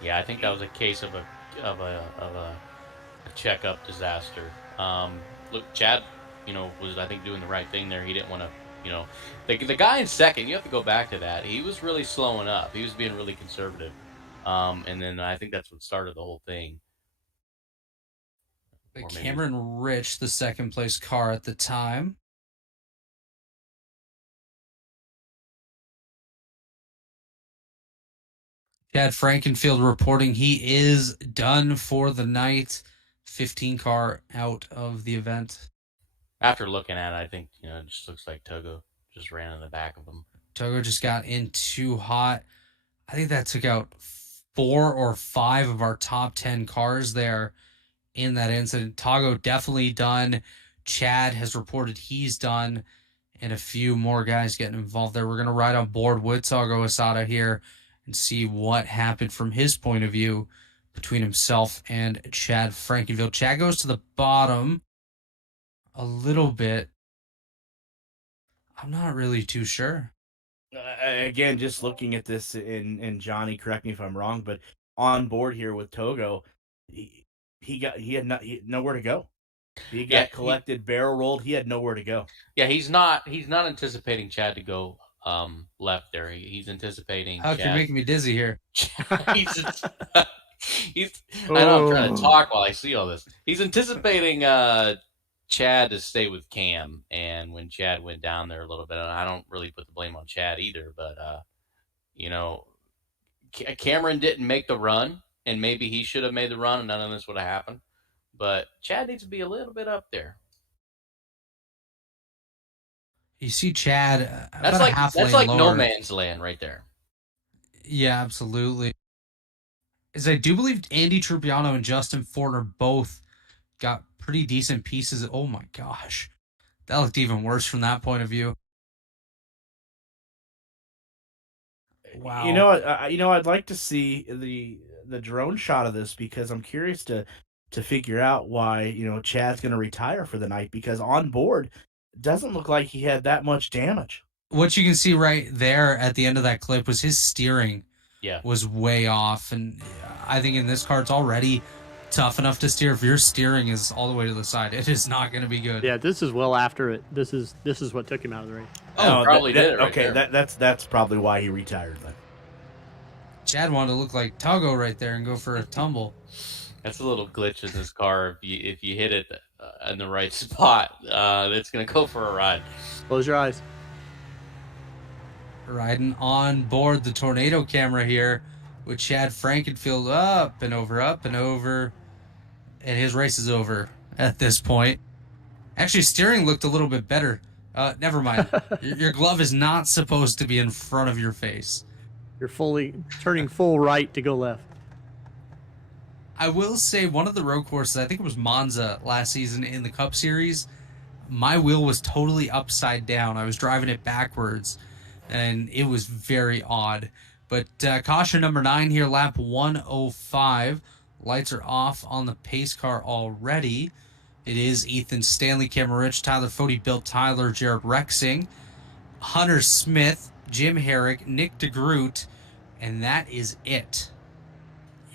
Yeah, I think that was a case of a checkup disaster. Look, Chad, was I think doing the right thing there. He didn't want to, the guy in second. You have to go back to that. He was really slowing up. He was being really conservative, and then I think that's what started the whole thing. Cameron Rich, the second place car at the time. Chad Frankenfield reporting he is done for the night. 15 car out of the event. After looking at it, I think, it just looks like Togo just ran in the back of him. Togo just got in too hot. I think that took out 4 or 5 of our top 10 cars there in that incident. Tago definitely done. Chad has reported he's done, and a few more guys getting involved there. We're going to ride on board with Tago Asada here and see what happened from his point of view between himself and Chad Frankenfield. Chad goes to the bottom a little bit. I'm not really too sure. Again, just looking at this, and Johnny, correct me if I'm wrong, but on board here with Togo, he had nowhere to go. He got collected, barrel rolled. He had nowhere to go. Yeah, he's not anticipating Chad to go left there. He's anticipating. You're making me dizzy here. I know I'm trying to talk while I see all this. He's anticipating Chad to stay with Cam, and when Chad went down there a little bit, and I don't really put the blame on Chad either, but you know, Cameron didn't make the run, and maybe he should have made the run, and none of this would have happened. But Chad needs to be a little bit up there. You see Chad That's about like half that's lane like lower. no man's land right there. Yeah, absolutely. As I do believe Andy Trupiano and Justin Fortner both got pretty decent pieces. Oh my gosh. That looked even worse from that point of view. Wow. I'd like to see the drone shot of this because I'm curious to figure out why Chad's going to retire for the night, because on board it doesn't look like he had that much damage. What you can see right there at the end of that clip was his steering was way off, and I think in this car it's already tough enough to steer. If your steering is all the way to the side, it is not going to be good. Yeah, this is well after it. This is what took him out of the race. Probably did it right okay, there. that's probably why he retired then. Chad wanted to look like Tuggo right there and go for a tumble. That's a little glitch in this car. If you hit it in the right spot, it's going to go for a ride. Close your eyes. Riding on board the tornado camera here with Chad Frankenfield up and over, and his race is over at this point. Actually, steering looked a little bit better. Never mind. Your glove is not supposed to be in front of your face. You're fully turning full right to go left. I will say one of the road courses, I think it was Monza last season in the Cup Series, my wheel was totally upside down. I was driving it backwards, and it was very odd. But caution number 9 here, lap 105. Lights are off on the pace car already. It is Ethan Stanley, Cameron Rich, Tyler Fody, Bill Tyler, Jared Rexing, Hunter Smith, Jim Herrick, Nick DeGroot, and that is it.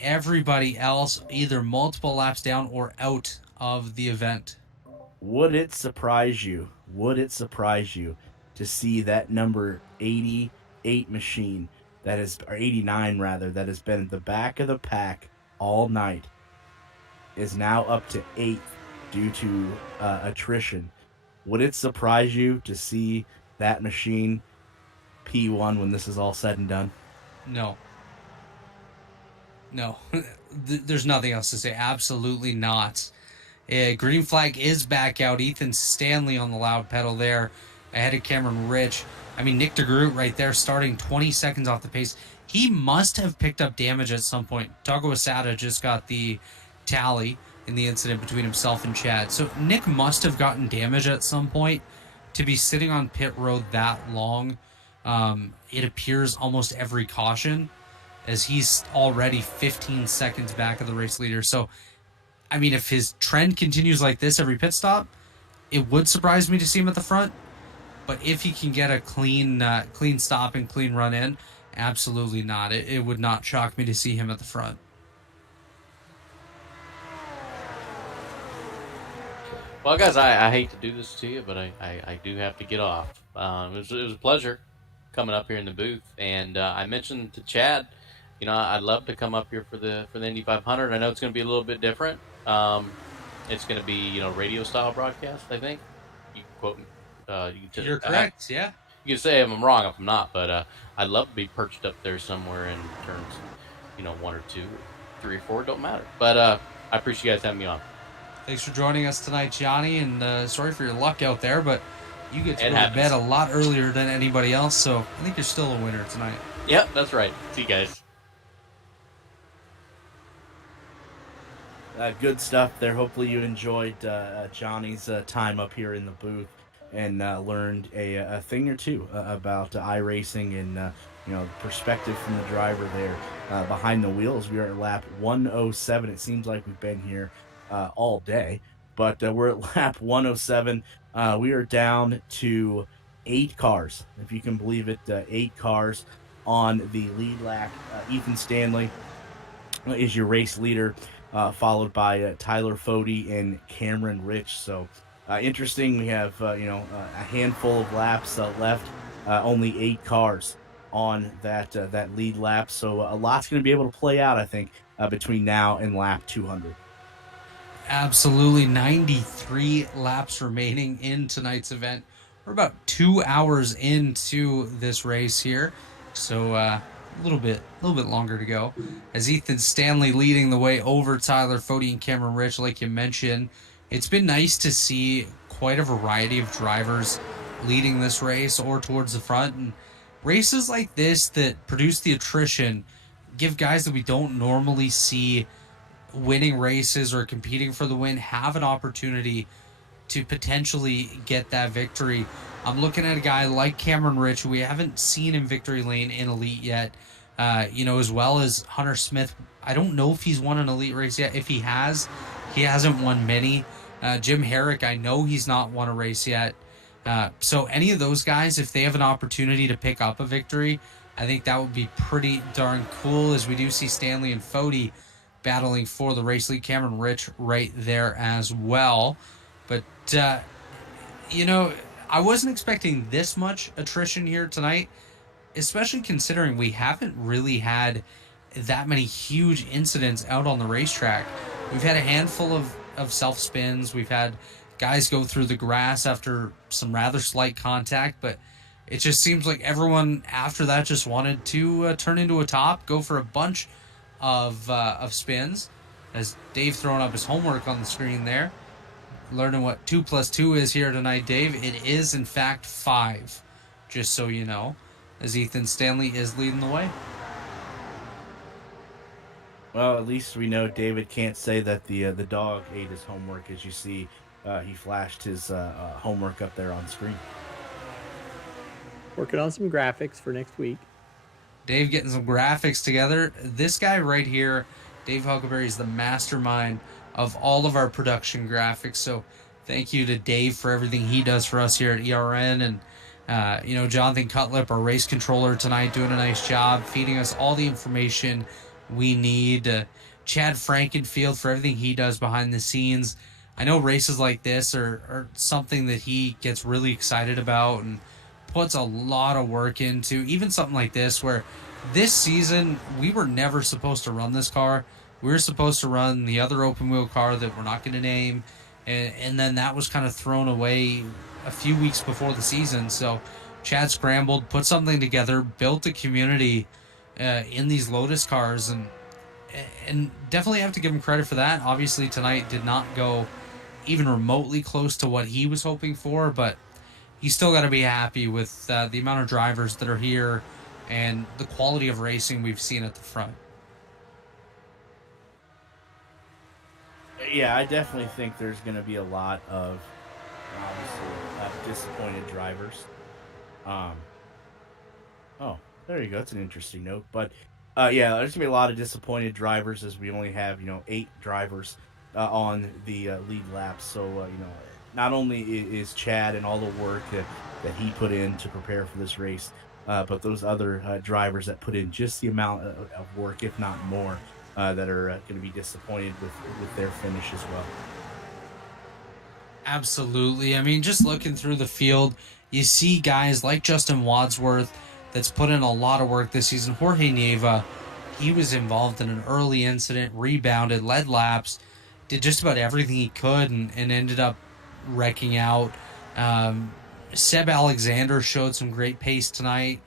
Everybody else either multiple laps down or out of the event. Would it surprise you to see that number 88 machine or 89 rather, that has been at the back of the pack all night is now up to 8th due to attrition? Would it surprise you to see that machine P1 when this is all said and done? No. There's nothing else to say. Absolutely not. Green flag is back out. Ethan Stanley on the loud pedal there ahead of Cameron Rich. I mean, Nick DeGroot right there starting 20 seconds off the pace. He must have picked up damage at some point. Tago Asada just got the tally in the incident between himself and Chad. So Nick must have gotten damage at some point to be sitting on pit road that long. It appears almost every caution, as he's already 15 seconds back of the race leader. So, I mean, if his trend continues like this every pit stop, it would surprise me to see him at the front. But if he can get a clean stop and clean run in, absolutely not. It would not shock me to see him at the front. Well, guys, I hate to do this to you, but I do have to get off. It was a pleasure coming up here in the booth, and I mentioned to Chad, I'd love to come up here for the Indy 500. I know it's going to be a little bit different. It's going to be radio style broadcast. I think you can quote me. You're correct. Yeah. You can say if I'm wrong, if I'm not, but I'd love to be perched up there somewhere in turns, 1 or 2, 3 or 4, don't matter. But I appreciate you guys having me on. Thanks for joining us tonight, Johnny, and sorry for your luck out there, but you get to go to bed a lot earlier than anybody else, so I think you're still a winner tonight. Yep, that's right. See you guys. Good stuff there. Hopefully you enjoyed Johnny's time up here in the booth and learned a thing or two about iRacing and the perspective from the driver there behind the wheels. We are at lap 107. It seems like we've been here all day, but we're at lap 107. We are down to 8 cars, if you can believe it. 8 cars on the lead lap. Ethan Stanley is your race leader, followed by Tyler Fody and Cameron Rich. So interesting. We have a handful of laps left. Only 8 cars on that lead lap. So a lot's going to be able to play out, I think, between now and lap 200. Absolutely. 93 laps remaining in tonight's event. We're about 2 hours into this race here, so a little bit longer to go. As Ethan Stanley leading the way over Tyler Fode and Cameron Rich, like you mentioned. It's been nice to see quite a variety of drivers leading this race or towards the front, and races like this that produce the attrition give guys that we don't normally see winning races or competing for the win have an opportunity to potentially get that victory. I'm looking at a guy like Cameron Rich, who we haven't seen in victory lane in Elite yet, as well as Hunter Smith. I don't know if he's won an Elite race yet. If he has, he hasn't won many. Jim Herrick, I know he's not won a race yet. So any of those guys, if they have an opportunity to pick up a victory, I think that would be pretty darn cool, as we do see Stanley and Fode battling for the race lead. Cameron Rich right there as well. But, I wasn't expecting this much attrition here tonight, especially considering we haven't really had that many huge incidents out on the racetrack. We've had a handful of self-spins. We've had guys go through the grass after some rather slight contact, but it just seems like everyone after that just wanted to turn into a top, go for a bunch of spins. As Dave throwing up his homework on the screen there, learning what 2 + 2 is here tonight, Dave. It is, in fact, 5, just so you know, as Ethan Stanley is leading the way. Well, at least we know David can't say that the dog ate his homework. As you see, he flashed his homework up there on screen. Working on some graphics for next week. Dave getting some graphics together. This guy right here, Dave Huckleberry, is the mastermind of all of our production graphics. So thank you to Dave for everything he does for us here at ERN. And, Jonathan Cutlip, our race controller tonight, doing a nice job feeding us all the information we need. Chad Frankenfield for everything he does behind the scenes. I know races like this are something that he gets really excited about and puts a lot of work into. Even something like this, where this season we were never supposed to run this car. We were supposed to run the other open wheel car that we're not going to name, and then that was kind of thrown away a few weeks before the season. So Chad scrambled, put something together, built a community in these Lotus cars, and definitely have to give him credit for that. Obviously tonight did not go even remotely close to what he was hoping for, but he's still got to be happy with the amount of drivers that are here and the quality of racing we've seen at the front. Yeah, I definitely think there's going to be a lot of, obviously, disappointed drivers. There you go. That's an interesting note. But, there's going to be a lot of disappointed drivers, as we only have, 8 drivers on the lead laps. So, not only is Chad and all the work that he put in to prepare for this race, but those other drivers that put in just the amount of work, if not more, that are going to be disappointed with their finish as well. Absolutely. I mean, just looking through the field, you see guys like Justin Wadsworth that's put in a lot of work this season. Jorge Nieva, he was involved in an early incident, rebounded, led laps, did just about everything he could, and ended up wrecking out. Seb Alexander showed some great pace tonight.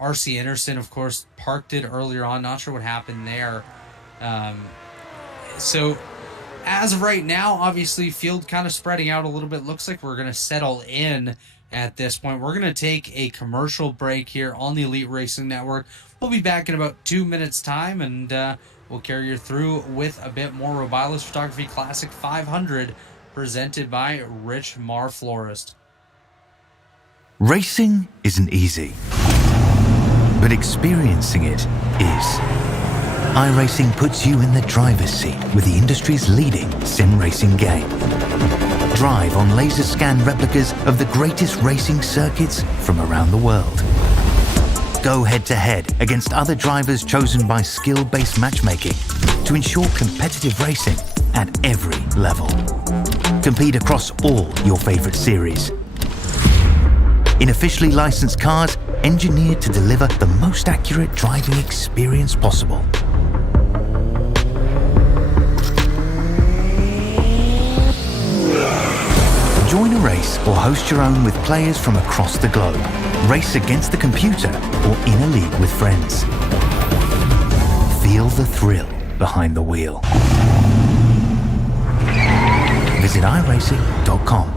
R.C. Anderson, of course, parked it earlier on. Not sure what happened there. So as of right now, obviously field kind of spreading out a little bit. Looks like we're going to settle in at this point. We're going to take a commercial break here on the Elite Racing Network. We'll be back in about 2 minutes time, and we'll carry you through with a bit more Robilas Photography Classic 500 presented by Rich Marr Florist. Racing isn't easy, but experiencing it is. iRacing puts you in the driver's seat with the industry's leading sim racing game. Drive on laser scan replicas of the greatest racing circuits from around the world. Go head to head against other drivers chosen by skill-based matchmaking to ensure competitive racing at every level. Compete across all your favorite series. In officially licensed cars engineered to deliver the most accurate driving experience possible. Join a race or host your own with players from across the globe. Race against the computer or in a league with friends. Feel the thrill behind the wheel. Visit iRacing.com.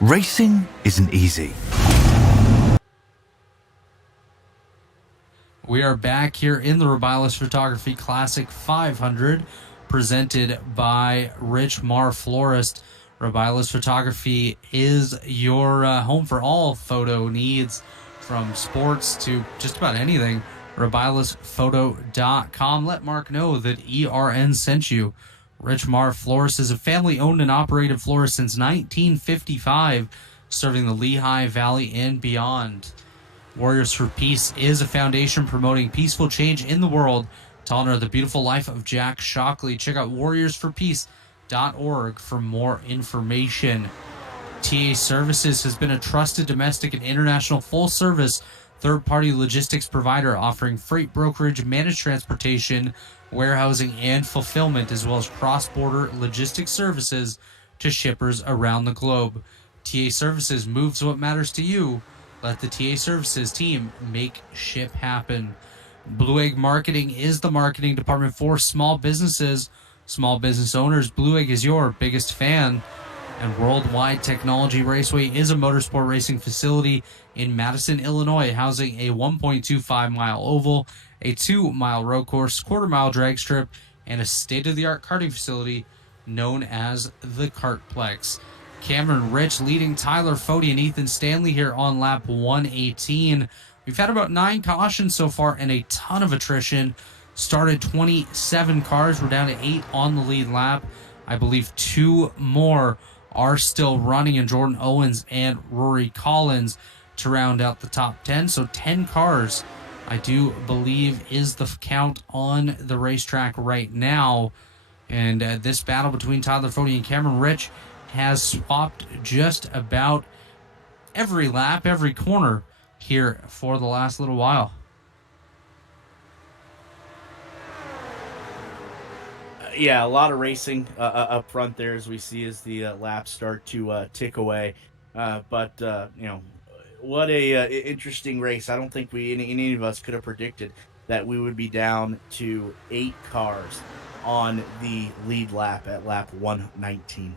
Racing isn't easy. We are back here in the Robiles Photography Classic 500, presented by Rich Marr Florist. Robiles Photography is your home for all photo needs, from sports to just about anything. RobilesPhoto.com. Let Mark know that ERN sent you. Rich Marr Florist is a family-owned and operated florist since 1955, serving the Lehigh Valley and beyond. Warriors for Peace is a foundation promoting peaceful change in the world to honor the beautiful life of Jack Shockley. Check out warriorsforpeace.org for more information. TA Services has been a trusted domestic and international full-service third-party logistics provider offering freight brokerage, managed transportation, warehousing, and fulfillment, as well as cross-border logistics services to shippers around the globe. TA Services moves what matters to you. Let the TA Services team make ship happen. Blue Egg Marketing is the marketing department for small businesses, small business owners. Blue Egg is your biggest fan. And Worldwide Technology Raceway is a motorsport racing facility in Madison, Illinois, housing a 1.25-mile oval, a 2-mile road course, quarter-mile drag strip, and a state-of-the-art karting facility known as the Kartplex. Cameron Rich leading Tyler Fode and Ethan Stanley here on lap 118. We've had about 9 cautions so far and a ton of attrition. Started 27 cars. We're down to 8 on the lead lap. I believe 2 more are still running, in Jordan Owens and Rory Collins to round out the top 10. So 10 cars, I do believe, is the count on the racetrack right now. And this battle between Tyler Fode and Cameron Rich has swapped just about every lap, every corner here for the last little while. Yeah, a lot of racing up front there, as we see as the laps start to tick away. But what a interesting race. I don't think any of us could have predicted that we would be down to 8 cars on the lead lap at lap 119.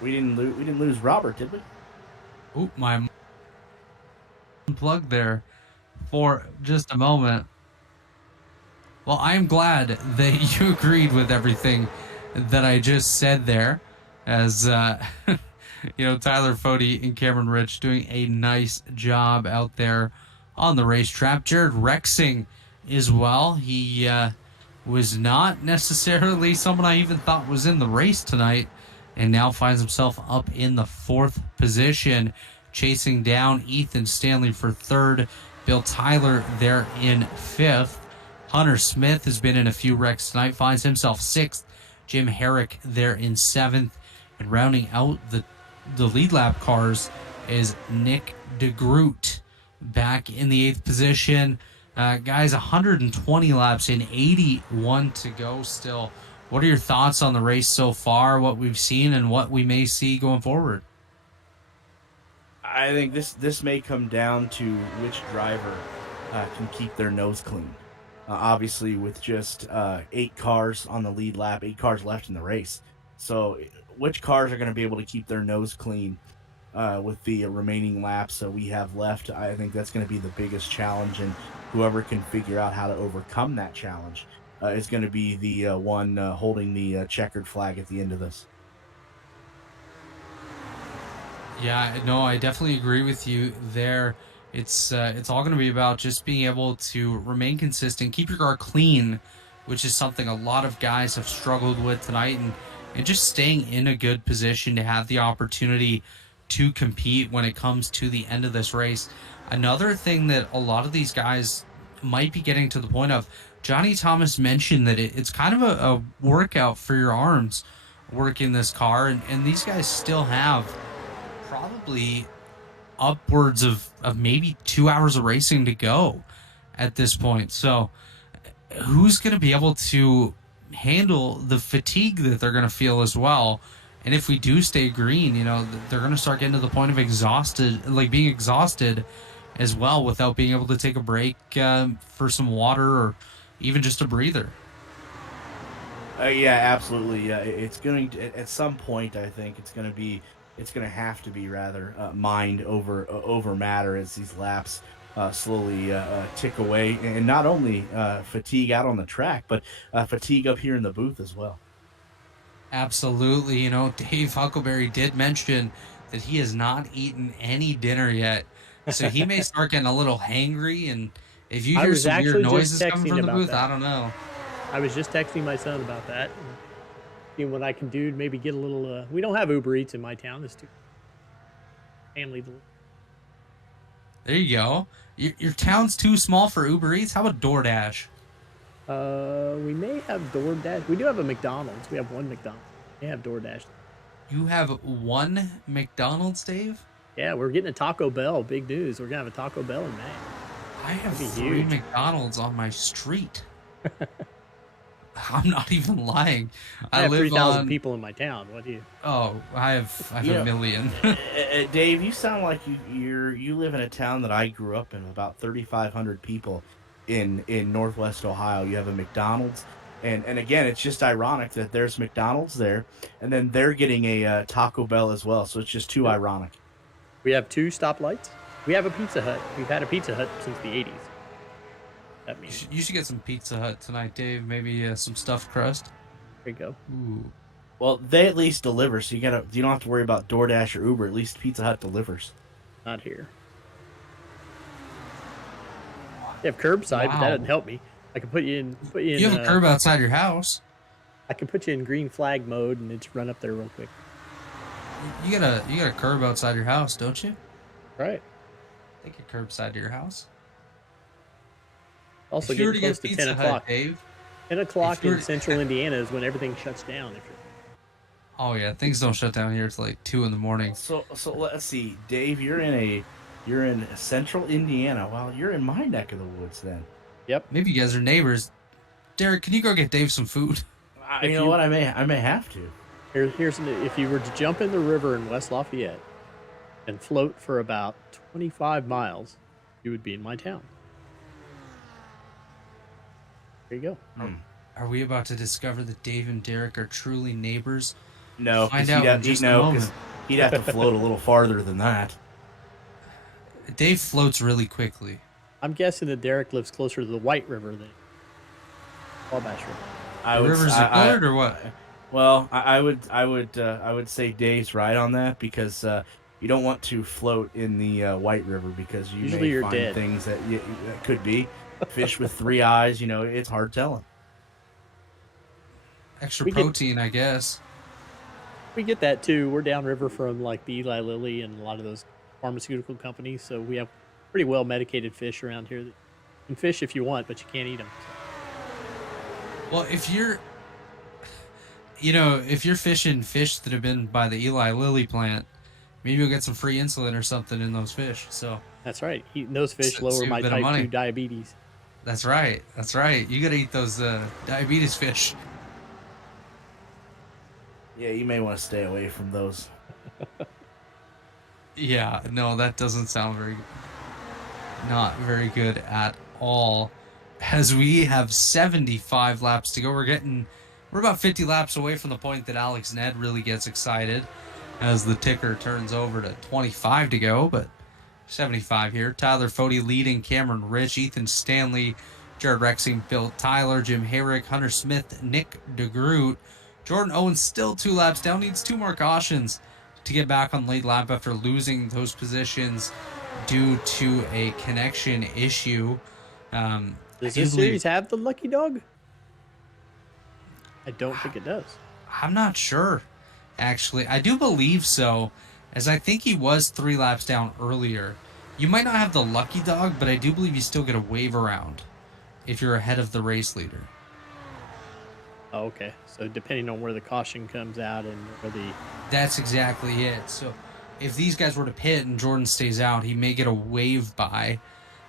we didn't lose Robert, did we? Oop, my plug there for just a moment. Well, I'm glad that you agreed with everything that I just said there, as Tyler Fody and Cameron Rich doing a nice job out there on the racetrack. Jared Rexing as well. He was not necessarily someone I even thought was in the race tonight, and now finds himself up in the 4th position, chasing down Ethan Stanley for 3rd, Bill Tyler there in 5th. Hunter Smith has been in a few wrecks tonight, finds himself 6th. Jim Herrick there in 7th. And rounding out the lead lap cars is Nick DeGroot back in the 8th position. Guys, 120 laps in, 81 to go still. What are your thoughts on the race so far, what we've seen and what we may see going forward? I think this may come down to which driver can keep their nose clean. Obviously, with just 8 cars on the lead lap, 8 cars left in the race. So which cars are going to be able to keep their nose clean with the remaining laps that we have left? I think that's going to be the biggest challenge, and whoever can figure out how to overcome that challenge is going to be the one holding the checkered flag at the end of this. Yeah, no, I definitely agree with you there. It's all going to be about just being able to remain consistent, keep your car clean, which is something a lot of guys have struggled with tonight, and just staying in a good position to have the opportunity to compete when it comes to the end of this race. Another thing that a lot of these guys might be getting to the point of, Johnny Thomas mentioned that it's kind of a workout for your arms working this car, and these guys still have probably upwards of maybe 2 hours of racing to go at this point. So who's going to be able to handle the fatigue that they're going to feel as well? And if we do stay green, they're going to start getting to the point of being exhausted as well, without being able to take a break for some water or even just a breather. Yeah, absolutely. It's going to, at some point, I think it's going to have to be rather mind over matter as these laps slowly tick away, and not only fatigue out on the track, but fatigue up here in the booth as well. Absolutely. Dave Huckleberry did mention that he has not eaten any dinner yet, so he may start getting a little hangry, and if you hear some weird noises coming from the booth, I don't know. I was just texting my son about that. And what I can do to maybe get a little... we don't have Uber Eats in my town. It's too family. There you go. Your town's too small for Uber Eats? How about DoorDash? We may have DoorDash. We do have a McDonald's. We have one McDonald's. We have DoorDash. You have one McDonald's, Dave? Yeah, we're getting a Taco Bell. Big news. We're going to have a Taco Bell in May. I have 3 McDonald's on my street. I'm not even lying. I have 3,000 people in my town. What do you? Oh, I have a million. Dave, you sound like you live in a town that I grew up in. About 3,500 people in Northwest Ohio. You have a McDonald's, and again, it's just ironic that there's McDonald's there, and then they're getting a Taco Bell as well. So it's just too ironic. We have 2 stoplights. We have a Pizza Hut. We've had a Pizza Hut since the 80s. That means you should get some Pizza Hut tonight, Dave. Maybe some stuffed crust. There you go. Ooh. Well, they at least deliver, so you don't have to worry about DoorDash or Uber. At least Pizza Hut delivers. Not here. They have curbside, but that doesn't help me. I can put you in. You have a curb outside your house. I can put you in green flag mode and it's run up there real quick. You got a curb outside your house, don't you? Right. Take a curbside to your house. Also, getting close to 10 o'clock. Hut, Dave. 10 o'clock in central Indiana is when everything shuts down. Oh yeah, things don't shut down here till like 2 in the morning. So let's see, Dave. You're in central Indiana. Well, you're in my neck of the woods then. Yep. Maybe you guys are neighbors. Derik, can you go get Dave some food? You know what? I may have to. Here's if you were to jump in the river in West Lafayette and float for about 25 miles, you would be in my town. There you go. Are we about to discover that Dave and Derik are truly neighbors No, Find because out in just a moment. he'd have to float a little farther than that. Dave floats really quickly. I'm guessing that Derik lives closer to the White River than Wabash River. I The would, rivers are good, or what? Well, I would say Dave's right on that because you don't want to float in the White River because you Usually may you're find dead. things that could be fish with 3 eyes. You know, it's hard telling. Extra We get- protein, I guess. We get that too. We're downriver from like the Eli Lilly and a lot of those pharmaceutical companies, so we have pretty well medicated fish around here. You can fish if you want, but you can't eat them. Well, if you're fishing fish that have been by the Eli Lilly plant, maybe you'll get some free insulin or something in those fish. So That's right. Eating those fish Save lower a my bit of type money. 2 diabetes. that's right. That's right. You gotta eat those diabetes fish. Yeah, you may want to stay away from those. Yeah, no, that doesn't sound not very good at all. As we have 75 laps to go, we're about 50 laps away from the point that Alex Ned really gets excited as the ticker turns over to 25 to go, but 75 here. Tyler Fody leading, Cameron Rich, Ethan Stanley, Jared Rexing, Bill Tyler, Jim Herrick, Hunter Smith, Nick DeGroot. Jordan Owens still 2 laps down, needs 2 more cautions to get back on late lap after losing those positions due to a connection issue. Does this series have the lucky dog? I don't think it does. I'm not sure, actually. I do believe so, as I think he was 3 laps down earlier. You might not have the lucky dog, but I do believe you still get a wave around if you're ahead of the race leader. Oh, okay. So depending on where the caution comes out and where the... That's exactly it. So if these guys were to pit and Jordan stays out, he may get a wave by.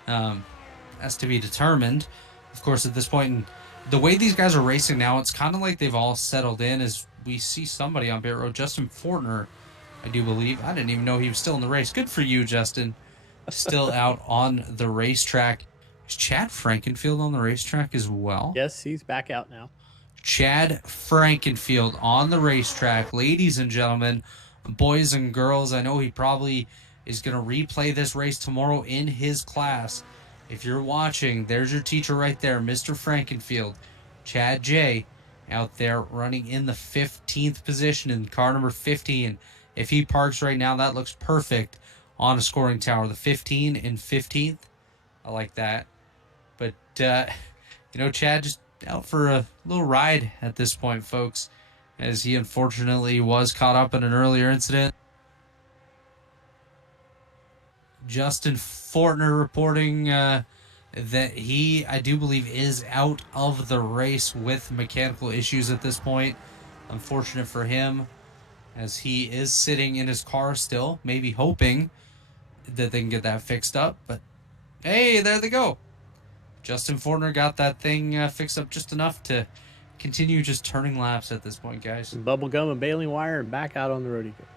That's to be determined. Of course, at this point, the way these guys are racing now, it's kind of like they've all settled in as we see somebody on pit road. Justin Fortner, I do believe. I didn't even know he was still in the race. Good for you, Justin. Still out on the racetrack. Is Chad Frankenfield on the racetrack as well? Yes, he's back out now. Chad Frankenfield on the racetrack. Ladies and gentlemen, boys and girls, I know he probably is going to replay this race tomorrow in his class. If you're watching, there's your teacher right there, Mr. Frankenfield. Chad J. out there running in the 15th position in car number 15. If he parks right now, that looks perfect on a scoring tower. The 15 and 15th. I like that. But, Chad just out for a little ride at this point, folks, as he unfortunately was caught up in an earlier incident. Justin Fortner reporting that he, I do believe, is out of the race with mechanical issues at this point. Unfortunate for him, as he is sitting in his car still, maybe hoping that they can get that fixed up. But, hey, there they go. Justin Fortner got that thing fixed up just enough to continue just turning laps at this point, guys. Bubble gum and baling wire and back out on the road he goes.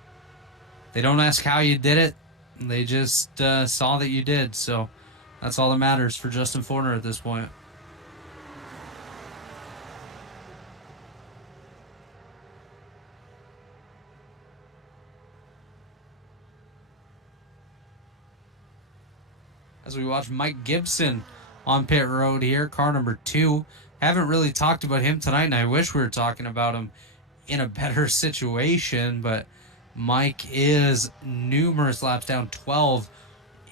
They don't ask how you did it. They just saw that you did. So that's all that matters for Justin Fortner at this point. As we watch Mike Gibson on pit road here, car number 2. Haven't really talked about him tonight, and I wish we were talking about him in a better situation, but Mike is numerous laps down, 12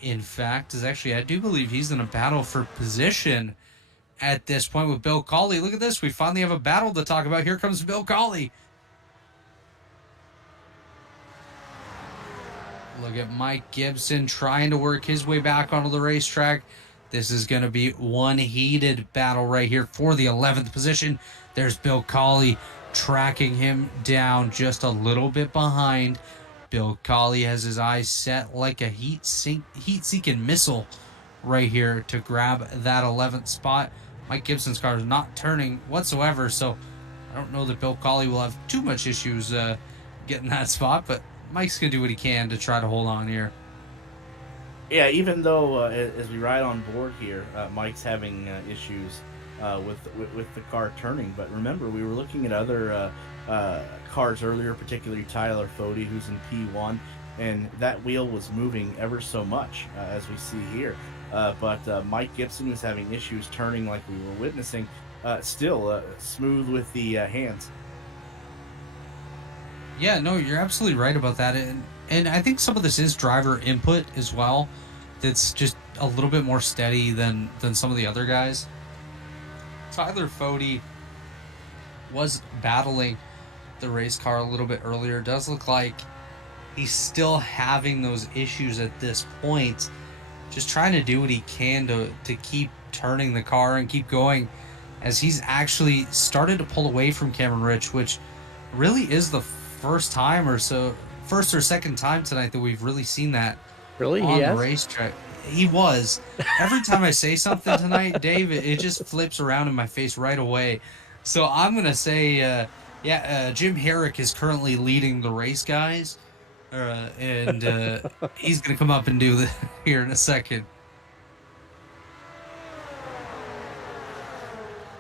in fact. Is actually, I do believe he's in a battle for position at this point with Bill Cawley. Look at this, we finally have a battle to talk about. Here comes Bill Cawley. Look at Mike Gibson trying to work his way back onto the racetrack. This is going to be one heated battle right here for the 11th position. There's Bill Cawley tracking him down just a little bit behind. Bill Cawley has his eyes set like a heat-seeking missile right here to grab that 11th spot. Mike Gibson's car is not turning whatsoever, so I don't know that Bill Cawley will have too much issues getting that spot, but Mike's going to do what he can to try to hold on here. Yeah, even though as we ride on board here, Mike's having issues with the car turning. But remember, we were looking at other cars earlier, particularly Tyler Fody, who's in P1, and that wheel was moving ever so much, as we see here. But Mike Gibson was having issues turning like we were witnessing, still smooth with the hands. Yeah, no, you're absolutely right about that. And I think some of this is driver input as well. That's just a little bit more steady than some of the other guys. Tyler Fody was battling the race car a little bit earlier. It does look like he's still having those issues at this point. Just trying to do what he can to keep turning the car and keep going, as he's actually started to pull away from Cameron Rich, which really is the first or second time tonight that we've really seen that Really? on He the has? racetrack. He was. Every time I say something tonight, Dave, it just flips around in my face right away. So I'm going to say, Jim Herrick is currently leading the race, guys. And he's going to come up and do that here in a second.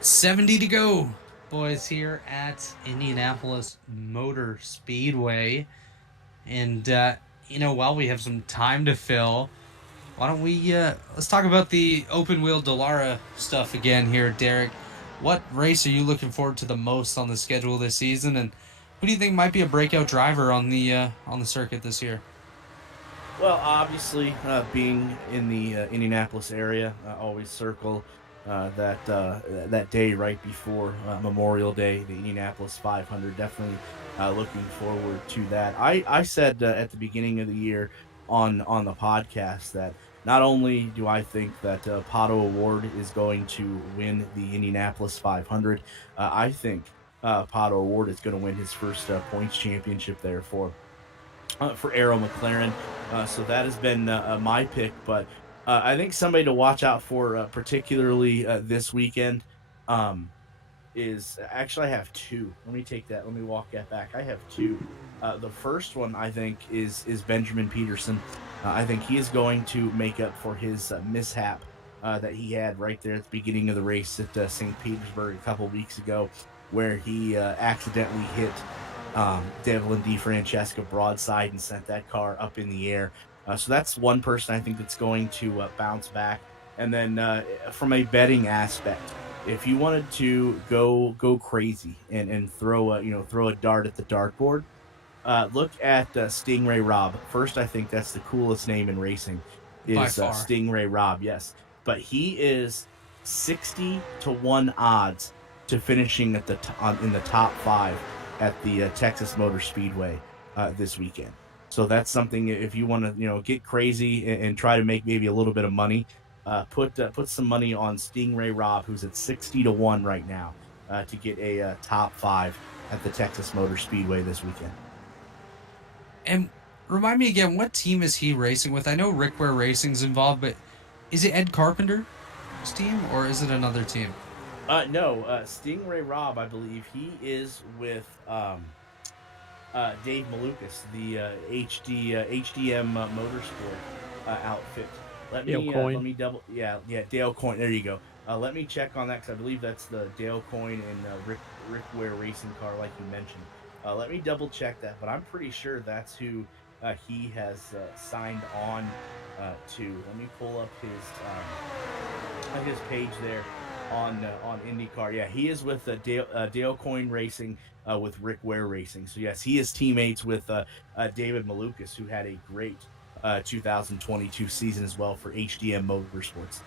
70 to go, boys, here at Indianapolis Motor Speedway. And, while we have some time to fill, why don't we, let's talk about the open wheel Dallara stuff again here, Derik. What race are you looking forward to the most on the schedule this season, and who do you think might be a breakout driver on the circuit this year? Well, obviously, being in the Indianapolis area, always circle that day right before Memorial Day, the Indianapolis 500. Definitely looking forward to that. I said at the beginning of the year on the podcast that not only do I think that Pato O'Ward is going to win the Indianapolis 500, I think Pato O'Ward is going to win his first points championship there for Arrow McLaren. So that has been my pick. But I think somebody to watch out for, particularly this weekend, is actually I have two. Let me walk that back. I have two. The first one I think is Benjamin Peterson. I think he is going to make up for his mishap that he had right there at the beginning of the race at St. Petersburg a couple weeks ago, where he accidentally hit Devlin DeFrancesca broadside and sent that car up in the air. So that's one person I think that's going to bounce back. And then from a betting aspect, if you wanted to go crazy and throw a dart at the dartboard, look at Stingray Robb. First, I think that's the coolest name in racing is Stingray Robb. Yes, but he is 60-1 odds to finishing at in the top 5 at the Texas Motor Speedway this weekend. So that's something if you want to get crazy and try to make maybe a little bit of money, put some money on Stingray Robb, who's at 60-1 right now to get a top 5 at the Texas Motor Speedway this weekend. And remind me again, what team is he racing with? I know Rick Ware Racing's involved, but is it Ed Carpenter's team or is it another team? No, Stingray Robb, I believe he is with Dave Malukas, the HDM Motorsport outfit. Let me double. Yeah, Dale Coyne. There you go. Let me check on that because I believe that's the Dale Coyne and Rick Ware racing car, like you mentioned. Let me double check that, but I'm pretty sure that's who he has signed on to. Let me pull up his page there on IndyCar. Yeah, he is with Dale Coyne Racing with Rick Ware Racing. So yes, he is teammates with David Malukas, who had a great 2022 season as well for HDM Motorsports.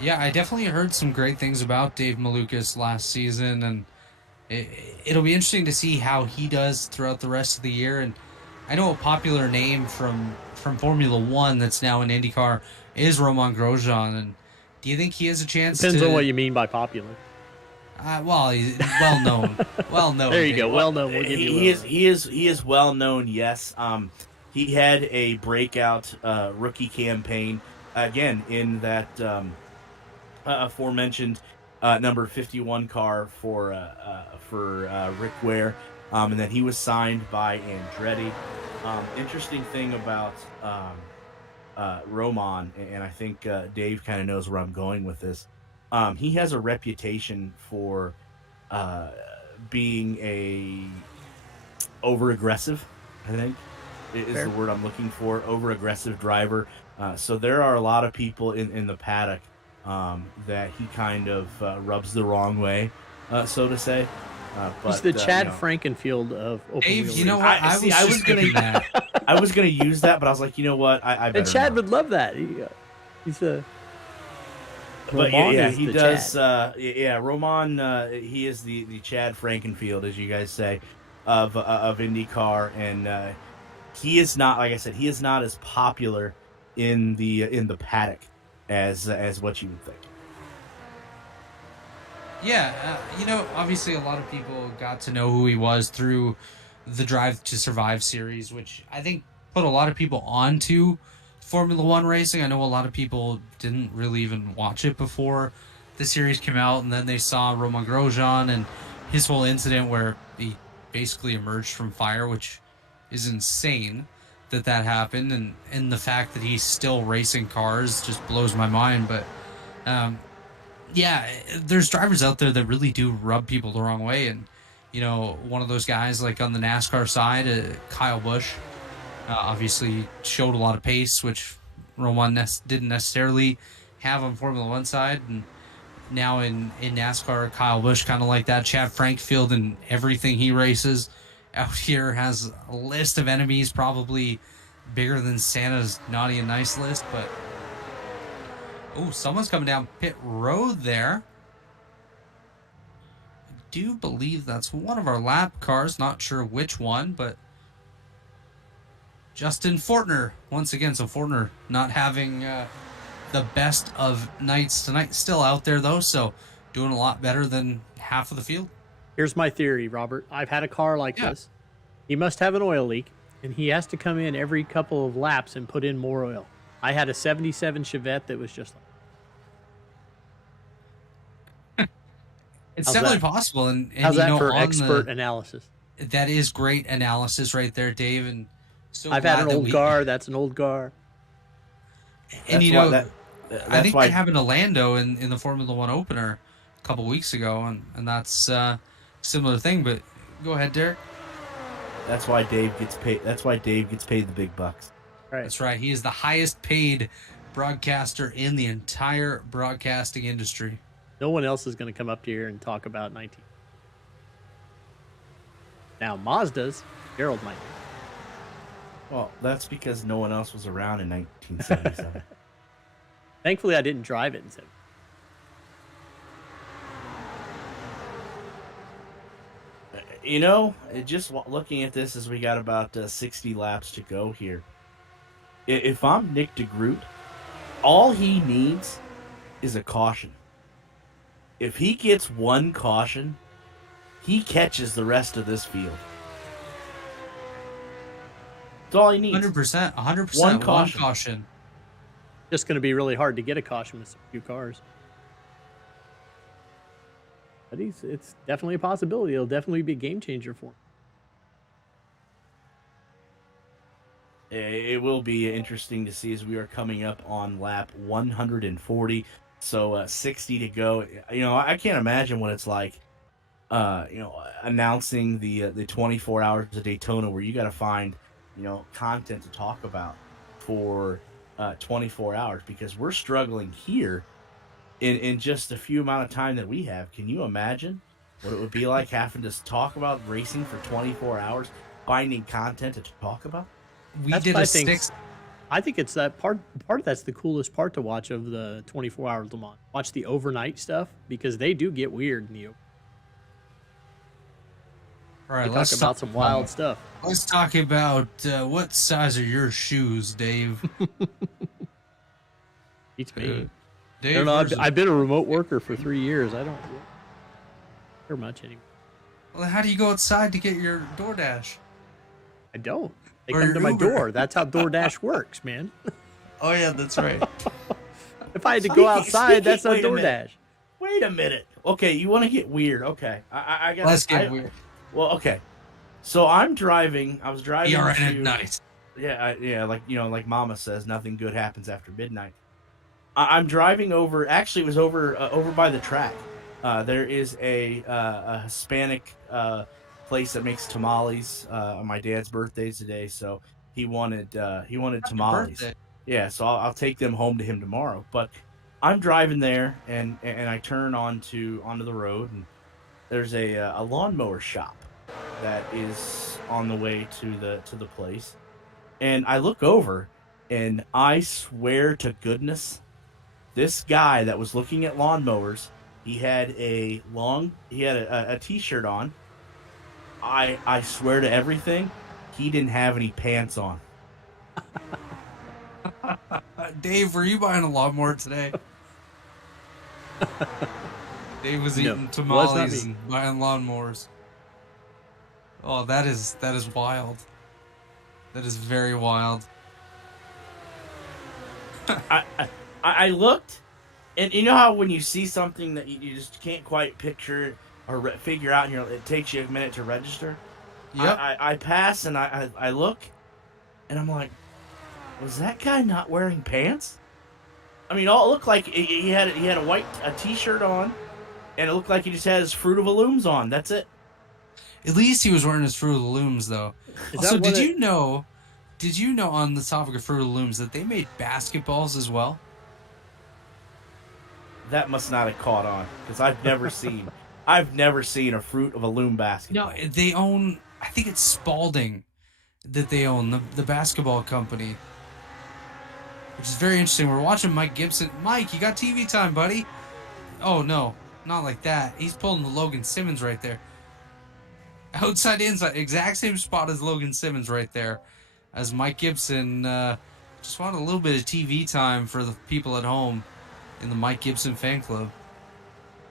Yeah, I definitely heard some great things about Dave Malukas last season, and it'll be interesting to see how he does throughout the rest of the year. And I know a popular name from Formula One that's now in IndyCar is Romain Grosjean. And do you think he has a chance? Depends on what you mean by popular. Well, he's well known. Well known. There you go. Well known. We'll give you he is well known. Yes. He had a breakout rookie campaign again in that aforementioned number 51 car for Rick Ware, and then he was signed by Andretti. Interesting thing about Roman, and I think Dave kind of knows where I'm going with this. He has a reputation for being a over aggressive, I think is Fair. the word I'm looking for. Over aggressive driver. So there are a lot of people in the paddock that he kind of rubs the wrong way, so to say. He's But the Chad you know, Frankenfield of open Dave, wheel you know racing. what? I I was was gonna thinking that. I was gonna use that, but I was like, you know what? I better And Chad not. would love that. He's a. But Roman yeah, is he the does. Chad. Yeah, Roman. He is the Chad Frankenfield, as you guys say, of IndyCar, and he is not, like I said, he is not as popular in the paddock as what you would think. Yeah, you know, obviously a lot of people got to know who he was through the Drive to Survive series, which I think put a lot of people onto Formula One racing. I know a lot of people didn't really even watch it before the series came out, and then they saw Romain Grosjean and his whole incident where he basically emerged from fire, which is insane that happened, and the fact that he's still racing cars just blows my mind. But yeah, there's drivers out there that really do rub people the wrong way, and you know, one of those guys like on the NASCAR side, Kyle Busch, obviously showed a lot of pace, which Roman didn't necessarily have on Formula One side, and now in NASCAR, Kyle Busch kind of like that. Chad Frankfield and everything he races out here has a list of enemies probably bigger than Santa's naughty and nice list, but oh, someone's coming down pit road there. I do believe that's one of our lap cars. Not sure which one, but Justin Fortner once again. So Fortner not having the best of nights tonight. Still out there though, so doing a lot better than half of the field. Here's my theory, Robert. I've had a car like this. He must have an oil leak, and he has to come in every couple of laps and put in more oil. I had a 77 Chevette that was just like It's How's definitely that? possible, and How's you that know, for on expert analysis? that is great analysis right there, Dave. And so I've had glad an that old car. That's an old car. And That's you why know, that- I that's think why that happened to Lando in the Formula One opener a couple weeks ago, and that's a similar thing. But go ahead, Derek. That's why Dave gets paid. That's why Dave gets paid the big bucks. Right. That's right. He is the highest paid broadcaster in the entire broadcasting industry. No one else is going to come up here and talk about 19. Now, Mazda's, Gerald might. Well, that's because no one else was around in 1977. Thankfully, I didn't drive it in 7. You know, just looking at this as we got about 60 laps to go here. If I'm Nick DeGroot, all he needs is a caution. If he gets one caution, he catches the rest of this field. That's all he needs. 100%. 100%. One One caution. caution. Just going to be really hard to get a caution with a few cars. But it's definitely a possibility. It'll definitely be a game changer for him. It will be interesting to see as we are coming up on lap 140. So 60 to go. You know, I can't imagine what it's like, you know, announcing the 24 hours of Daytona where you got to find, you know, content to talk about for 24 hours because we're struggling here in just a few amount of time that we have. Can you imagine what it would be like having to talk about racing for 24 hours, finding content to talk about? We That's did what a I think. 6. I think it's that part that's the coolest part to watch of the 24-hour Le Mans. Watch the overnight stuff because they do get weird in the open. All right, They let's talk about some wild stuff. Let's talk about what size are your shoes, Dave? Beats me. I Dave, don't know. versus- I've been a remote worker for 3 years. I don't care much anymore. well, how do you go outside to get your DoorDash? I don't. They Or come your to my Uber. door. That's how DoorDash works, man. Oh yeah, that's right. If I had to go outside, that's not wait a minute. DoorDash. Wait a minute. Okay, you want to get weird? Okay, I got. Let's get weird. Well, okay. So I'm driving. I was driving. You're in to- at night. Yeah, yeah. Like you know, like Mama says, nothing good happens after midnight. I'm driving over. Actually, it was over by the track. There is a Hispanic place that makes tamales. On my dad's birthday today, so he wanted Happy tamales. birthday. Yeah, so I'll take them home to him tomorrow. But I'm driving there, and I turn onto the road, and there's a lawnmower shop that is on the way to the place, and I look over, and I swear to goodness, this guy that was looking at lawnmowers, he had a t-shirt on. I swear to everything, he didn't have any pants on. Dave, were you buying a lawnmower today? Dave was No, eating was not tamales me. and buying lawnmowers. Oh, that is wild. That is very wild. I looked, and you know how when you see something that you just can't quite picture or figure out, and it takes you a minute to register. Yep. I pass, and I look, and I'm like, was that guy not wearing pants? I mean, all it looked like he had a t-shirt on, and it looked like he just had his Fruit of the Looms on. That's it. At least he was wearing his Fruit of the Looms, though. Is Also, that one did that- you know? Did you know on the topic of Fruit of the Looms that they made basketballs as well? That must not have caught on, because I've never seen a Fruit of a Loom No, basketball. they own. I think it's Spalding that they own the basketball company, which is very interesting. We're watching Mike Gibson. Mike, you got TV time, buddy? Oh no, not like that. He's pulling the Logan Simmons right there. Outside inside, exact same spot as Logan Simmons right there. As Mike Gibson just wanted a little bit of TV time for the people at home in the Mike Gibson fan club.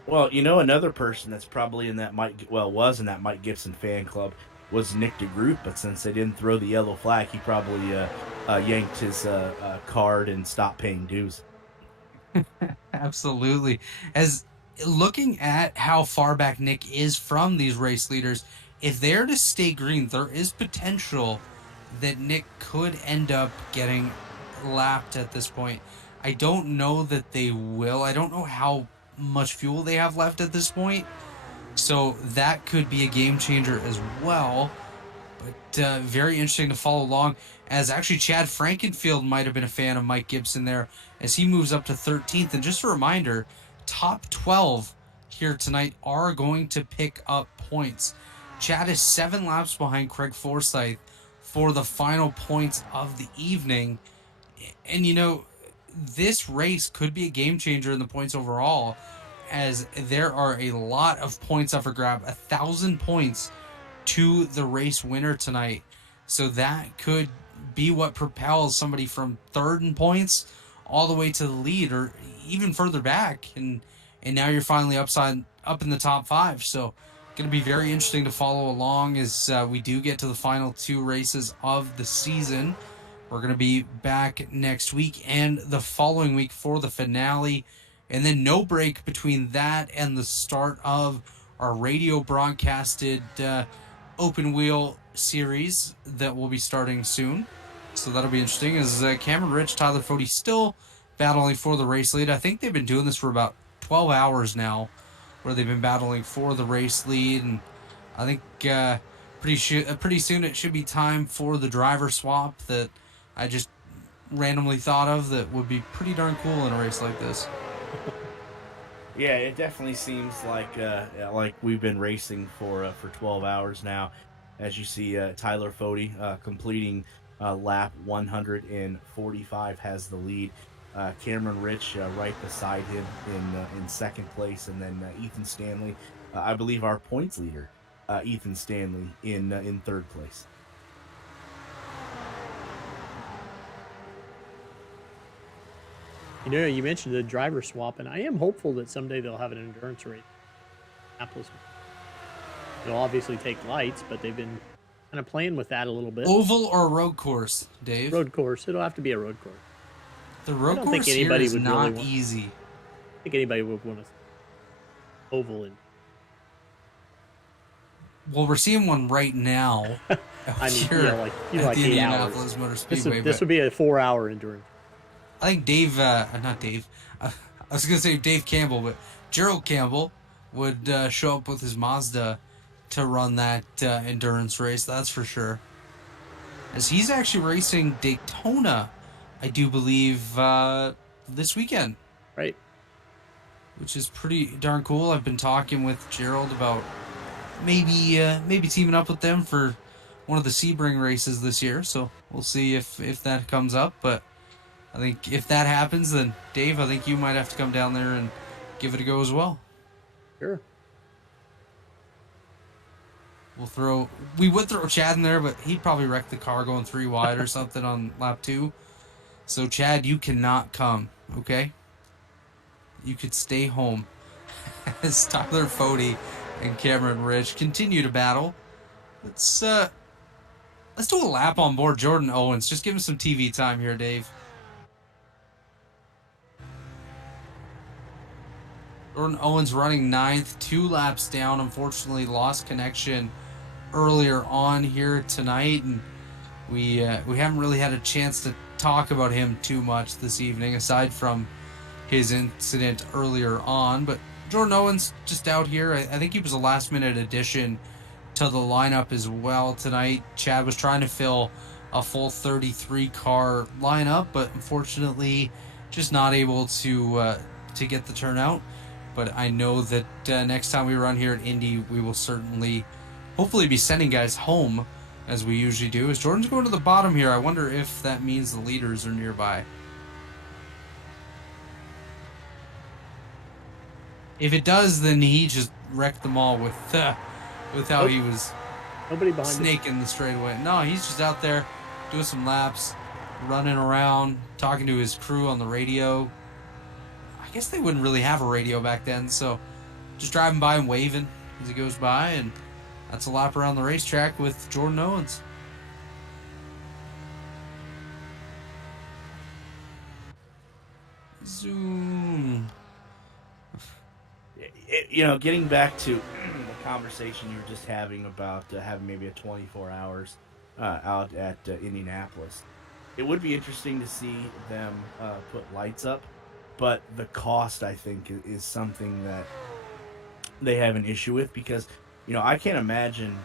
Well, another person that's probably was in that Mike Gibson fan club was Nick DeGroot, but since they didn't throw the yellow flag, he probably yanked his card and stopped paying dues. Absolutely. As looking at how far back Nick is from these race leaders, if they're to stay green, there is potential that Nick could end up getting lapped at this point. I don't know that they will. I don't know how much fuel they have left at this point. So that could be a game changer as well. But very interesting to follow along, as actually Chad Frankenfield might have been a fan of Mike Gibson there as he moves up to 13th. And just a reminder, top 12 here tonight are going to pick up points. Chad is 7 laps behind Craig Forsyth for the final points of the evening. And this race could be a game changer in the points overall, as there are a lot of points up for grab. 1,000 points to the race winner tonight. So that could be what propels somebody from third in points all the way to the lead, or even further back. And now you're finally up in the top 5. So going to be very interesting to follow along as we do get to the final 2 races of the season. We're going to be back next week and the following week for the finale, and then no break between that and the start of our radio broadcasted open wheel series that will be starting soon. So that'll be interesting, as Cameron Rich, Tyler Fody still battling for the race lead. I think they've been doing this for about 12 hours now, where they've been battling for the race lead, and I think pretty soon it should be time for the driver swap that I just randomly thought of that would be pretty darn cool in a race like this. Yeah, it definitely seems like we've been racing for 12 hours now. As you see, Tyler Fody completing lap 145 has the lead. Cameron Rich right beside him in second place, and then Ethan Stanley, I believe our points leader, Ethan Stanley in third place. You mentioned the driver swap, and I am hopeful that someday they'll have an endurance race. Indianapolis. It'll obviously take lights, but they've been kind of playing with that a little bit. Oval or road course, Dave? Road course. It'll have to be a road course. The road don't think course here anybody is would not really want- easy. I think anybody would want to oval in. Well, we're seeing one right now. I mean, here like at 8 the hours. Indianapolis Motor This Speedway. would be a 4-hour endurance. I think Dave, not Dave, I was going to say Dave Campbell, but Gerald Campbell would show up with his Mazda to run that endurance race, that's for sure. As he's actually racing Daytona, I do believe, this weekend. Right. Which is pretty darn cool. I've been talking with Gerald about maybe teaming up with them for one of the Sebring races this year. So we'll see if that comes up. But I think if that happens, then Dave, I think you might have to come down there and give it a go as well. Sure. We would throw Chad in there, but he'd probably wreck the car going 3 wide or something on lap 2. So Chad, you cannot come, okay? You could stay home. As Tyler Fody and Cameron Rich continue to battle. Let's do a lap on board Jordan Owens. Just give him some TV time here, Dave. Jordan Owens running 9th, 2 laps down. Unfortunately, lost connection earlier on here tonight, and we haven't really had a chance to talk about him too much this evening, aside from his incident earlier on. But Jordan Owens just out here. I think he was a last-minute addition to the lineup as well tonight. Chad was trying to fill a full 33-car lineup, but unfortunately just not able to get the turnout. But I know that next time we run here at Indy, we will certainly, hopefully, be sending guys home, as we usually do. As Jordan's going to the bottom here, I wonder if that means the leaders are nearby. If it does, then he just wrecked them all with how he was Nobody behind snaking the straightaway. No, he's just out there doing some laps, running around, talking to his crew on the radio. I guess they wouldn't really have a radio back then, so just driving by and waving as he goes by, and that's a lap around the racetrack with Jordan Owens. Zoom. Getting back to the conversation you were just having about having maybe a 24 hours out at Indianapolis, it would be interesting to see them put lights up, but the cost, I think, is something that they have an issue with, because I can't imagine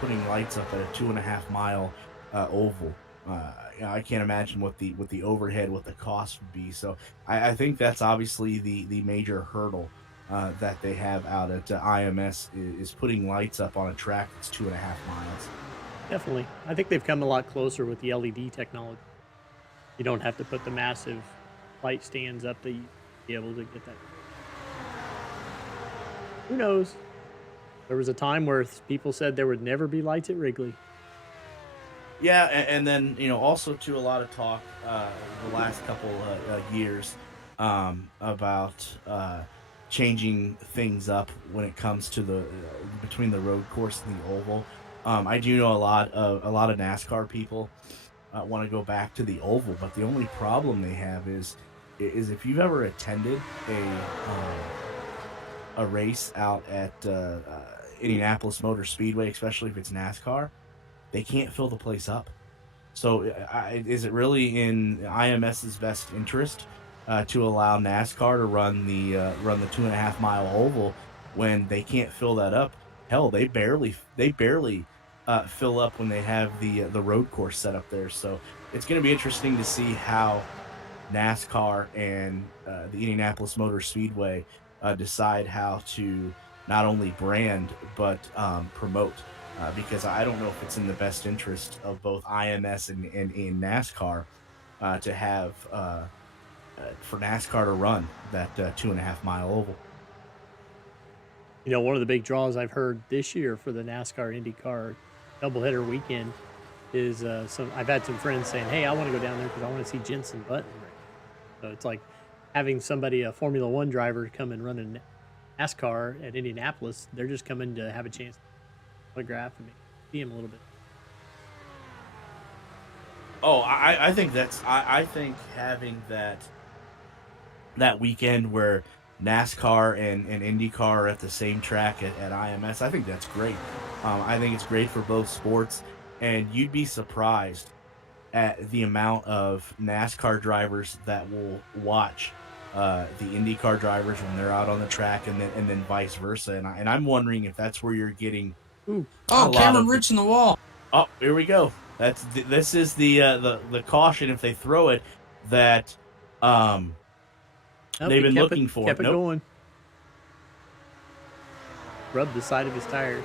putting lights up at a 2.5 mile oval. I can't imagine what the overhead, what the cost would be. So I think that's obviously the major hurdle that they have out at IMS is putting lights up on a track that's 2.5 miles. Definitely. I think they've come a lot closer with the LED technology. You don't have to put the massive light stands up that you be able to get that. Who knows? There was a time where people said there would never be lights at Wrigley. Yeah, and then also to a lot of talk the last couple years about changing things up when it comes to the between the road course and the oval. I do know a lot of NASCAR people want to go back to the oval, but the only problem they have is if you've ever attended a race out at Indianapolis Motor Speedway, especially if it's NASCAR, they can't fill the place up. So is it really in IMS's best interest to allow NASCAR to run the 2.5 mile oval when they can't fill that up? Hell, they barely fill up when they have the road course set up there. So it's going to be interesting to see how NASCAR and the Indianapolis Motor Speedway decide how to not only brand but promote. Because I don't know if it's in the best interest of both IMS and NASCAR to have for NASCAR to run that 2.5 mile oval. One of the big draws I've heard this year for the NASCAR IndyCar doubleheader weekend is I've had some friends saying, "Hey, I want to go down there because I want to see Jenson Button." So it's like having somebody, a Formula One driver, come and run a NASCAR at Indianapolis. They're just coming to have a chance to autograph and see him a little bit. Oh, I think I think having that weekend where NASCAR and IndyCar are at the same track at IMS, I think that's great. I think it's great for both sports, and you'd be surprised at the amount of NASCAR drivers that will watch the IndyCar drivers when they're out on the track, and then vice versa. And I'm wondering if that's where you're getting Ooh, a Oh, lot Cameron of Rich in the wall. oh, here we go. This is the caution if they throw it that nope, they've he been kept looking it, for. kept it Nope. going. Rubbed the side of his tires.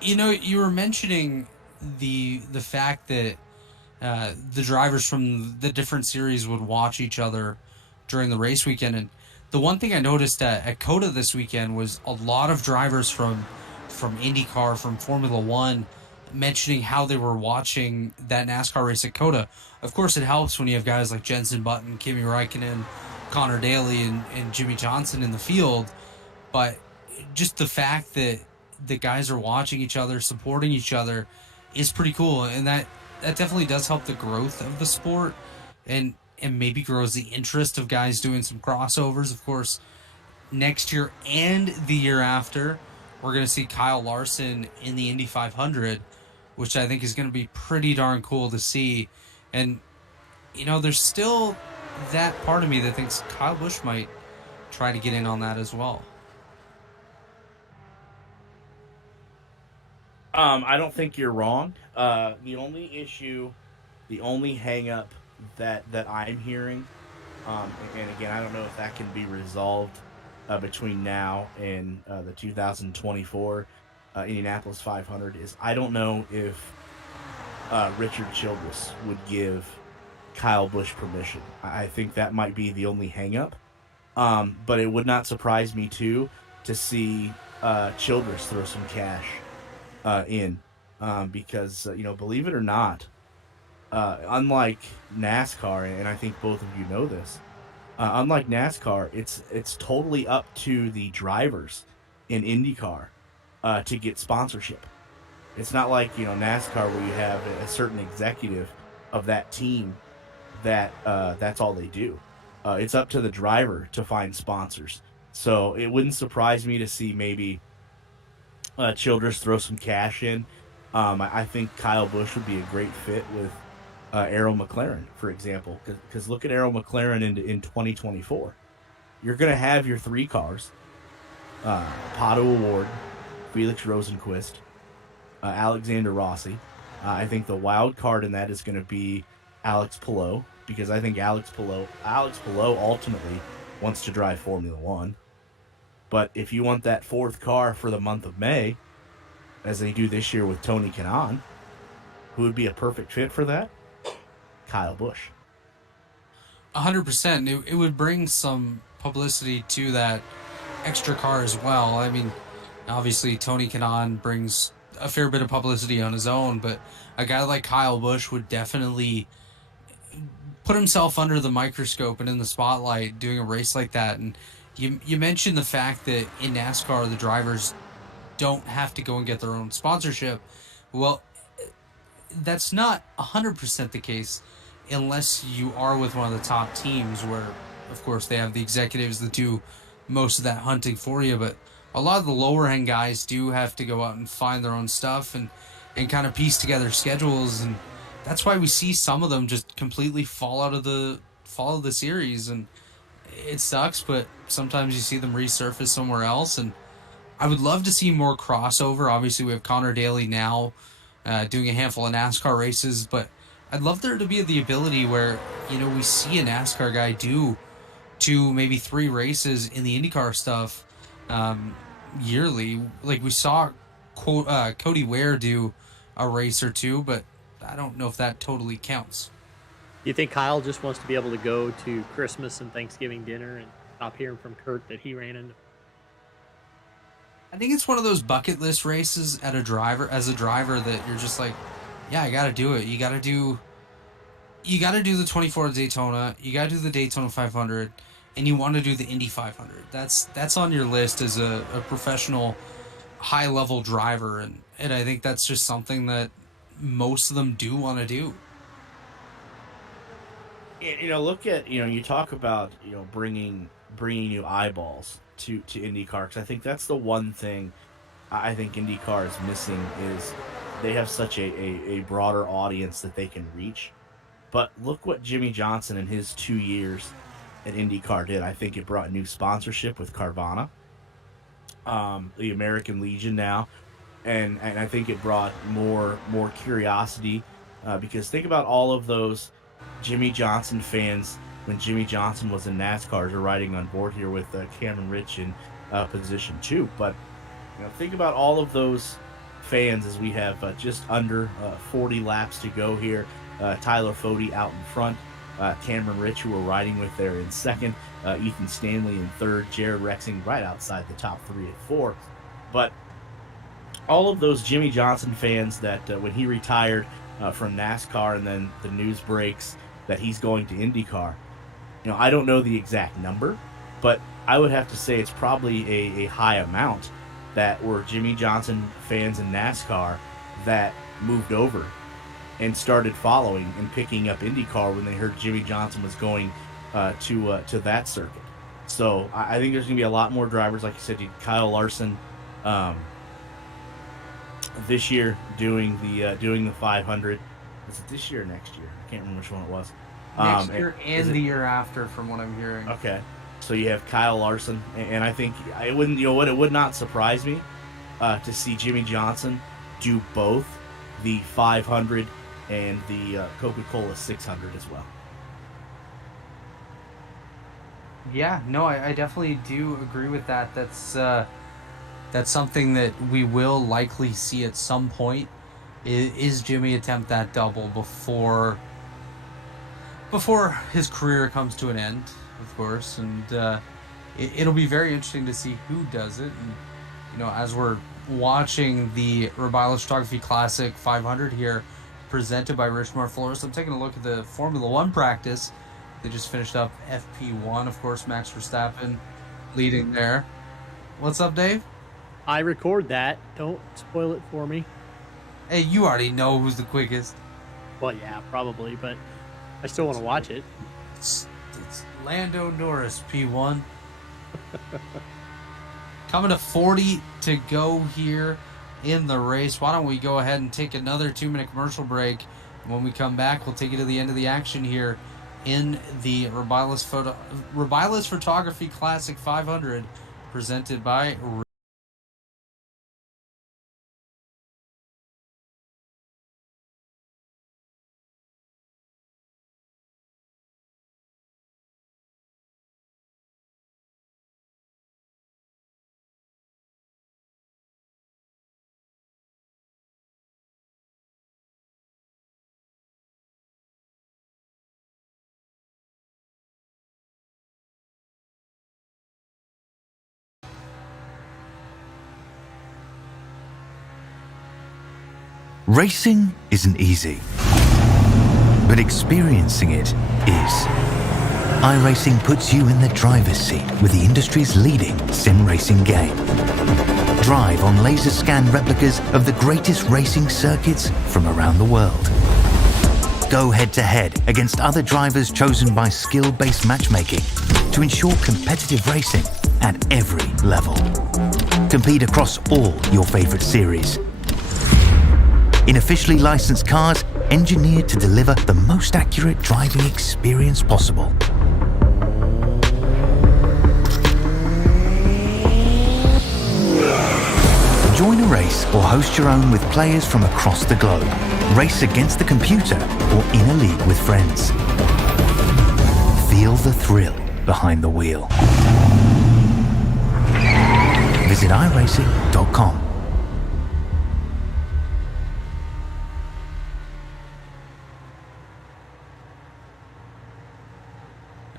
You know, you were mentioning the fact that the drivers from the different series would watch each other during the race weekend, and the one thing I noticed at COTA this weekend was a lot of drivers from IndyCar, from Formula One, mentioning how they were watching that NASCAR race at COTA. Of course, it helps when you have guys like Jenson Button, Kimi Räikkönen, Connor Daly, and Jimmy Johnson in the field, but just the fact that the guys are watching each other, supporting each other, is pretty cool, and that definitely does help the growth of the sport, and maybe grows the interest of guys doing some crossovers. Of course, next year and the year after, we're going to see Kyle Larson in the Indy 500, which I think is going to be pretty darn cool to see. And you know, there's still that part of me that thinks Kyle Busch might try to get in on that as well. I don't think you're wrong. The only issue, the only hang up that I'm hearing, and again, I don't know if that can be resolved between now and the 2024 Indianapolis 500, is I don't know if Richard Childress would give Kyle Busch permission. I think that might be the only hang up. But it would not surprise me too to see Childress throw some cash in, because you know, believe it or not, unlike NASCAR, and I think both of you know this, unlike NASCAR, it's totally up to the drivers in IndyCar to get sponsorship. It's not like, you know, NASCAR where you have a certain executive of that team that that's all they do. It's up to the driver to find sponsors. So it wouldn't surprise me to see maybe Childress throw some cash in. I think Kyle Busch would be a great fit with Arrow McLaren, for example, because look at Arrow McLaren in 2024. You're going to have your three cars, Pato O'Ward, Felix Rosenquist, Alexander Rossi. I think the wild card in that is going to be Alex Palou, because I think Alex Palou ultimately wants to drive Formula One. But if you want that fourth car for the month of May, as they do this year with Tony Kanaan, who would be a perfect fit for that? Kyle Busch. 100%. It would bring some publicity to that extra car as well. I mean, obviously Tony Kanaan brings a fair bit of publicity on his own, but a guy like Kyle Busch would definitely put himself under the microscope and in the spotlight doing a race like that. And you mentioned the fact that in NASCAR the drivers don't have to go and get their own sponsorship. Well, that's not 100% the case unless you are with one of the top teams, where of course they have the executives that do most of that hunting for you. But a lot of the lower end guys do have to go out and find their own stuff and kind of piece together schedules, and that's why we see some of them just completely fall out of the series. And it sucks, but sometimes you see them resurface somewhere else. And I would love to see more crossover. Obviously, we have Connor Daly now doing a handful of NASCAR races, but I'd love there to be the ability where, you know, we see a NASCAR guy do 2, maybe 3 races in the IndyCar stuff yearly. Like we saw Cody Ware do a race or 2, but I don't know if that totally counts. You think Kyle just wants to be able to go to Christmas and Thanksgiving dinner and stop hearing from Kurt that he ran into? I think it's one of those bucket list races as a driver that you're just like, yeah, I got to do it. You got to do the 24 Daytona, you got to do the Daytona 500, and you want to do the Indy 500. That's on your list as a professional high level driver, and I think that's just something that most of them do want to do. You know, look at, you know, you talk about, you know, bringing new eyeballs to IndyCar, because I think that's the one thing I think IndyCar is missing, is they have such a broader audience that they can reach. But look what Jimmy Johnson in his 2 years an IndyCar did. I think it brought new sponsorship with Carvana, the American Legion now, and I think it brought more curiosity, because think about all of those Jimmy Johnson fans when Jimmy Johnson was in NASCAR are riding on board here with Cameron Rich in position 2. But think about all of those fans as we have just under 40 laps to go here. Tyler Fode out in front, Cameron Rich, who we're riding with there in second, Ethan Stanley in third, Jared Rexing right outside the top 3 and 4. But all of those Jimmy Johnson fans that when he retired from NASCAR and then the news breaks that he's going to IndyCar, I don't know the exact number, but I would have to say it's probably a high amount that were Jimmy Johnson fans in NASCAR that moved over and started following and picking up IndyCar when they heard Jimmy Johnson was going to that circuit. So I think there's going to be a lot more drivers, like you said, Kyle Larson this year doing the 500. Is it this year or next year? I can't remember which one it was. Next year and the year after, from what I'm hearing. Okay, so you have Kyle Larson, and I think it wouldn't. It would not surprise me to see Jimmy Johnson do both the 500 and the Coca-Cola 600 as well. Yeah, no, I definitely do agree with that. That's something that we will likely see at some point. Is Jimmy attempt that double before his career comes to an end, of course, and it'll be very interesting to see who does it. And as we're watching the Robiles Photography Classic 500 here, presented by Richmar Florist, I'm taking a look at the Formula One practice. They just finished up FP1, of course. Max Verstappen leading there. What's up, Dave? I record that. Don't spoil it for me. Hey, you already know who's the quickest. Well, yeah, probably, but I still want to watch it. It's Lando Norris, P1. Coming to 40 to go here in the race. Why don't we go ahead and take another 2-minute commercial break? When we come back, we'll take you to the end of the action here in the Robiles Photography Classic 500, presented by Racing isn't easy, but experiencing it is. iRacing puts you in the driver's seat with the industry's leading sim racing game. Drive on laser scan replicas of the greatest racing circuits from around the world. Go head to head against other drivers chosen by skill-based matchmaking to ensure competitive racing at every level. Compete across all your favorite series. In officially licensed cars, engineered to deliver the most accurate driving experience possible. Join a race or host your own with players from across the globe. Race against the computer or in a league with friends. Feel the thrill behind the wheel. Visit iRacing.com.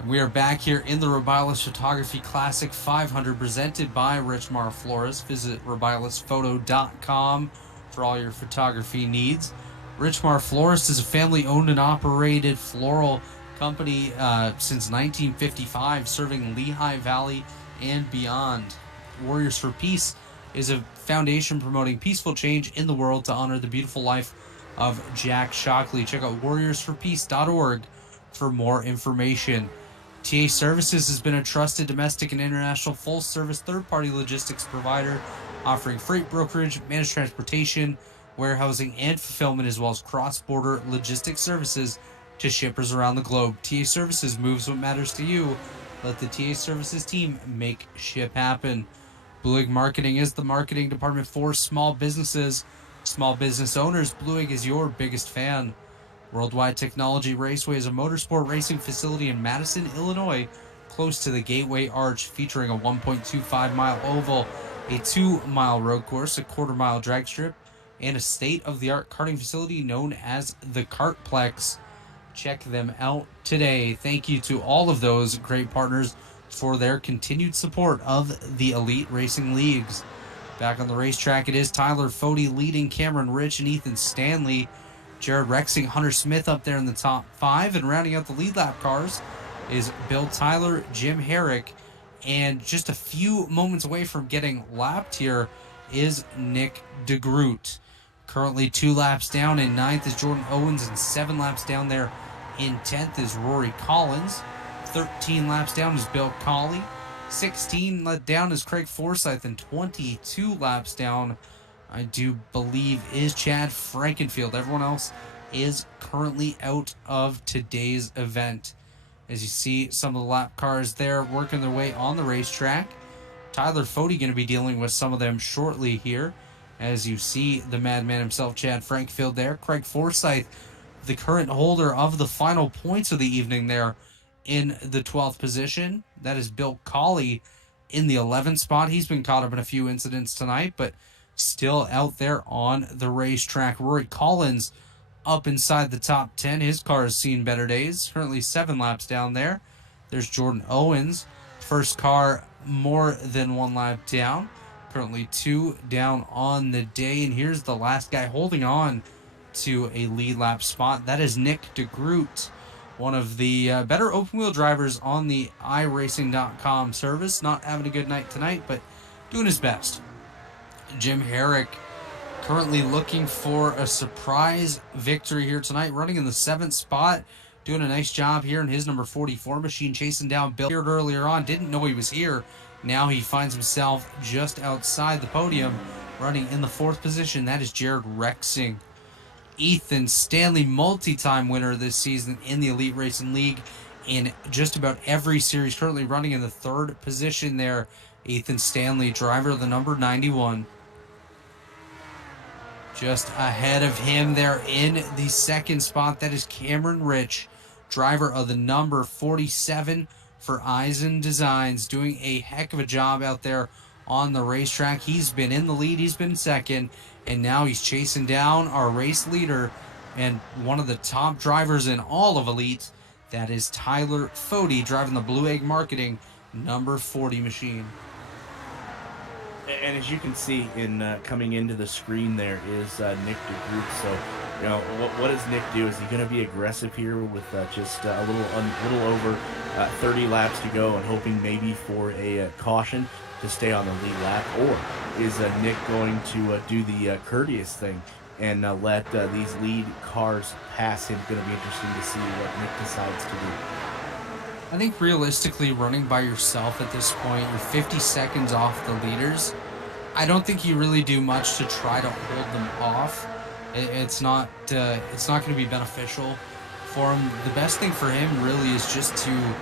We are back here in the Robiles Photography Classic 500, presented by Richmar Florist. Visit robilesphoto.com for all your photography needs. Richmar Florist is a family-owned and operated floral company since 1955, serving Lehigh Valley and beyond. Warriors for Peace is a foundation promoting peaceful change in the world to honor the beautiful life of Jack Shockley. Check out warriorsforpeace.org for more information. TA Services has been a trusted domestic and international full-service third-party logistics provider, offering freight brokerage, managed transportation, warehousing, and fulfillment, as well as cross-border logistics services to shippers around the globe. TA Services moves what matters to you. Let the TA Services team make ship happen. Bluig Marketing is the marketing department for small businesses, small business owners. Bluig is your biggest fan. Worldwide Technology Raceway is a motorsport racing facility in Madison, Illinois, close to the Gateway Arch, featuring a 1.25-mile oval, a 2-mile road course, a quarter-mile drag strip, and a state-of-the-art karting facility known as the Kartplex. Check them out today. Thank you to all of those great partners for their continued support of the Elite Racing Leagues. Back on the racetrack, it is Tyler Fode leading Cameron Rich and Ethan Stanley. Jared Rexing, Hunter Smith up there in the top 5, and rounding out the lead lap cars is Bill Tyler, Jim Herrick, and just a few moments away from getting lapped here is Nick DeGroot. Currently 2 laps down. In 9th is Jordan Owens, and 7 laps down there in 10th is Rory Collins. 13 laps down is Bill Colley. 16 let down is Craig Forsyth, and 22 laps down, I do believe, is Chad Frankenfield. Everyone else is currently out of today's event. As you see, some of the lap cars there working their way on the racetrack. Tyler Fode going to be dealing with some of them shortly here. As you see, the madman himself, Chad Frankfield there. Craig Forsyth, the current holder of the final points of the evening there in the 12th position. That is Bill Colley in the 11th spot. He's been caught up in a few incidents tonight, but still out there on the racetrack. Rory Collins up inside the top 10. His car has seen better days. Currently 7 laps down there. There's Jordan Owens. First car more than 1 lap down. Currently 2 down on the day. And here's the last guy holding on to a lead lap spot. That is Nick DeGroot, one of the better open wheel drivers on the iRacing.com service. Not having a good night tonight, but doing his best. Jim Herrick currently looking for a surprise victory here tonight, running in the 7th spot, doing a nice job here in his number 44 machine, chasing down Bill earlier on. Didn't know he was here. Now he finds himself just outside the podium, running in the 4th position. That is Jared Rexing. Ethan Stanley, multi-time winner this season in the Elite Racing League in just about every series, currently running in the 3rd position there. Ethan Stanley, driver of the number 91. Just ahead of him there in the 2nd spot, that is Cameron Rich, driver of the number 47 for Eisen Designs, doing a heck of a job out there on the racetrack. He's been in the lead, he's been 2nd, and now he's chasing down our race leader and one of the top drivers in all of Elite. That is Tyler Fode, driving the Blue Egg Marketing number 40 machine. And as you can see in coming into the screen, there is Nick DeGroot. So, you know, what does Nick do? Is he going to be aggressive here with just a little over 30 laps to go, and hoping maybe for a caution to stay on the lead lap, or is Nick going to do the courteous thing and let these lead cars pass him? Going to be interesting to see what Nick decides to do. I think realistically, running by yourself at this point, you're 50 seconds off the leaders. I don't think you really do much to try to hold them off. It's not going to be beneficial for him. The best thing for him really is just to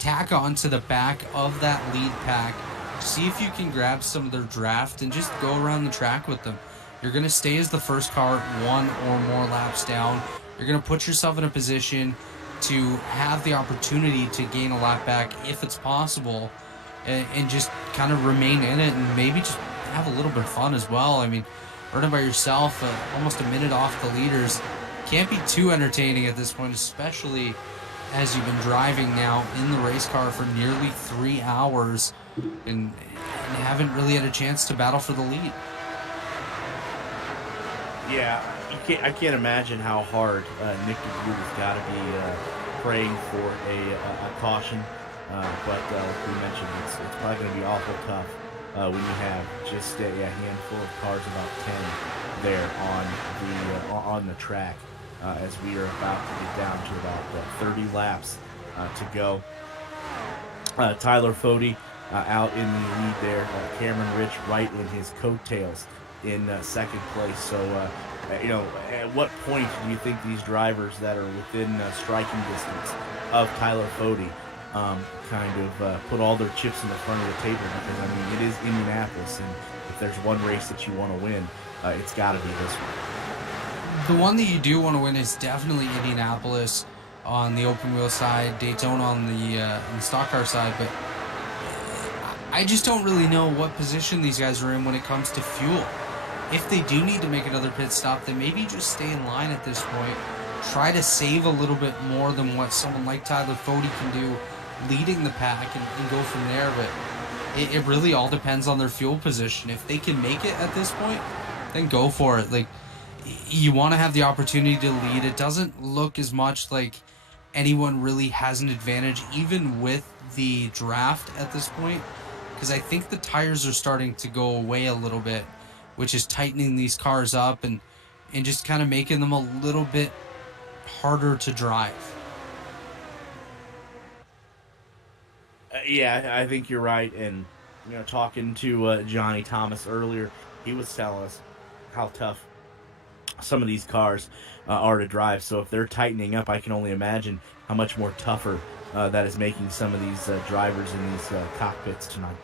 tack on to the back of that lead pack, see if you can grab some of their draft, and just go around the track with them. You're going to stay as the first car 1 or more laps down. You're going to put yourself in a position to have the opportunity to gain a lap back if it's possible, and just kind of remain in it, and maybe just have a little bit of fun as well. I mean, running by yourself almost a minute off the leaders can't be too entertaining at this point, especially as you've been driving now in the race car for nearly 3 hours and haven't really had a chance to battle for the lead. Yeah, I can't imagine how hard Nick DeGroot has got to be praying for a caution. But like we mentioned, it's probably going to be awful tough when you have just a handful of cars, about 10 there on the track, as we are about to get down to about 30 laps to go. Tyler Fode out in the lead there. Cameron Rich right in his coattails in second place. So, at what point do you think these drivers that are within striking distance of Tyler Fode kind of put all their chips in the front of the table? Because, I mean, it is Indianapolis, and if there's one race that you want to win, it's got to be this one. The one that you do want to win is definitely Indianapolis on the open wheel side, Daytona on the stock car side, but I just don't really know what position these guys are in when it comes to fuel. If they do need to make another pit stop, then maybe just stay in line at this point. Try to save a little bit more than what someone like Tyler Fode can do leading the pack and go from there. But it really all depends on their fuel position. If they can make it at this point, then go for it. Like, you want to have the opportunity to lead. It doesn't look as much like anyone really has an advantage, even with the draft at this point, because I think the tires are starting to go away a little bit, which is tightening these cars up and just kind of making them a little bit harder to drive. Yeah, I think you're right. And, talking to Johnny Thomas earlier, he was telling us how tough some of these cars are to drive. So if they're tightening up, I can only imagine how much more tougher that is making some of these drivers in these cockpits tonight.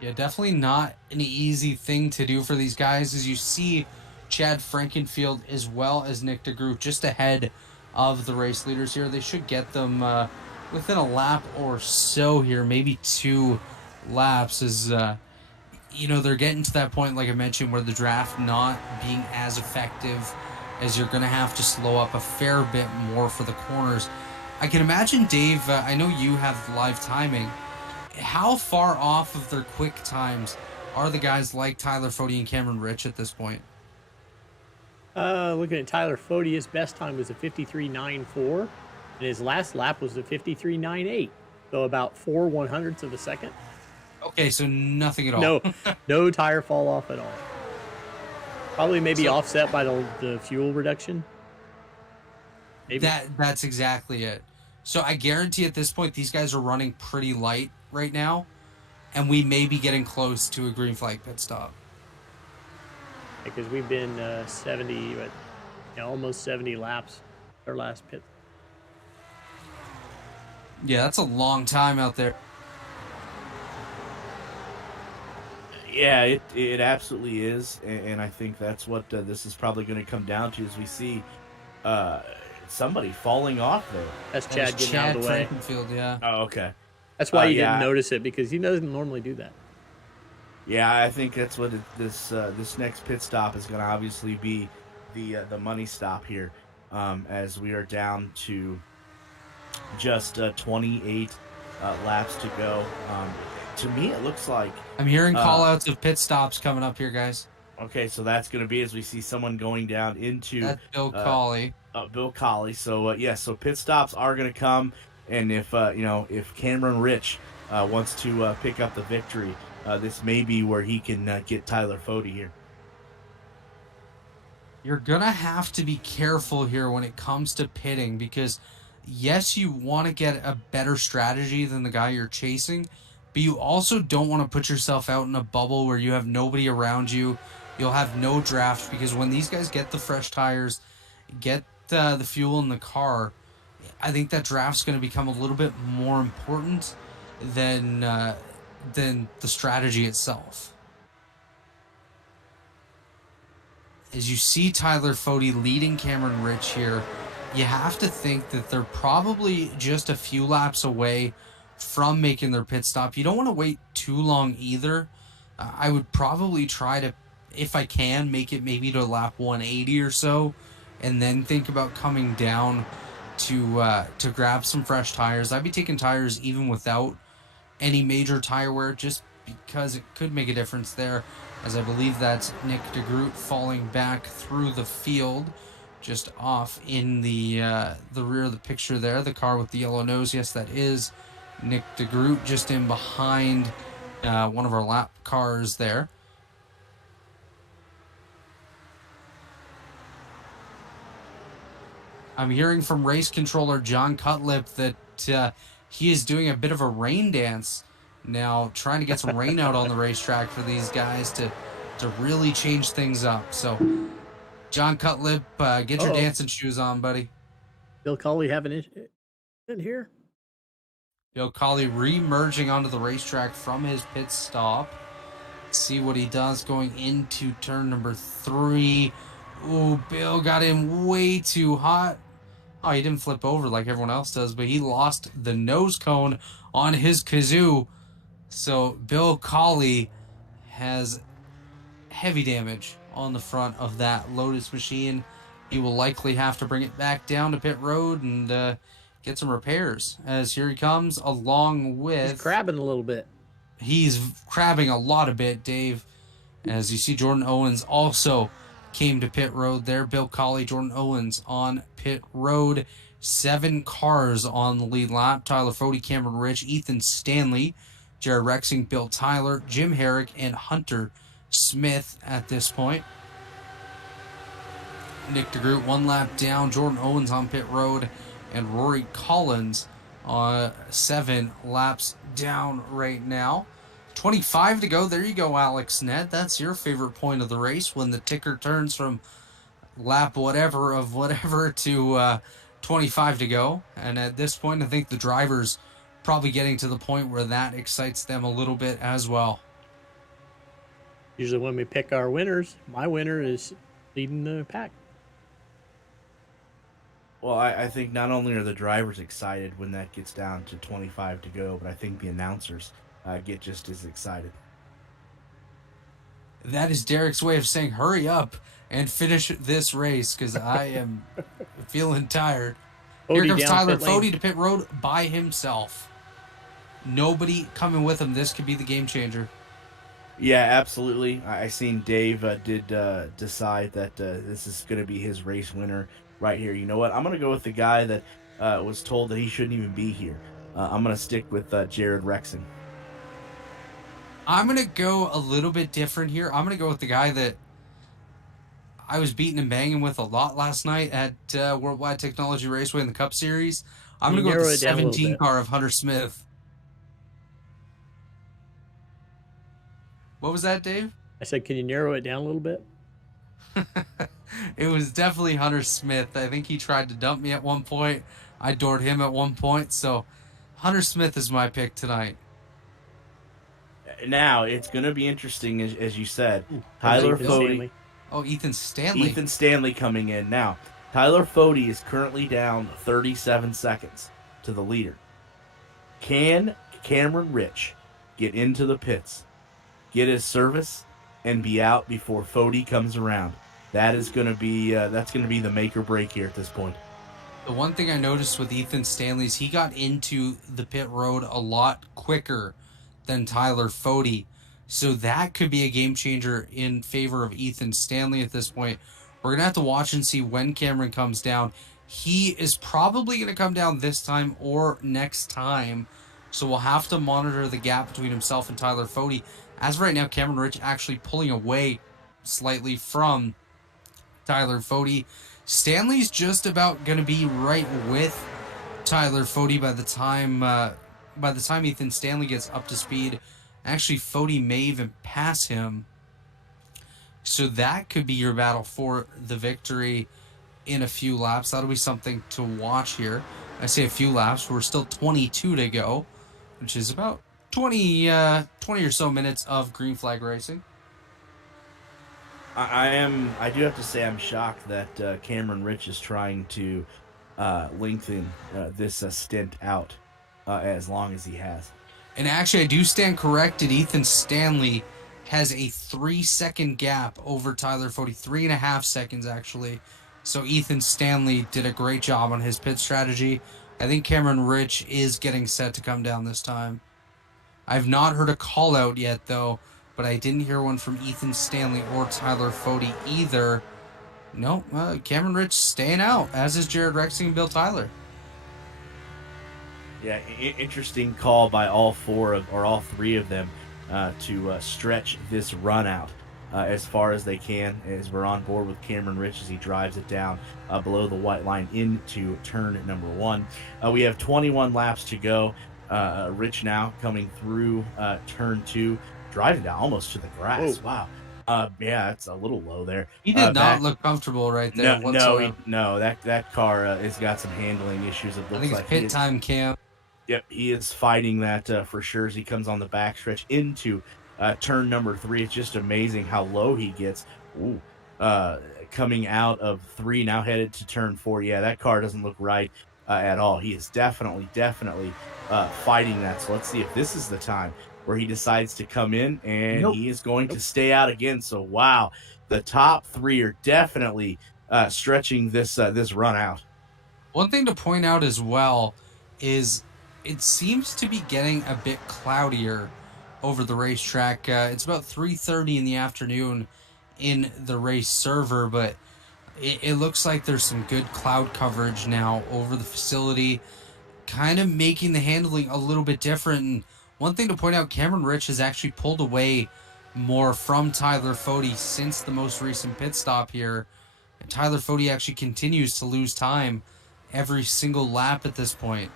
Yeah, definitely not an easy thing to do for these guys. As you see, Chad Frankenfield as well as Nick DeGroot just ahead of the race leaders here. They should get them within a lap or so here, maybe 2 laps, as they're getting to that point, like I mentioned, where the draft not being as effective, as you're going to have to slow up a fair bit more for the corners. I can imagine, Dave, I know you have live timing. How far off of their quick times are the guys like Tyler Fode and Cameron Rich at this point? Looking at Tyler Fode, his best time was a 53.94, and his last lap was a 53.98. So about 4/100ths of a second. Okay, so nothing at all. No tire fall off at all. Probably maybe offset by the fuel reduction. Maybe. That's exactly it. So I guarantee at this point these guys are running pretty light right now, and we may be getting close to a green flag pit stop. Because we've been 70, almost 70 laps our last pit. Yeah, that's a long time out there. Yeah, it absolutely is, and I think that's what this is probably going to come down to, as we see somebody falling off there. That's Chad getting out of the way. Frankenfield, yeah. Oh, okay. That's why you didn't notice it, because he doesn't normally do that. Yeah, I think that's what this next pit stop is going to obviously be the money stop here, as we are down to just 28 laps to go. To me, it looks like I'm hearing call-outs of pit stops coming up here, guys. Okay, so that's going to be as we see someone going down into that's Bill Colley. Bill Colley. So so pit stops are going to come, and if Cameron Rich wants to pick up the victory, this may be where he can get Tyler Fode here. You're gonna have to be careful here when it comes to pitting, because yes, you want to get a better strategy than the guy you're chasing, but you also don't want to put yourself out in a bubble where you have nobody around you. You'll have no draft, because when these guys get the fresh tires, get the fuel in the car, I think that draft's going to become a little bit more important than the strategy itself. As you see Tyler Fode leading Cameron Rich here, you have to think that they're probably just a few laps away from making their pit stop. You don't want to wait too long either. I would probably try to, if I can, make it maybe to lap 180 or so, and then think about coming down to grab some fresh tires. I'd be taking tires even without any major tire wear, just because it could make a difference there, as I believe that's Nick DeGroot falling back through the field, just off in the rear of the picture there, the car with the yellow nose. Yes, that is Nick DeGroot, just in behind one of our lap cars there. I'm hearing from race controller John Cutlip that he is doing a bit of a rain dance now, trying to get some rain out on the racetrack for these guys to really change things up. So, John Cutlip, get your dancing shoes on, buddy. Bill Colley having it in here. Bill Colley re-merging onto the racetrack from his pit stop. See what he does going into turn number 3. Ooh, Bill got in way too hot. Oh, he didn't flip over like everyone else does, but he lost the nose cone on his kazoo. So Bill Colley has heavy damage on the front of that Lotus machine. He will likely have to bring it back down to pit road and get some repairs, as here he comes along with... He's crabbing a little bit. He's crabbing a lot of bit, Dave. As you see, Jordan Owens also came to pit road there. Bill Colley, Jordan Owens on pit road. 7 cars on the lead lap. Tyler Fody, Cameron Rich, Ethan Stanley, Jared Rexing, Bill Tyler, Jim Herrick, and Hunter Smith at this point. Nick DeGroot 1 lap down. Jordan Owens on pit road. And Rory Collins 7 laps down right now. 25 to go. There you go, Alex Ned. That's your favorite point of the race, when the ticker turns from lap whatever to 25 to go. And at this point, I think the driver's probably getting to the point where that excites them a little bit as well. Usually when we pick our winners, my winner is leading the pack. Well, I think not only are the drivers excited when that gets down to 25 to go, but I think the announcers get just as excited. That is Derik's way of saying hurry up and finish this race, because I am feeling tired. Here comes Tyler Fody to pit road by himself. Nobody coming with him. This could be the game changer. Yeah, absolutely. I seen Dave did decide that this is going to be his race winner right here. You know what? I'm going to go with the guy that was told that he shouldn't even be here. I'm going to stick with Jared Rexing. I'm going to go a little bit different here. I'm going to go with the guy that I was beating and banging with a lot last night at Worldwide Technology Raceway in the Cup Series. I'm going to go with the 17 car of Hunter Smith. What was that, Dave? I said, can you narrow it down a little bit? It was definitely Hunter Smith. I think he tried to dump me at one point. I doored him at one point. So Hunter Smith is my pick tonight. Now, it's going to be interesting, as you said. Tyler Fody. Oh, Ethan Stanley. Ethan Stanley coming in. Now, Tyler Fody is currently down 37 seconds to the leader. Can Cameron Rich get into the pits, get his service, and be out before Fody comes around? That is going to be that's going to be the make or break here at this point. The one thing I noticed with Ethan Stanley is he got into the pit road a lot quicker than Tyler Fody. So that could be a game changer in favor of Ethan Stanley at this point. We're going to have to watch and see when Cameron comes down. He is probably going to come down this time or next time. So we'll have to monitor the gap between himself and Tyler Fody. As of right now, Cameron Rich actually pulling away slightly from Tyler Fody. Stanley's just about going to be right with Tyler Fody by the time Ethan Stanley gets up to speed. Actually, Fody may even pass him. So that could be your battle for the victory in a few laps. That'll be something to watch here. I say a few laps. We're still 22 to go, which is about 20 or so minutes of green flag racing. I do have to say I'm shocked that Cameron Rich is trying to lengthen this stint out as long as he has. And actually, I do stand corrected. Ethan Stanley has a 3-second gap over Tyler Fody. 3.5 seconds, actually. So Ethan Stanley did a great job on his pit strategy. I think Cameron Rich is getting set to come down this time. I've not heard a call out yet, though, but I didn't hear one from Ethan Stanley or Tyler Fody either. No, Cameron Rich staying out, as is Jared Rexing and Bill Tyler. Yeah, interesting call by all three of them to stretch this run out as far as they can, as we're on board with Cameron Rich as he drives it down below the white line into turn number 1. We have 21 laps to go. Rich now coming through turn 2, driving down almost to the grass. Whoa. Wow. Yeah, it's a little low there. He did not Back. look comfortable right there No, no, whatsoever. no. That car has got some handling issues. It I looks think it's like he pit is. time, Cam. Yep, he is fighting that for sure as he comes on the backstretch into turn number 3. It's just amazing how low he gets. Ooh, coming out of 3, now headed to turn 4. Yeah, that car doesn't look right at all. He is definitely fighting that. So let's see if this is the time where he decides to come in, and Nope. he is going to stay out again. So wow, the top 3 are definitely stretching this run out. One thing to point out as well is it seems to be getting a bit cloudier over the racetrack. It's about 3:30 in the afternoon in the race server, but it looks like there's some good cloud coverage now over the facility, kind of making the handling a little bit different. And one thing to point out, Cameron Rich has actually pulled away more from Tyler Fode since the most recent pit stop here. And Tyler Fode actually continues to lose time every single lap at this point.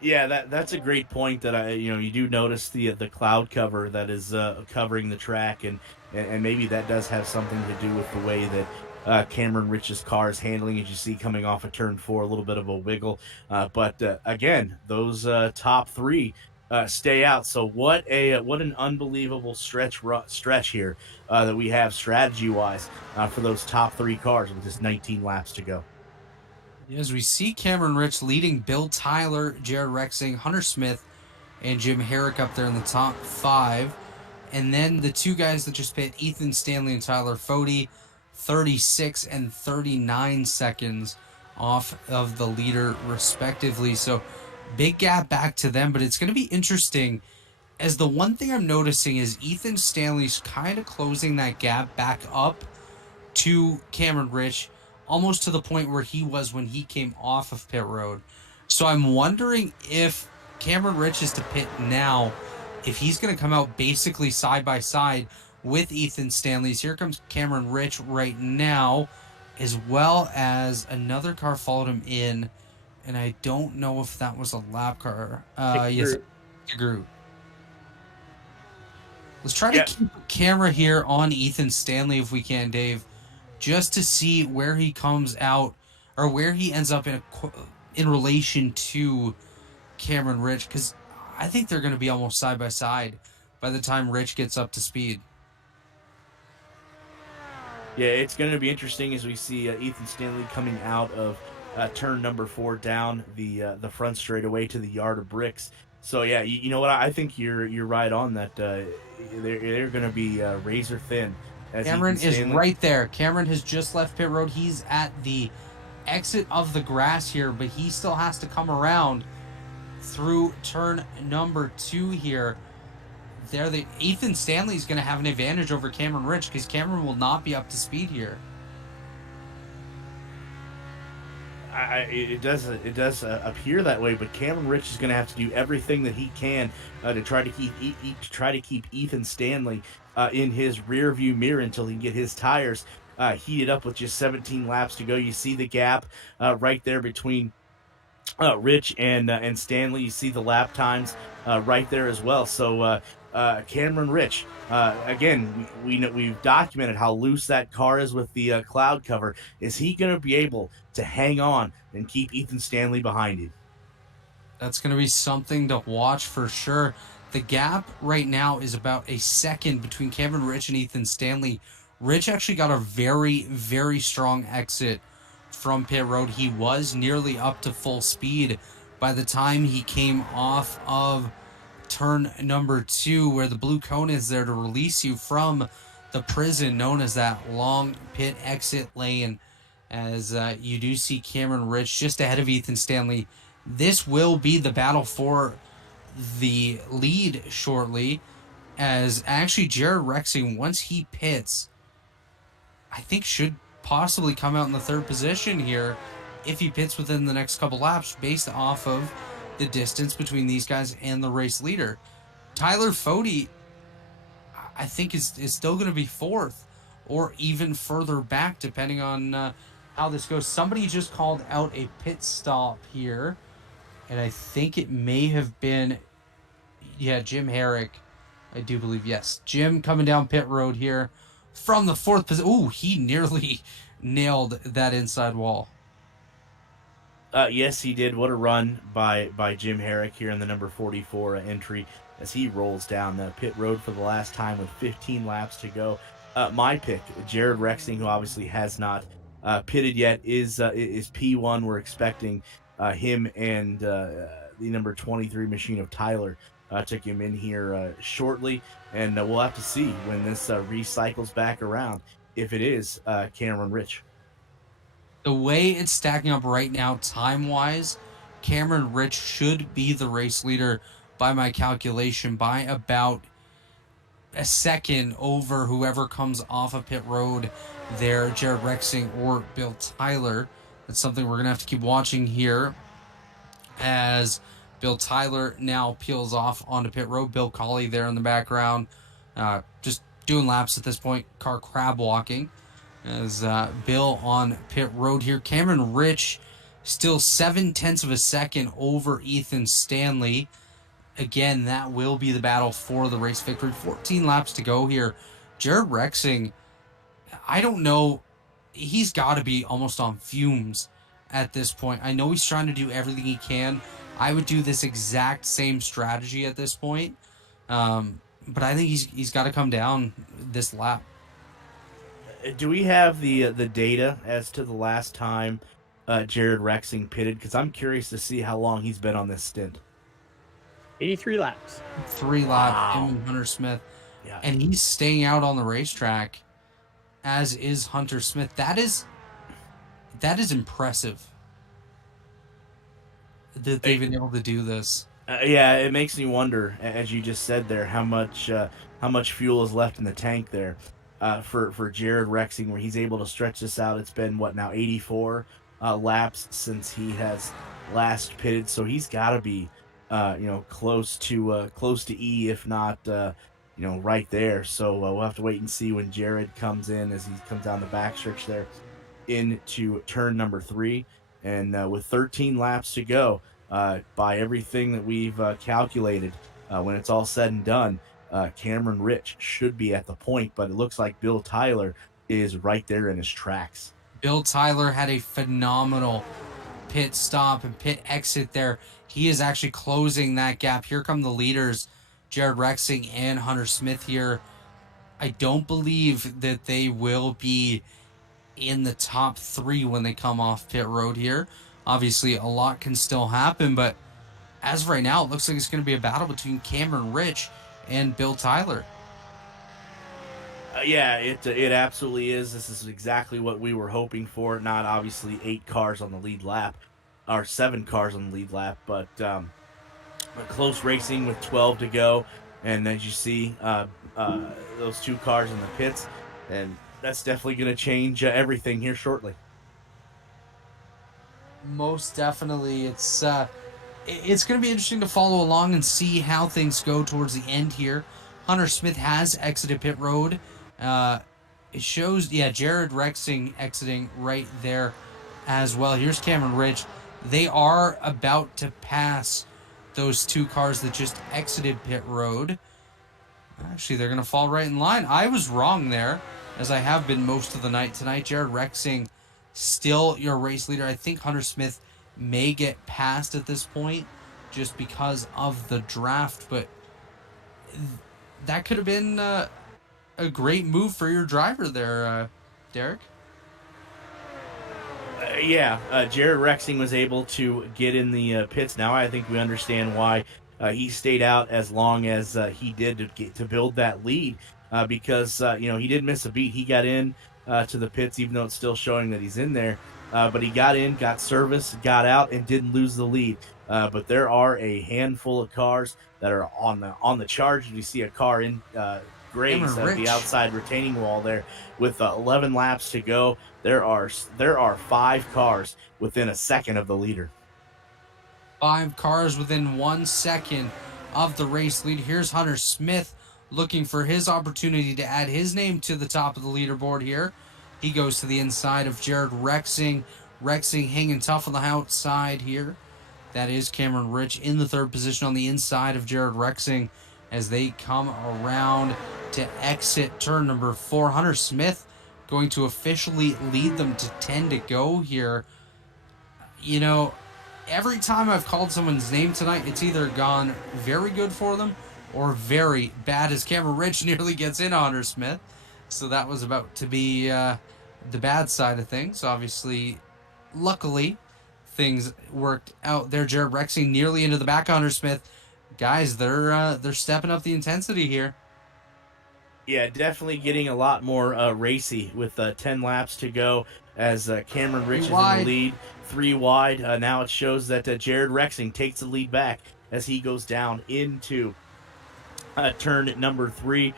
Yeah, that's a great point. That you do notice the cloud cover that is covering the track, and maybe that does have something to do with the way that Cameron Rich's car is handling, as you see coming off of turn 4, a little bit of a wiggle. But again, those top 3 stay out. So what an unbelievable stretch here that we have strategy wise for those top 3 cars with just 19 laps to go. As we see Cameron Rich leading Bill Tyler, Jared Rexing, Hunter Smith, and Jim Herrick up there in the top 5. And then the 2 guys that just pit, Ethan Stanley and Tyler Fode, 36 and 39 seconds off of the leader respectively. So big gap back to them, but it's going to be interesting, as the one thing I'm noticing is Ethan Stanley's kind of closing that gap back up to Cameron Rich, almost to the point where he was when he came off of pit road. So I'm wondering if Cameron Rich is to pit now, if he's going to come out basically side by side with Ethan Stanley's. Here comes Cameron Rich right now, as well as another car followed him in, and I don't know if that was a lap car. Yes, Group. Let's try to keep a camera here on Ethan Stanley if we can, Dave, just to see where he comes out, or where he ends up in relation to Cameron Rich, because I think they're going to be almost side by side by the time Rich gets up to speed. Yeah, it's going to be interesting as we see Ethan Stanley coming out of turn number 4 down the front straightaway to the yard of bricks. So yeah, you know what? I think you're right on that. They're going to be razor thin. Cameron is right there. Cameron has just left pit road. He's at the exit of the grass here, but he still has to come around through turn number 2 here. Ethan Stanley's going to have an advantage over Cameron Rich, because Cameron will not be up to speed here. It does appear that way, but Cameron Rich is going to have to do everything that he can to try to keep Ethan Stanley in his rear view mirror until he can get his tires heated up with just 17 laps to go. You see the gap right there between Rich and Stanley. You see the lap times right there as well. So Cameron Rich, again, we've documented how loose that car is with the cloud cover. Is he going to be able to hang on and keep Ethan Stanley behind him? That's going to be something to watch for sure. The gap right now is about a second between Cameron Rich and Ethan Stanley. Rich actually got a very, very strong exit from pit road. He was nearly up to full speed by the time he came off of turn number 2, where the blue cone is there to release you from the prison known as that long pit exit lane. As you do see Cameron Rich just ahead of Ethan Stanley. This will be the battle for the lead shortly, as actually Jared Rexing, once he pits, I think should possibly come out in the 3rd position here if he pits within the next couple laps, based off of the distance between these guys and the race leader. Tyler Fode, I think, is still going to be 4th, or even further back, depending on how this goes. Somebody just called out a pit stop here, and I think it may have been, yeah, Jim Herrick. I do believe, yes. Jim coming down pit road here from the 4th position. Ooh, he nearly nailed that inside wall. Yes, he did. What a run by Jim Herrick here in the number 44 entry as he rolls down the pit road for the last time with 15 laps to go. My pick, Jared Rexing, who obviously has not pitted yet, is P1. We're expecting him and the number 23 machine of Tyler to come in here shortly, and we'll have to see when this recycles back around if it is Cameron Rich. The way it's stacking up right now, time-wise, Cameron Rich should be the race leader by my calculation by about a second over whoever comes off of pit road there, Jared Rexing or Bill Tyler. That's something we're going to have to keep watching here as Bill Tyler now peels off onto pit road. Bill Colley there in the background, just doing laps at this point, car crab walking. As Bill on pit road here. Cameron Rich still 0.7 of a second over Ethan Stanley. Again, that will be the battle for the race victory. 14 laps to go here. Jared Rexing, I don't know. He's got to be almost on fumes at this point. I know he's trying to do everything he can. I would do this exact same strategy at this point. But I think he's got to come down this lap. Do we have the data as to the last time Jared Rexing pitted? Because I'm curious to see how long he's been on this stint. 83 laps. 3 laps, him and Hunter Smith. Yeah. And he's staying out on the racetrack, as is Hunter Smith. That is impressive that they've been able to do this. Yeah, it makes me wonder, as you just said there, how much fuel is left in the tank there. For Jared Rexing, where he's able to stretch this out. It's been 84 laps since he has last pitted, so he's got to be close to E, if not right there. So we'll have to wait and see when Jared comes in as he comes down the backstretch there into turn number 3, and with 13 laps to go, by everything that we've calculated, when it's all said and done, Cameron Rich should be at the point, but it looks like Bill Tyler is right there in his tracks. Bill Tyler had a phenomenal pit stop and pit exit there. He is actually closing that gap. Here come the leaders, Jared Rexing and Hunter Smith here. I don't believe that they will be in the top 3 when they come off pit road here. Obviously, a lot can still happen, but as of right now, it looks like it's going to be a battle between Cameron Rich and Bill Tyler. Yeah, it absolutely is. This is exactly what we were hoping for. Not obviously 8 cars on the lead lap, or 7 cars on the lead lap, but close racing with 12 to go. And as you see, those 2 cars in the pits, and that's definitely going to change everything here shortly. Most definitely. It's going to be interesting to follow along and see how things go towards the end here. Hunter Smith has exited pit road. It shows, Jared Rexing exiting right there as well. Here's Cameron Rich. They are about to pass those 2 cars that just exited pit road. Actually, they're going to fall right in line. I was wrong there, as I have been most of the night tonight. Jared Rexing still your race leader. I think Hunter Smith may get passed at this point just because of the draft, but that could have been a great move for your driver there, Derik. Jared Rexing was able to get in the pits. Now I think we understand why he stayed out as long as he did to build that lead, because he didn't miss a beat. He got in to the pits, even though it's still showing that he's in there. But he got in, got service, got out, and didn't lose the lead. But there are a handful of cars that are on the charge. You see a car in graze at the outside retaining wall there with 11 laps to go. There are 5 cars within a second of the leader. 5 cars within 1 second of the race lead. Here's Hunter Smith looking for his opportunity to add his name to the top of the leaderboard here. He goes to the inside of Jared Rexing. Rexing hanging tough on the outside here. That is Cameron Rich in the third position on the inside of Jared Rexing as they come around to exit turn number 4. Hunter Smith going to officially lead them to 10 to go here. You know, every time I've called someone's name tonight, it's either gone very good for them or very bad, as Cameron Rich nearly gets in on Hunter Smith. So that was about to be the bad side of things. Obviously, luckily, things worked out there. Jared Rexing nearly into the back of Hunter Smith. Guys, they're stepping up the intensity here. Yeah, definitely getting a lot more racy with 10 laps to go as Cameron Rich is in the lead, 3 wide. Now it shows that Jared Rexing takes the lead back as he goes down into turn number 3,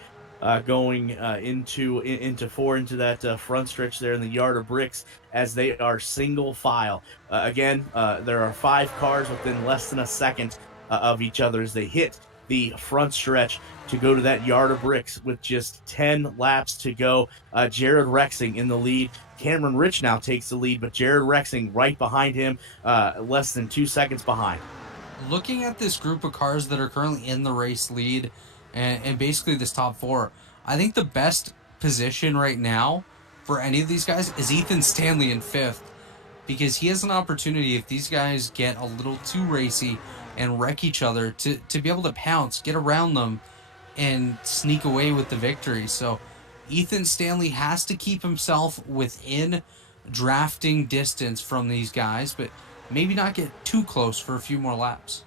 going into 4, into that front stretch there in the yard of bricks as they are single file. Again, there are 5 cars within less than a second of each other as they hit the front stretch to go to that yard of bricks with just 10 laps to go. Jared Rexing in the lead. Cameron Rich now takes the lead, but Jared Rexing right behind him, less than 2 seconds behind. Looking at this group of cars that are currently in the race lead and basically this top 4, I think the best position right now for any of these guys is Ethan Stanley in 5th, because he has an opportunity, if these guys get a little too racy and wreck each other, to be able to pounce, get around them, and sneak away with the victory. So Ethan Stanley has to keep himself within drafting distance from these guys, but maybe not get too close for a few more laps.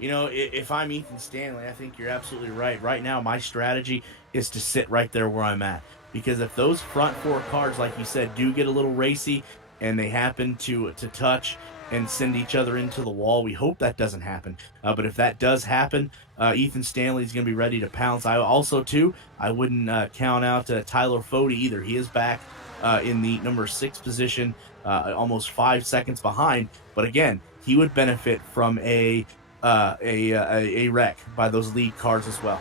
You know, if I'm Ethan Stanley, I think you're absolutely right. Right now, my strategy is to sit right there where I'm at. Because if those front 4 cars, like you said, do get a little racy and they happen to touch and send each other into the wall, we hope that doesn't happen. But if that does happen, Ethan Stanley's going to be ready to pounce. I also, too, I wouldn't count out Tyler Fode either. He is back in the number 6 position, almost 5 seconds behind. But again, he would benefit from a wreck by those lead cars as well.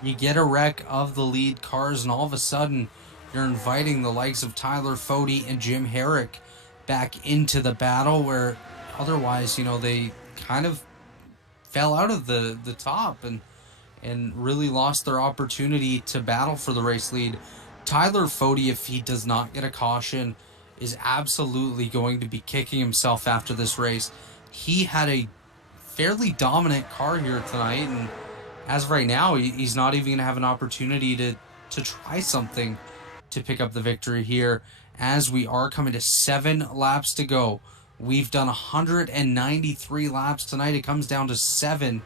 You get a wreck of the lead cars, and all of a sudden, you're inviting the likes of Tyler Fode and Jim Herrick back into the battle, where otherwise, you know, they kind of fell out of the top and really lost their opportunity to battle for the race lead. Tyler Fode, if he does not get a caution, is absolutely going to be kicking himself after this race. He had a fairly dominant car here tonight, and as of right now, he's not even going to have an opportunity to try something to pick up the victory here, as we are coming to 7 laps to go. We've done 193 laps tonight. It comes down to 7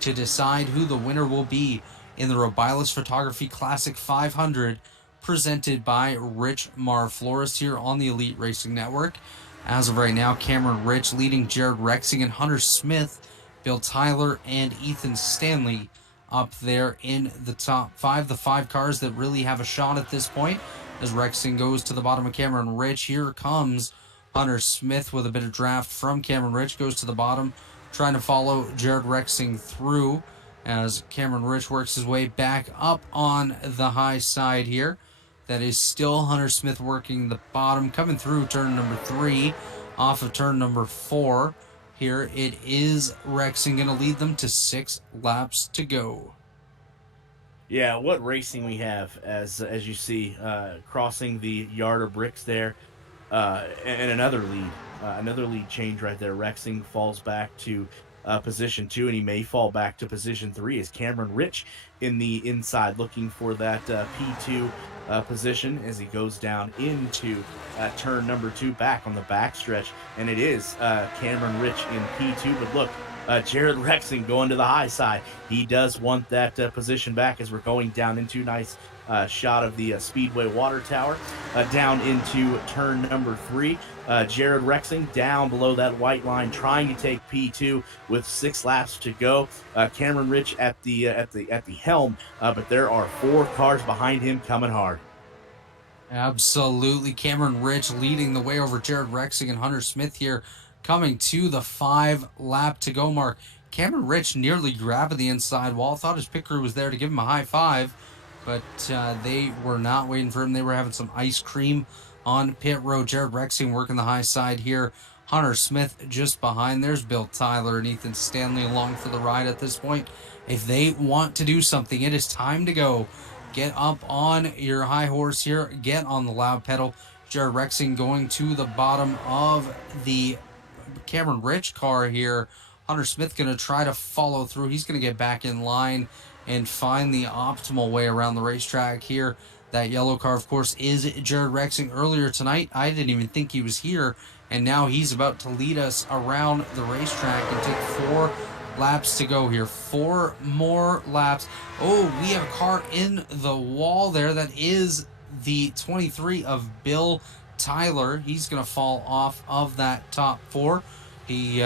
to decide who the winner will be in the Robilas Photography Classic 500, presented by Rich Mar Florist here on the Elite Racing Network. As of right now, Cameron Rich leading Jared Rexing and Hunter Smith, Bill Tyler, and Ethan Stanley up there in the top 5. The 5 cars that really have a shot at this point, as Rexing goes to the bottom of Cameron Rich. Here comes Hunter Smith with a bit of draft from Cameron Rich, goes to the bottom, trying to follow Jared Rexing through as Cameron Rich works his way back up on the high side here. That is still Hunter Smith working the bottom, coming through turn number 3, off of turn number 4. Here it is Rexing going to lead them to 6 laps to go. Yeah, what racing we have as you see, crossing the yard of bricks there, and another lead change right there. Rexing falls back to position 2, and he may fall back to position 3 as Cameron Rich in the inside looking for that P2 position as he goes down into turn number 2 back on the back stretch, and it is Cameron Rich in P2. But look, Jared Rexing going to the high side. He does want that position back as we're going down into nice shot of the Speedway water tower down into turn number 3. Jared Rexing down below that white line, trying to take P2 with 6 laps to go. Cameron Rich at the helm, but there are 4 cars behind him coming hard. Absolutely, Cameron Rich leading the way over Jared Rexing and Hunter Smith here, coming to the 5 lap to go mark. Cameron Rich nearly grabbing the inside wall. Thought his pit crew was there to give him a high five. but they were not waiting for him. They were having some ice cream on pit road. Jared Rexing working the high side here. Hunter Smith just behind. There's Bill Tyler and Ethan Stanley along for the ride at this point. If they want to do something, it is time to go. Get up on your high horse here. Get on the loud pedal. Jared Rexing going to the bottom of the Cameron Rich car here. Hunter Smith going to try to follow through. He's going to get back in line and find the optimal way around the racetrack here. That yellow car, of course, is Jared Rexing. Earlier tonight, I didn't even think he was here, and now he's about to lead us around the racetrack and take 4 laps to go here. 4 more laps. Oh, we have a car in the wall there. That is the 23 of Bill Tyler. He's going to fall off of that top 4. He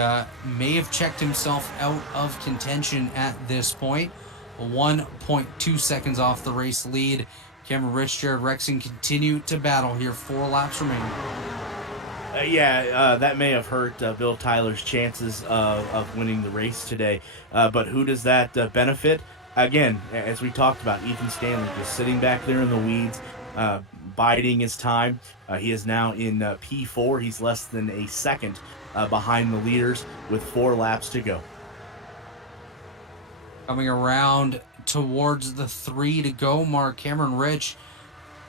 may have checked himself out of contention at this point. 1.2 seconds off the race lead. Cameron Rich, Jared Rexing continue to battle here. 4 laps remaining. That may have hurt Bill Tyler's chances of winning the race today. But who does that benefit? Again, as we talked about, Ethan Stanley just sitting back there in the weeds, biding his time. He is now in P4. He's less than a second behind the leaders with 4 laps to go. Coming around towards the 3 to go mark, Cameron Rich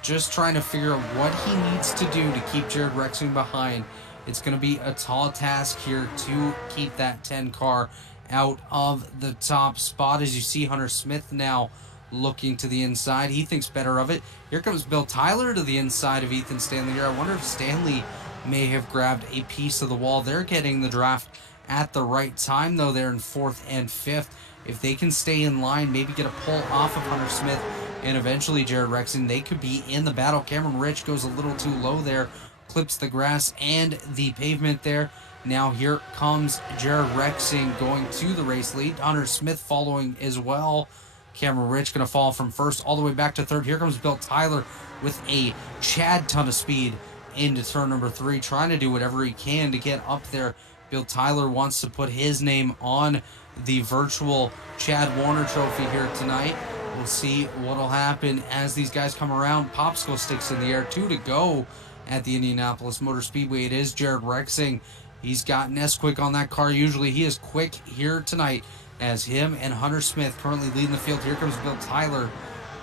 just trying to figure out what he needs to do to keep Jared Rexing behind. It's going to be a tall task here to keep that 10 car out of the top spot. As you see, Hunter Smith now looking to the inside. He thinks better of it. Here comes Bill Tyler to the inside of Ethan Stanley here. I wonder if Stanley may have grabbed a piece of the wall. They're getting the draft at the right time, though. They're in 4th and 5th. If they can stay in line, maybe get a pull off of Hunter Smith and eventually Jared Rexing, they could be in the battle. Cameron Rich goes a little too low there, clips the grass and the pavement there. Now here comes Jared Rexing going to the race lead. Hunter Smith following as well. Cameron Rich going to fall from 1st all the way back to 3rd. Here comes Bill Tyler with a Chad ton of speed into turn number 3, trying to do whatever he can to get up there. Bill Tyler wants to put his name on the virtual Chad Warner Trophy here tonight. We'll see what'll happen as these guys come around. Popsicle sticks in the air. 2 to go at the Indianapolis Motor Speedway. It is Jared Rexing. He's got Nesquik on that car. Usually he is quick here tonight as him and Hunter Smith currently leading the field. Here comes Bill Tyler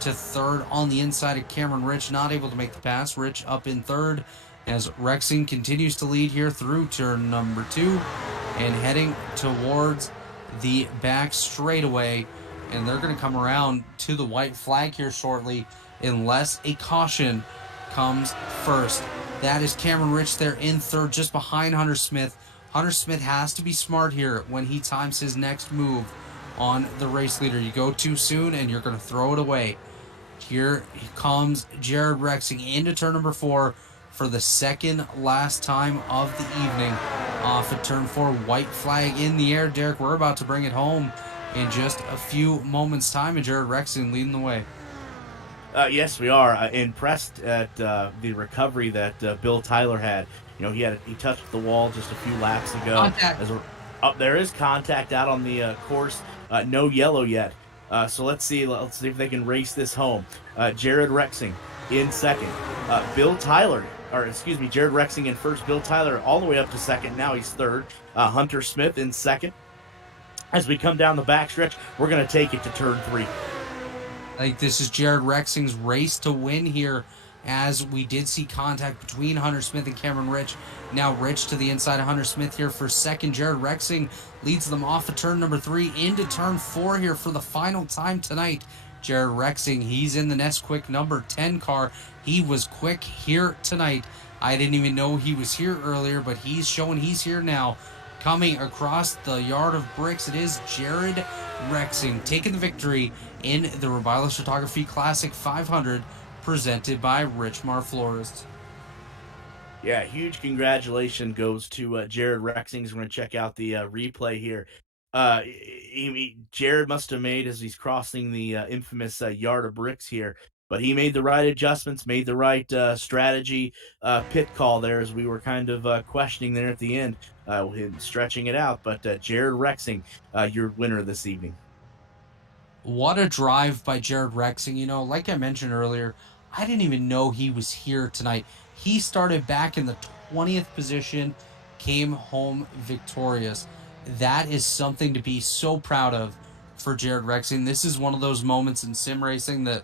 to 3rd on the inside of Cameron Rich. Not able to make the pass. Rich up in 3rd as Rexing continues to lead here through turn number 2 and heading towards the back straightaway. And they're going to come around to the white flag here shortly unless a caution comes first. That is Cameron Rich there in 3rd, just behind Hunter Smith. Hunter Smith has to be smart here when he times his next move on the race leader. You go too soon and you're going to throw it away. Here comes Jared Rexing into turn number 4 for the second last time of the evening. Off at turn 4, white flag in the air. Derik, we're about to bring it home in just a few moments' time, and Jared Rexing leading the way. Yes, we are impressed at the recovery that Bill Tyler had. You know, he touched the wall just a few laps ago. Contact. There is contact out on the course. No yellow yet. So let's see if they can race this home. Jared Rexing in 2nd. Jared Rexing in 1st. Bill Tyler all the way up to 2nd. Now he's 3rd. Hunter Smith in 2nd. As we come down the backstretch, we're going to take it to turn 3. I think this is Jared Rexing's race to win here, as we did see contact between Hunter Smith and Cameron Rich. Now Rich to the inside of Hunter Smith here for 2nd. Jared Rexing leads them off of turn number 3 into turn 4 here for the final time tonight. Jared Rexing, he's in the Nesquik number 10 car. He was quick here tonight. I didn't even know he was here earlier, but he's showing he's here now. Coming across the yard of bricks, it is Jared Rexing taking the victory in the Robilos Photography Classic 500 presented by Richmar Florist. Yeah, huge congratulations goes to Jared Rexing. We're going to check out the replay here. Jared must have made, as he's crossing the infamous yard of bricks here, but he made the right adjustments, made the right strategy pit call there, as we were kind of questioning there at the end, him stretching it out. But Jared Rexing, your winner this evening. what a drive by Jared Rexing. You know, like I mentioned earlier, I didn't even know he was here tonight. He started back in the 20th position, came home victorious. That is something to be so proud of for Jared Rexing. This is one of those moments in sim racing that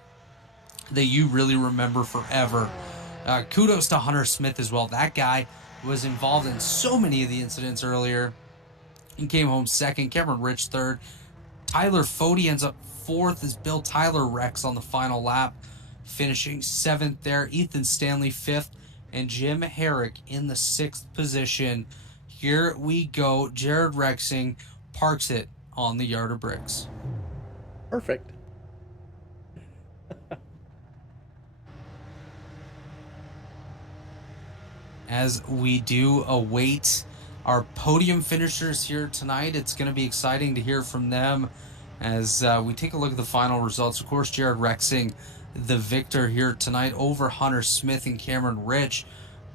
you really remember forever. Kudos to Hunter Smith as well. That guy was involved in so many of the incidents earlier. He came home second. Cameron Rich third. Tyler Fody ends up fourth as Bill Tyler wrecks on the final lap, finishing seventh there. Ethan Stanley fifth, and Jim Herrick in the sixth position. Here we go. Jared Rexing parks it on the yard of bricks. Perfect. As we do await our podium finishers here tonight, it's going to be exciting to hear from them as we take a look at the final results. Of course, Jared Rexing, the victor here tonight over Hunter Smith and Cameron Rich.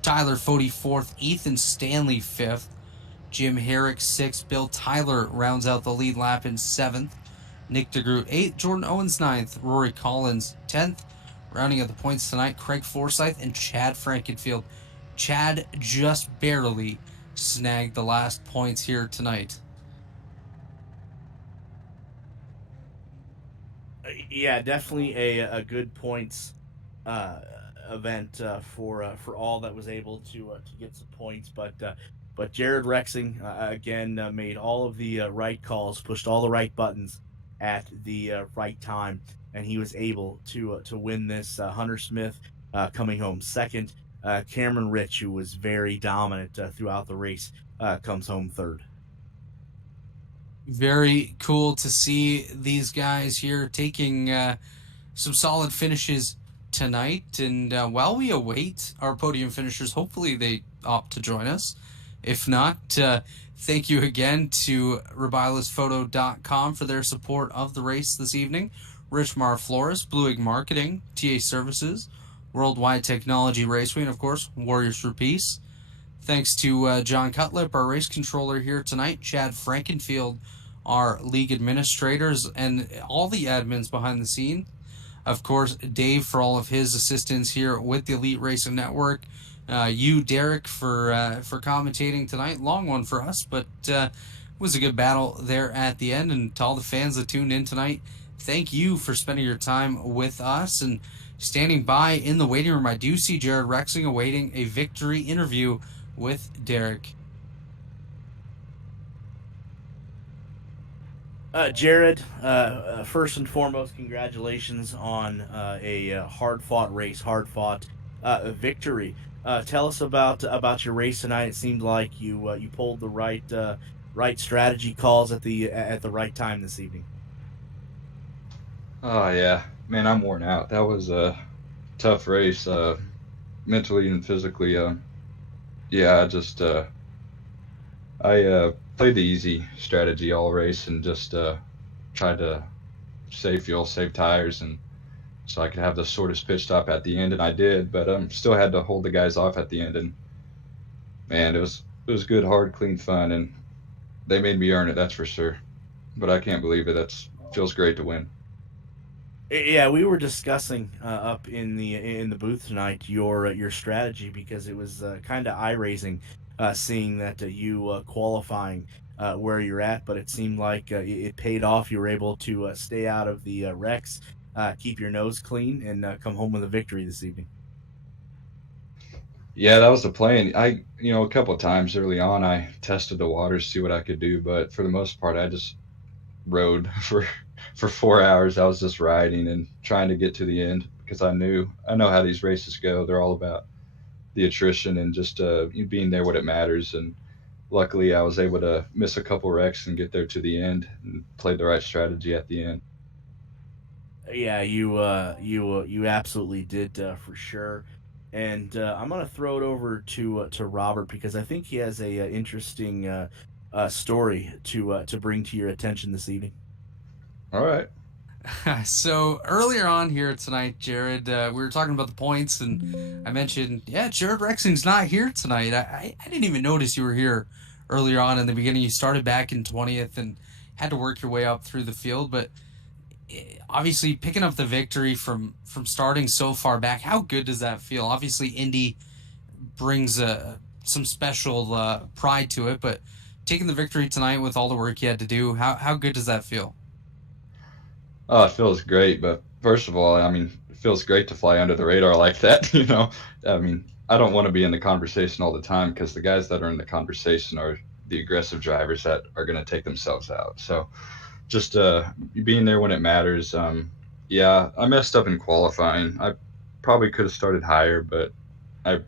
Tyler Fody fourth, Ethan Stanley fifth, Jim Herrick sixth, Bill Tyler rounds out the lead lap in seventh, Nick DeGroot eighth, Jordan Owens ninth, Rory Collins 10th. Rounding out the points tonight, Craig Forsyth and Chad Frankenfield. Chad just barely snagged the last points here tonight. Yeah, definitely a good points event for all that was able to get some points. But Jared Rexing again made all of the right calls, pushed all the right buttons at the right time, and he was able to win this. Hunter Smith coming home second. Cameron Rich, who was very dominant throughout the race, comes home third. Very cool to see these guys here taking some solid finishes tonight. And while we await our podium finishers, hopefully they opt to join us. If not, thank you again to RebilisPhoto.com for their support of the race this evening. Richmar Florist, Blue Egg Marketing, TA Services, Worldwide Technology Raceway, and of course, Warriors for Peace. Thanks to John Cutlip, our race controller here tonight, Chad Frankenfield, our league administrators, and all the admins behind the scene. Of course, Dave for all of his assistance here with the Elite Racing Network. You, Derik, for commentating tonight. Long one for us, but it was a good battle there at the end. And to all the fans that tuned in tonight, thank you for spending your time with us and standing by in the waiting room. I do see Jared Rexing awaiting a victory interview with Derik. Jared, first and foremost, congratulations on a hard-fought race, hard-fought victory. Tell us about your race tonight. It seemed like you pulled the right strategy calls at the right time this evening. Oh yeah, man, I'm worn out. That was a tough race, mentally and physically. Yeah, I played the easy strategy all race and just tried to save fuel, save tires, and so I could have the shortest pit stop at the end, and I did. But still had to hold the guys off at the end, and man, it was good, hard, clean fun, and they made me earn it. That's for sure. But I can't believe it. Feels great to win. Yeah, we were discussing up in the booth tonight your strategy, because it was kind of eye-raising seeing that you qualifying where you're at, but it seemed like it paid off. You were able to stay out of the wrecks, keep your nose clean, and come home with a victory this evening. Yeah, that was the plan. A couple of times early on, I tested the waters, see what I could do, but for the most part, I just rode for 4 hours. I was just riding and trying to get to the end because I know how these races go. They're all about the attrition and just being there when it matters. And luckily, I was able to miss a couple wrecks and get there to the end and played the right strategy at the end. Yeah, you absolutely did for sure. And I'm gonna throw it over to Robert, because I think he has a interesting story to bring to your attention this evening. All right. So earlier on here tonight, Jared, we were talking about the points, and I mentioned, Jared Rexing's not here tonight. I didn't even notice you were here earlier on in the beginning. You started back in 20th and had to work your way up through the field, but Obviously, picking up the victory from starting so far back, how good does that feel? Obviously, Indy brings some special pride to it, but taking the victory tonight with all the work you had to do, how good does that feel? Oh, it feels great, but first of all, I mean, it feels great to fly under the radar like that, you know. I mean, I don't want to be in the conversation all the time because the guys that are in the conversation are the aggressive drivers that are going to take themselves out. So just being there when it matters. Yeah, I messed up in qualifying. I probably could have started higher, but I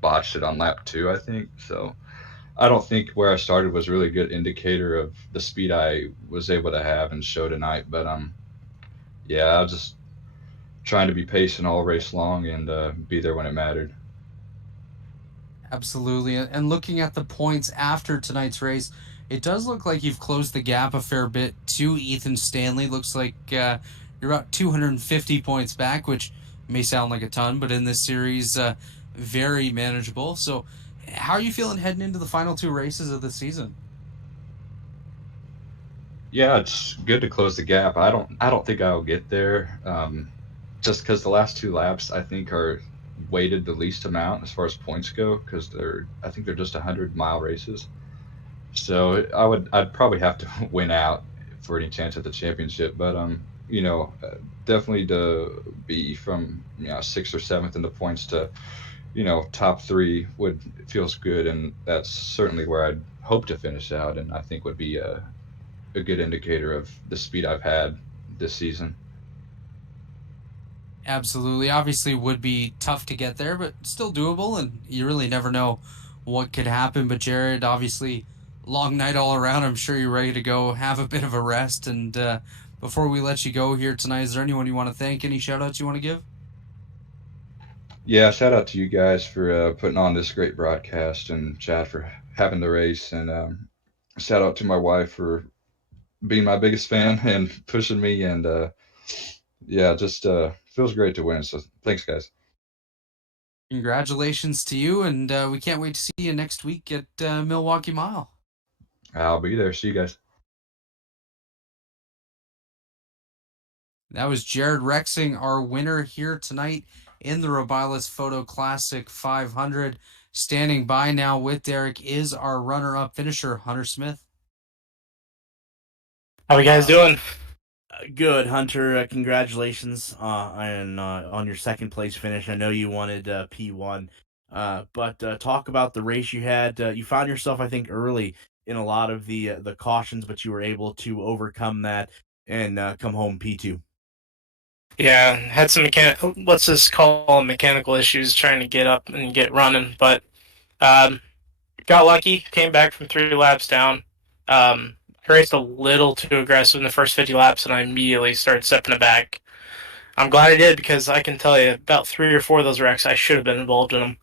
botched it on lap two, I think. So I don't think where I started was really a good indicator of the speed I was able to have and show tonight. But yeah, I was just trying to be patient all race long and be there when it mattered. Absolutely. And looking at the points after tonight's race, it does look like you've closed the gap a fair bit to Ethan Stanley. Looks like you're about 250 points back, which may sound like a ton, but in this series, very manageable. So, how are you feeling heading into the final two races of the season? Yeah, it's good to close the gap. I don't think I'll get there. Just because the last two laps I think are weighted the least amount as far as points go because I think they're just 100-mile races. So I'd probably have to win out for any chance at the championship. But you know, definitely to be from sixth or seventh in the points to top three would feels good, and that's certainly where I'd hope to finish out, and I think would be a good indicator of the speed I've had this season. Absolutely. Obviously, would be tough to get there, but still doable, and you really never know what could happen. But Jared, obviously, long night all around. I'm sure you're ready to go have a bit of a rest. And before we let you go here tonight, is there anyone you want to thank? Any shout outs you want to give? Yeah, shout out to you guys for putting on this great broadcast, and Chad for having the race, and shout out to my wife for being my biggest fan and pushing me, and yeah, just feels great to win. So thanks, guys. Congratulations to you, and we can't wait to see you next week at Milwaukee Mile. I'll be there. See you guys. That was Jared Rexing, our winner here tonight in the Robilas Photo Classic 500. Standing by now with Derik is our runner-up finisher, Hunter Smith. How are you guys doing? Good, Hunter. Congratulations on your second place finish. I know you wanted P1, but talk about the race you had. You found yourself, I think, early in a lot of the cautions, but you were able to overcome that and come home P2. Yeah, had some let's just call them mechanical issues trying to get up and get running, but um, got lucky. Came back from 3 laps down. I raced a little too aggressive in the first 50 laps, and I immediately started stepping it back. I'm glad I did because I can tell you about 3 or 4 of those wrecks I should have been involved in them.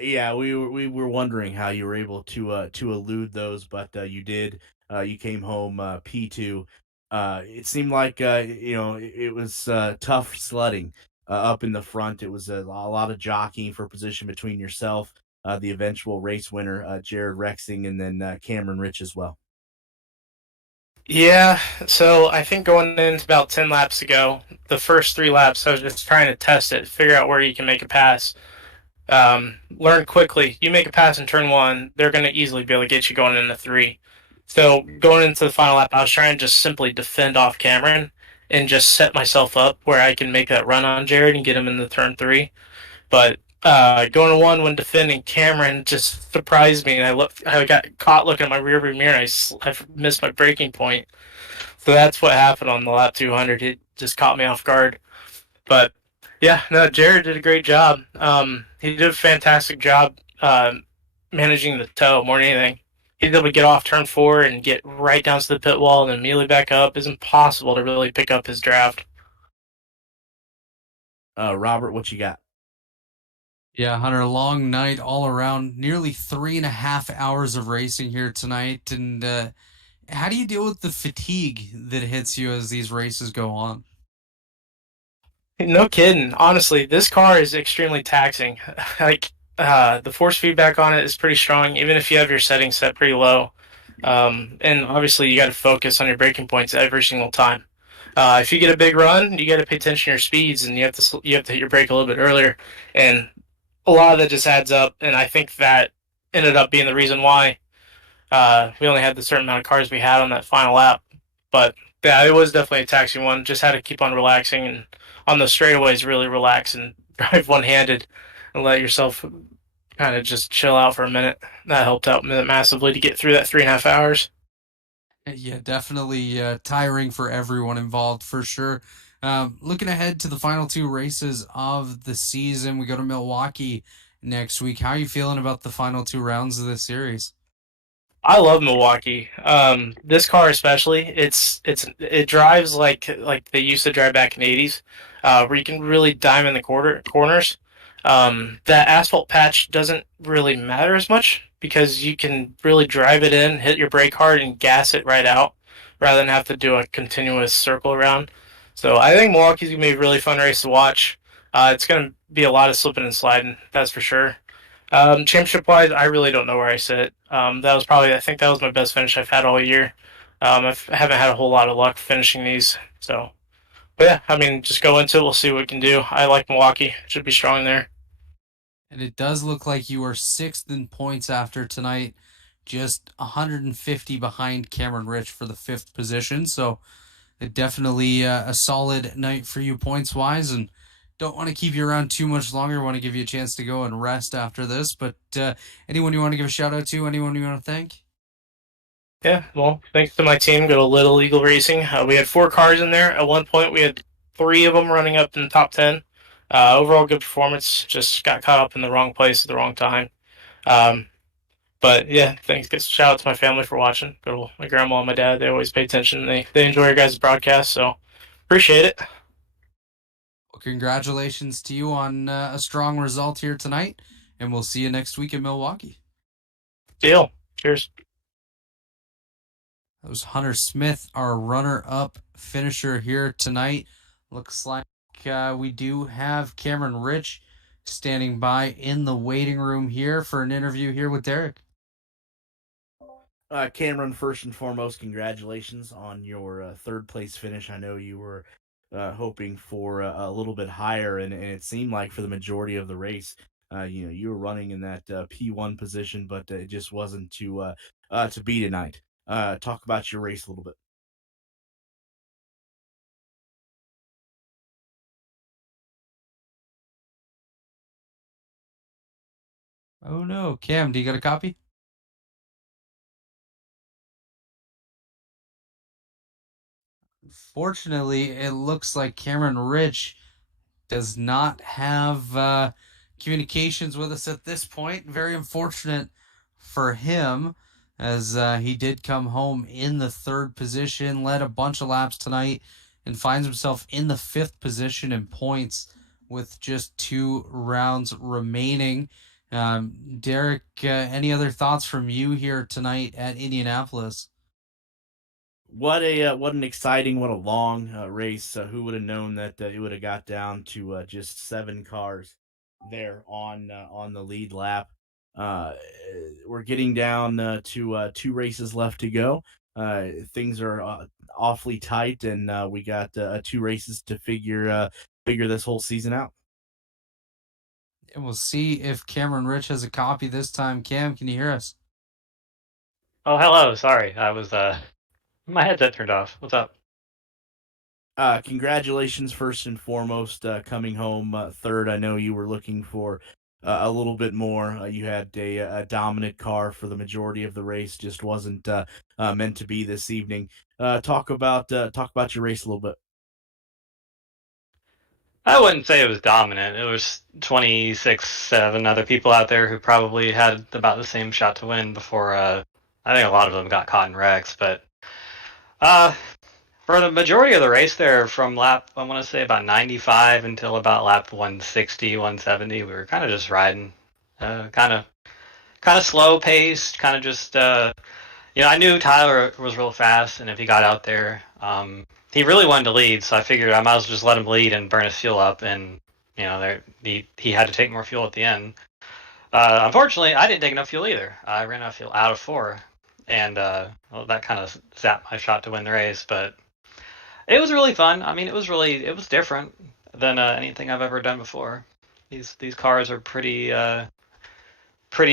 Yeah, we were wondering how you were able to elude those, but you did. You came home P2. It seemed like it was tough sledding up in the front. It was a lot of jockeying for position between yourself, the eventual race winner, Jared Rexing, and then Cameron Rich as well. Yeah, so I think going into about 10 laps ago, the first 3 laps, I was just trying to test it, figure out where you can make a pass. Learn quickly. You make a pass in turn 1, they're going to easily be able to get you going into 3. So going into the final lap, I was trying to just simply defend off Cameron and just set myself up where I can make that run on Jared and get him into turn 3. But going to 1 when defending Cameron just surprised me, and I got caught looking at my rearview mirror, and I missed my braking point. So that's what happened on the lap 200. It just caught me off guard. But yeah, no, Jared did a great job. He did a fantastic job managing the tow more than anything. He's able to get off turn 4 and get right down to the pit wall and then immediately back up. It's impossible to really pick up his draft. Robert, what you got? Yeah, Hunter, long night all around, nearly 3.5 hours of racing here tonight. And how do you deal with the fatigue that hits you as these races go on? No kidding. Honestly, this car is extremely taxing. Like the force feedback on it is pretty strong, even if you have your settings set pretty low. And obviously, you got to focus on your braking points every single time. If you get a big run, you got to pay attention to your speeds, and you have to hit your brake a little bit earlier. And a lot of that just adds up, and I think that ended up being the reason why we only had the certain amount of cars we had on that final lap. But yeah, it was definitely a taxing one. Just had to keep on relaxing, and on the straightaways, really relax and drive one-handed and let yourself kind of just chill out for a minute. That helped out massively to get through that 3.5 hours. Yeah, definitely tiring for everyone involved for sure. Looking ahead to the final two races of the season, we go to Milwaukee next week. How are you feeling about the final two rounds of this series? I love Milwaukee. This car especially, it drives like they used to drive back in the '80s, where you can really dime in the corners. That asphalt patch doesn't really matter as much because you can really drive it in, hit your brake hard, and gas it right out, rather than have to do a continuous circle around. So I think Milwaukee's gonna be a really fun race to watch. It's gonna be a lot of slipping and sliding, that's for sure. Championship wise, I really don't know where I sit. That was probably, I think that was my best finish I've had all year. I haven't had a whole lot of luck finishing these. So, but yeah, I mean, just go into it. We'll see what we can do. I like Milwaukee. Should be strong there. And it does look like you are sixth in points after tonight, just 150 behind Cameron Rich for the fifth position. So definitely a solid night for you points wise, and don't want to keep you around too much longer. Want to give you a chance to go and rest after this. But anyone you want to give a shout out to? Anyone you want to thank? Yeah, well, thanks to my team, go to Little Eagle Racing. We had 4 cars in there. At one point, we had 3 of them running up in the top 10. Overall, good performance. Just got caught up in the wrong place at the wrong time. Um, but yeah, thanks. Shout out to my family for watching. Go to my grandma and my dad. They always pay attention. They enjoy your guys' broadcast, so appreciate it. Well, congratulations to you on a strong result here tonight, and we'll see you next week in Milwaukee. Deal. Cheers. That was Hunter Smith, our runner-up finisher here tonight. Looks like we do have Cameron Rich standing by in the waiting room here for an interview here with Derik. Cameron, first and foremost, congratulations on your third place finish. I know you were hoping for a little bit higher, and it seemed like for the majority of the race, you were running in that P1 position, but it just wasn't to be tonight. Talk about your race a little bit. Oh no, Cam, do you got a copy? Fortunately, it looks like Cameron Rich does not have communications with us at this point. Very unfortunate for him, as he did come home in the third position, led a bunch of laps tonight, and finds himself in the fifth position in points with just 2 rounds remaining. Derik, any other thoughts from you here tonight at Indianapolis? What an exciting, what a long race. Who would have known that it would have got down to just 7 cars there on the lead lap. We're getting down to 2 races left to go. Things are awfully tight, and we got 2 races to figure this whole season out. And we'll see if Cameron Rich has a copy this time. Cam, can you hear us? Oh, hello. Sorry, I was my headset turned off. What's up? Congratulations, first and foremost, coming home third. I know you were looking for a little bit more. You had a dominant car for the majority of the race. Just wasn't meant to be this evening. Talk about your race a little bit. I wouldn't say it was dominant. It was 26-7 other people out there who probably had about the same shot to win before. I think a lot of them got caught in wrecks, but for the majority of the race there, from lap, I want to say about 95 until about lap 160, 170, we were kind of just riding, kind of slow paced, kind of just, I knew Tyler was real fast, and if he got out there, he really wanted to lead, so I figured I might as well just let him lead and burn his fuel up, and, he had to take more fuel at the end. Unfortunately, I didn't take enough fuel either. I ran out of fuel out of 4. and well, that kind of zapped my shot to win the race. But it was really fun. I mean, it was different than anything I've ever done before. These cars are pretty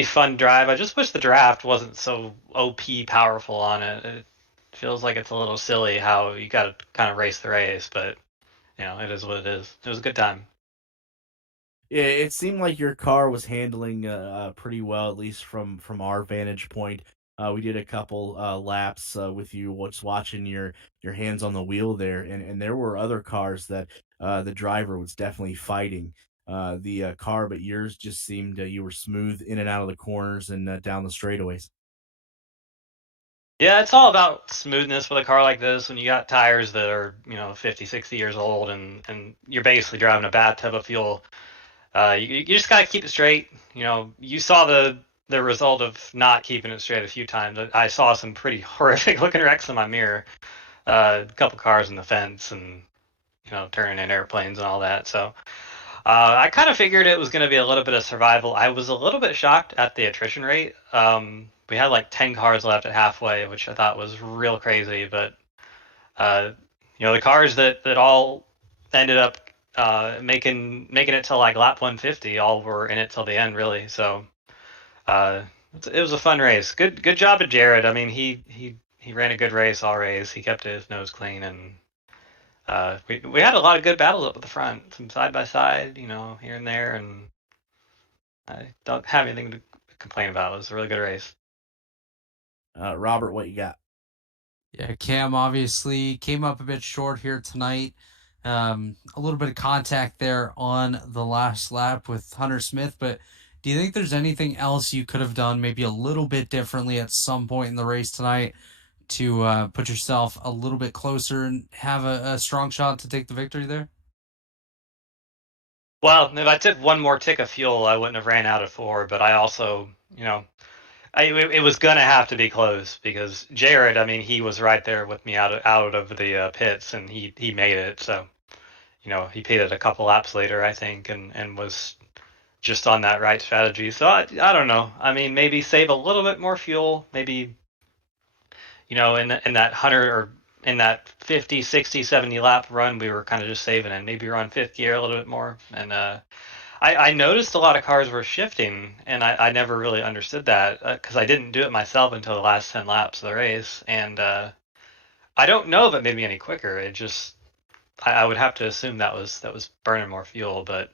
fun drive. I just wish the draft wasn't so OP powerful on it. It feels like it's a little silly how you got to kind of race the race, but it is what it is. It was a good time. Yeah, it seemed like your car was handling pretty well, at least from our vantage point. We did a couple laps with you, just watching your hands on the wheel there, and there were other cars that the driver was definitely fighting the car, but yours just seemed you were smooth in and out of the corners and down the straightaways. Yeah, it's all about smoothness with a car like this when you got tires that are, 50, 60 years old and you're basically driving a bathtub of fuel. You just got to keep it straight. You saw the result of not keeping it straight a few times. I saw some pretty horrific looking wrecks in my mirror, a couple cars in the fence and, turning in airplanes and all that. So I kind of figured it was going to be a little bit of survival. I was a little bit shocked at the attrition rate. We had like 10 cars left at halfway, which I thought was real crazy. But uh, the cars that all ended up making it till like lap 150, all were in it till the end, really. So uh, it was a fun race. Good job at Jared. I mean, he ran a good race all race. He kept his nose clean and. We had a lot of good battles up at the front, some side by side, here and there, and I don't have anything to complain about. It was a really good race. Robert, what you got? Yeah, Cam obviously came up a bit short here tonight. A little bit of contact there on the last lap with Hunter Smith, but do you think there's anything else you could have done maybe a little bit differently at some point in the race tonight to put yourself a little bit closer and have a strong shot to take the victory there? Well, if I took one more tick of fuel, I wouldn't have ran out of four, but I also, it was gonna have to be close because Jared, I mean, he was right there with me out of the pits, and he made it. So, he pitted a couple laps later, I think, and was just on that right strategy. So I don't know. I mean, maybe save a little bit more fuel, maybe in that 100 or in that 50, 60, 70 lap run, we were kind of just saving it. Maybe we're on fifth gear a little bit more. And I noticed a lot of cars were shifting, and I never really understood that because I didn't do it myself until the last 10 laps of the race. And I don't know if it made me any quicker. It just, I would have to assume that was burning more fuel. But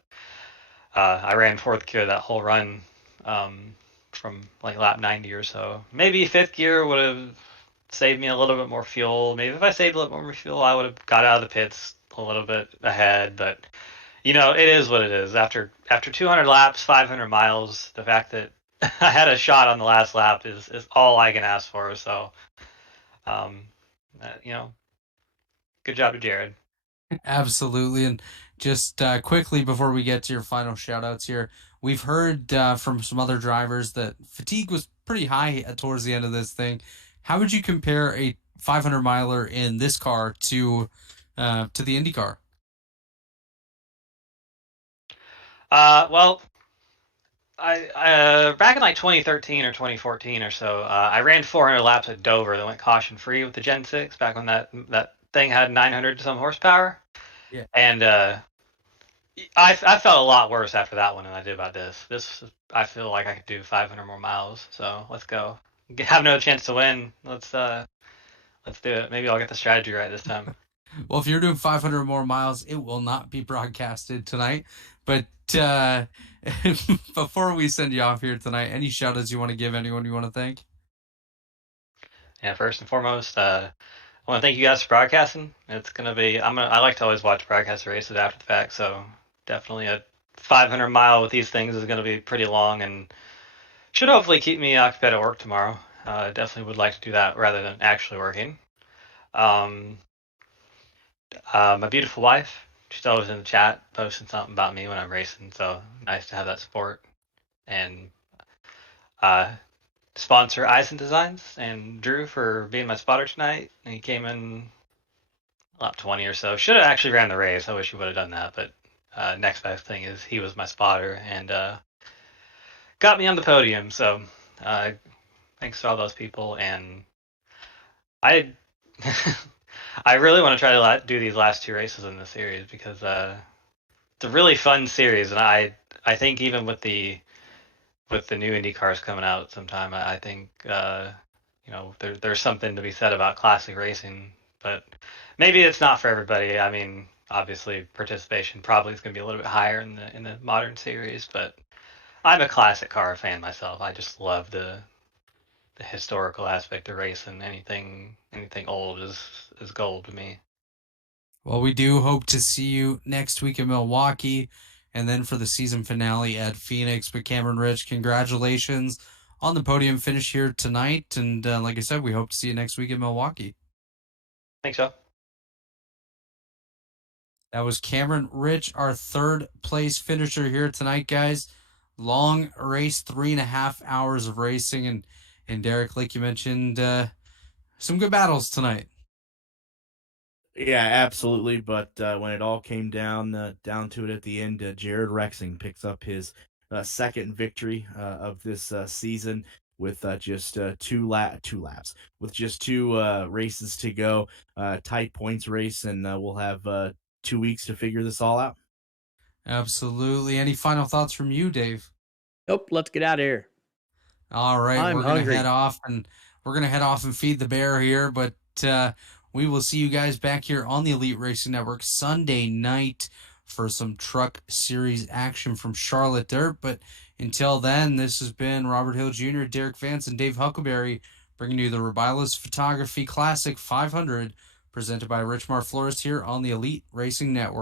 I ran fourth gear that whole run from like lap 90 or so. Maybe fifth gear would have saved me a little bit more fuel. Maybe if I saved a little more fuel, I would have got out of the pits a little bit ahead. But it is what it is. After 200 laps, 500 miles, the fact that I had a shot on the last lap is all I can ask for. So, good job to Jared. Absolutely. And just quickly before we get to your final shout outs here, we've heard from some other drivers that fatigue was pretty high towards the end of this thing. How would you compare a 500 miler in this car to the Indy car? Well, I back in like 2013 or 2014 or so, I ran 400 laps at Dover that went caution free with the Gen 6 back when that thing had 900 some horsepower. Yeah. And I felt a lot worse after that one than I did about this. This I feel like I could do 500 more miles. So let's go. Have no chance to win. Let's do it. Maybe I'll get the strategy right this time. Well, if you're doing 500 more miles, it will not be broadcasted tonight. But before we send you off here tonight, any shout outs you want to give, anyone you want to thank? Yeah, first and foremost, I want to thank you guys for broadcasting. It's gonna be I like to always watch broadcast races after the fact, so definitely a 500 mile with these things is gonna be pretty long and should hopefully keep me occupied at work tomorrow. Definitely would like to do that rather than actually working. My beautiful wife, she's always in the chat posting something about me when I'm racing, so nice to have that support. And sponsor Eisen Designs and Drew for being my spotter tonight. And he came in lap 20 or so. Should have actually ran the race. I wish he would have done that, but next best thing is he was my spotter and got me on the podium. So yeah, Thanks to all those people, and I I really want to try to do these last 2 races in the series because it's a really fun series, and I think even with the new Indy cars coming out sometime, I think there's something to be said about classic racing, but maybe it's not for everybody. I mean, obviously participation probably is going to be a little bit higher in the modern series, but I'm a classic car fan myself. I just love the historical aspect of racing. Anything old is gold to me. Well, we do hope to see you next week in Milwaukee and then for the season finale at Phoenix. But Cameron Rich, congratulations on the podium finish here tonight. And like I said, we hope to see you next week in Milwaukee. Thanks, Joe. That was Cameron Rich, our 3rd place finisher here tonight, guys. Long race, 3.5 hours of racing. And Derik, like you mentioned, some good battles tonight. Yeah, absolutely. But when it all came down to it at the end, Jared Rexing picks up his 2nd victory of this season with just 2 laps, with just 2 races to go. Tight points race, and we'll have 2 weeks to figure this all out. Absolutely. Any final thoughts from you, Dave? Nope, let's get out of here. All right, I'm we're gonna hungry. head off and feed the bear here, but we will see you guys back here on the Elite Racing Network Sunday night for some Truck Series action from Charlotte Dirt. But until then, this has been Robert Hill Jr., Derik Vance, and Dave Huckleberry bringing you the Rubilas Photography Classic 500 presented by Richmar Florist here on the Elite Racing Network.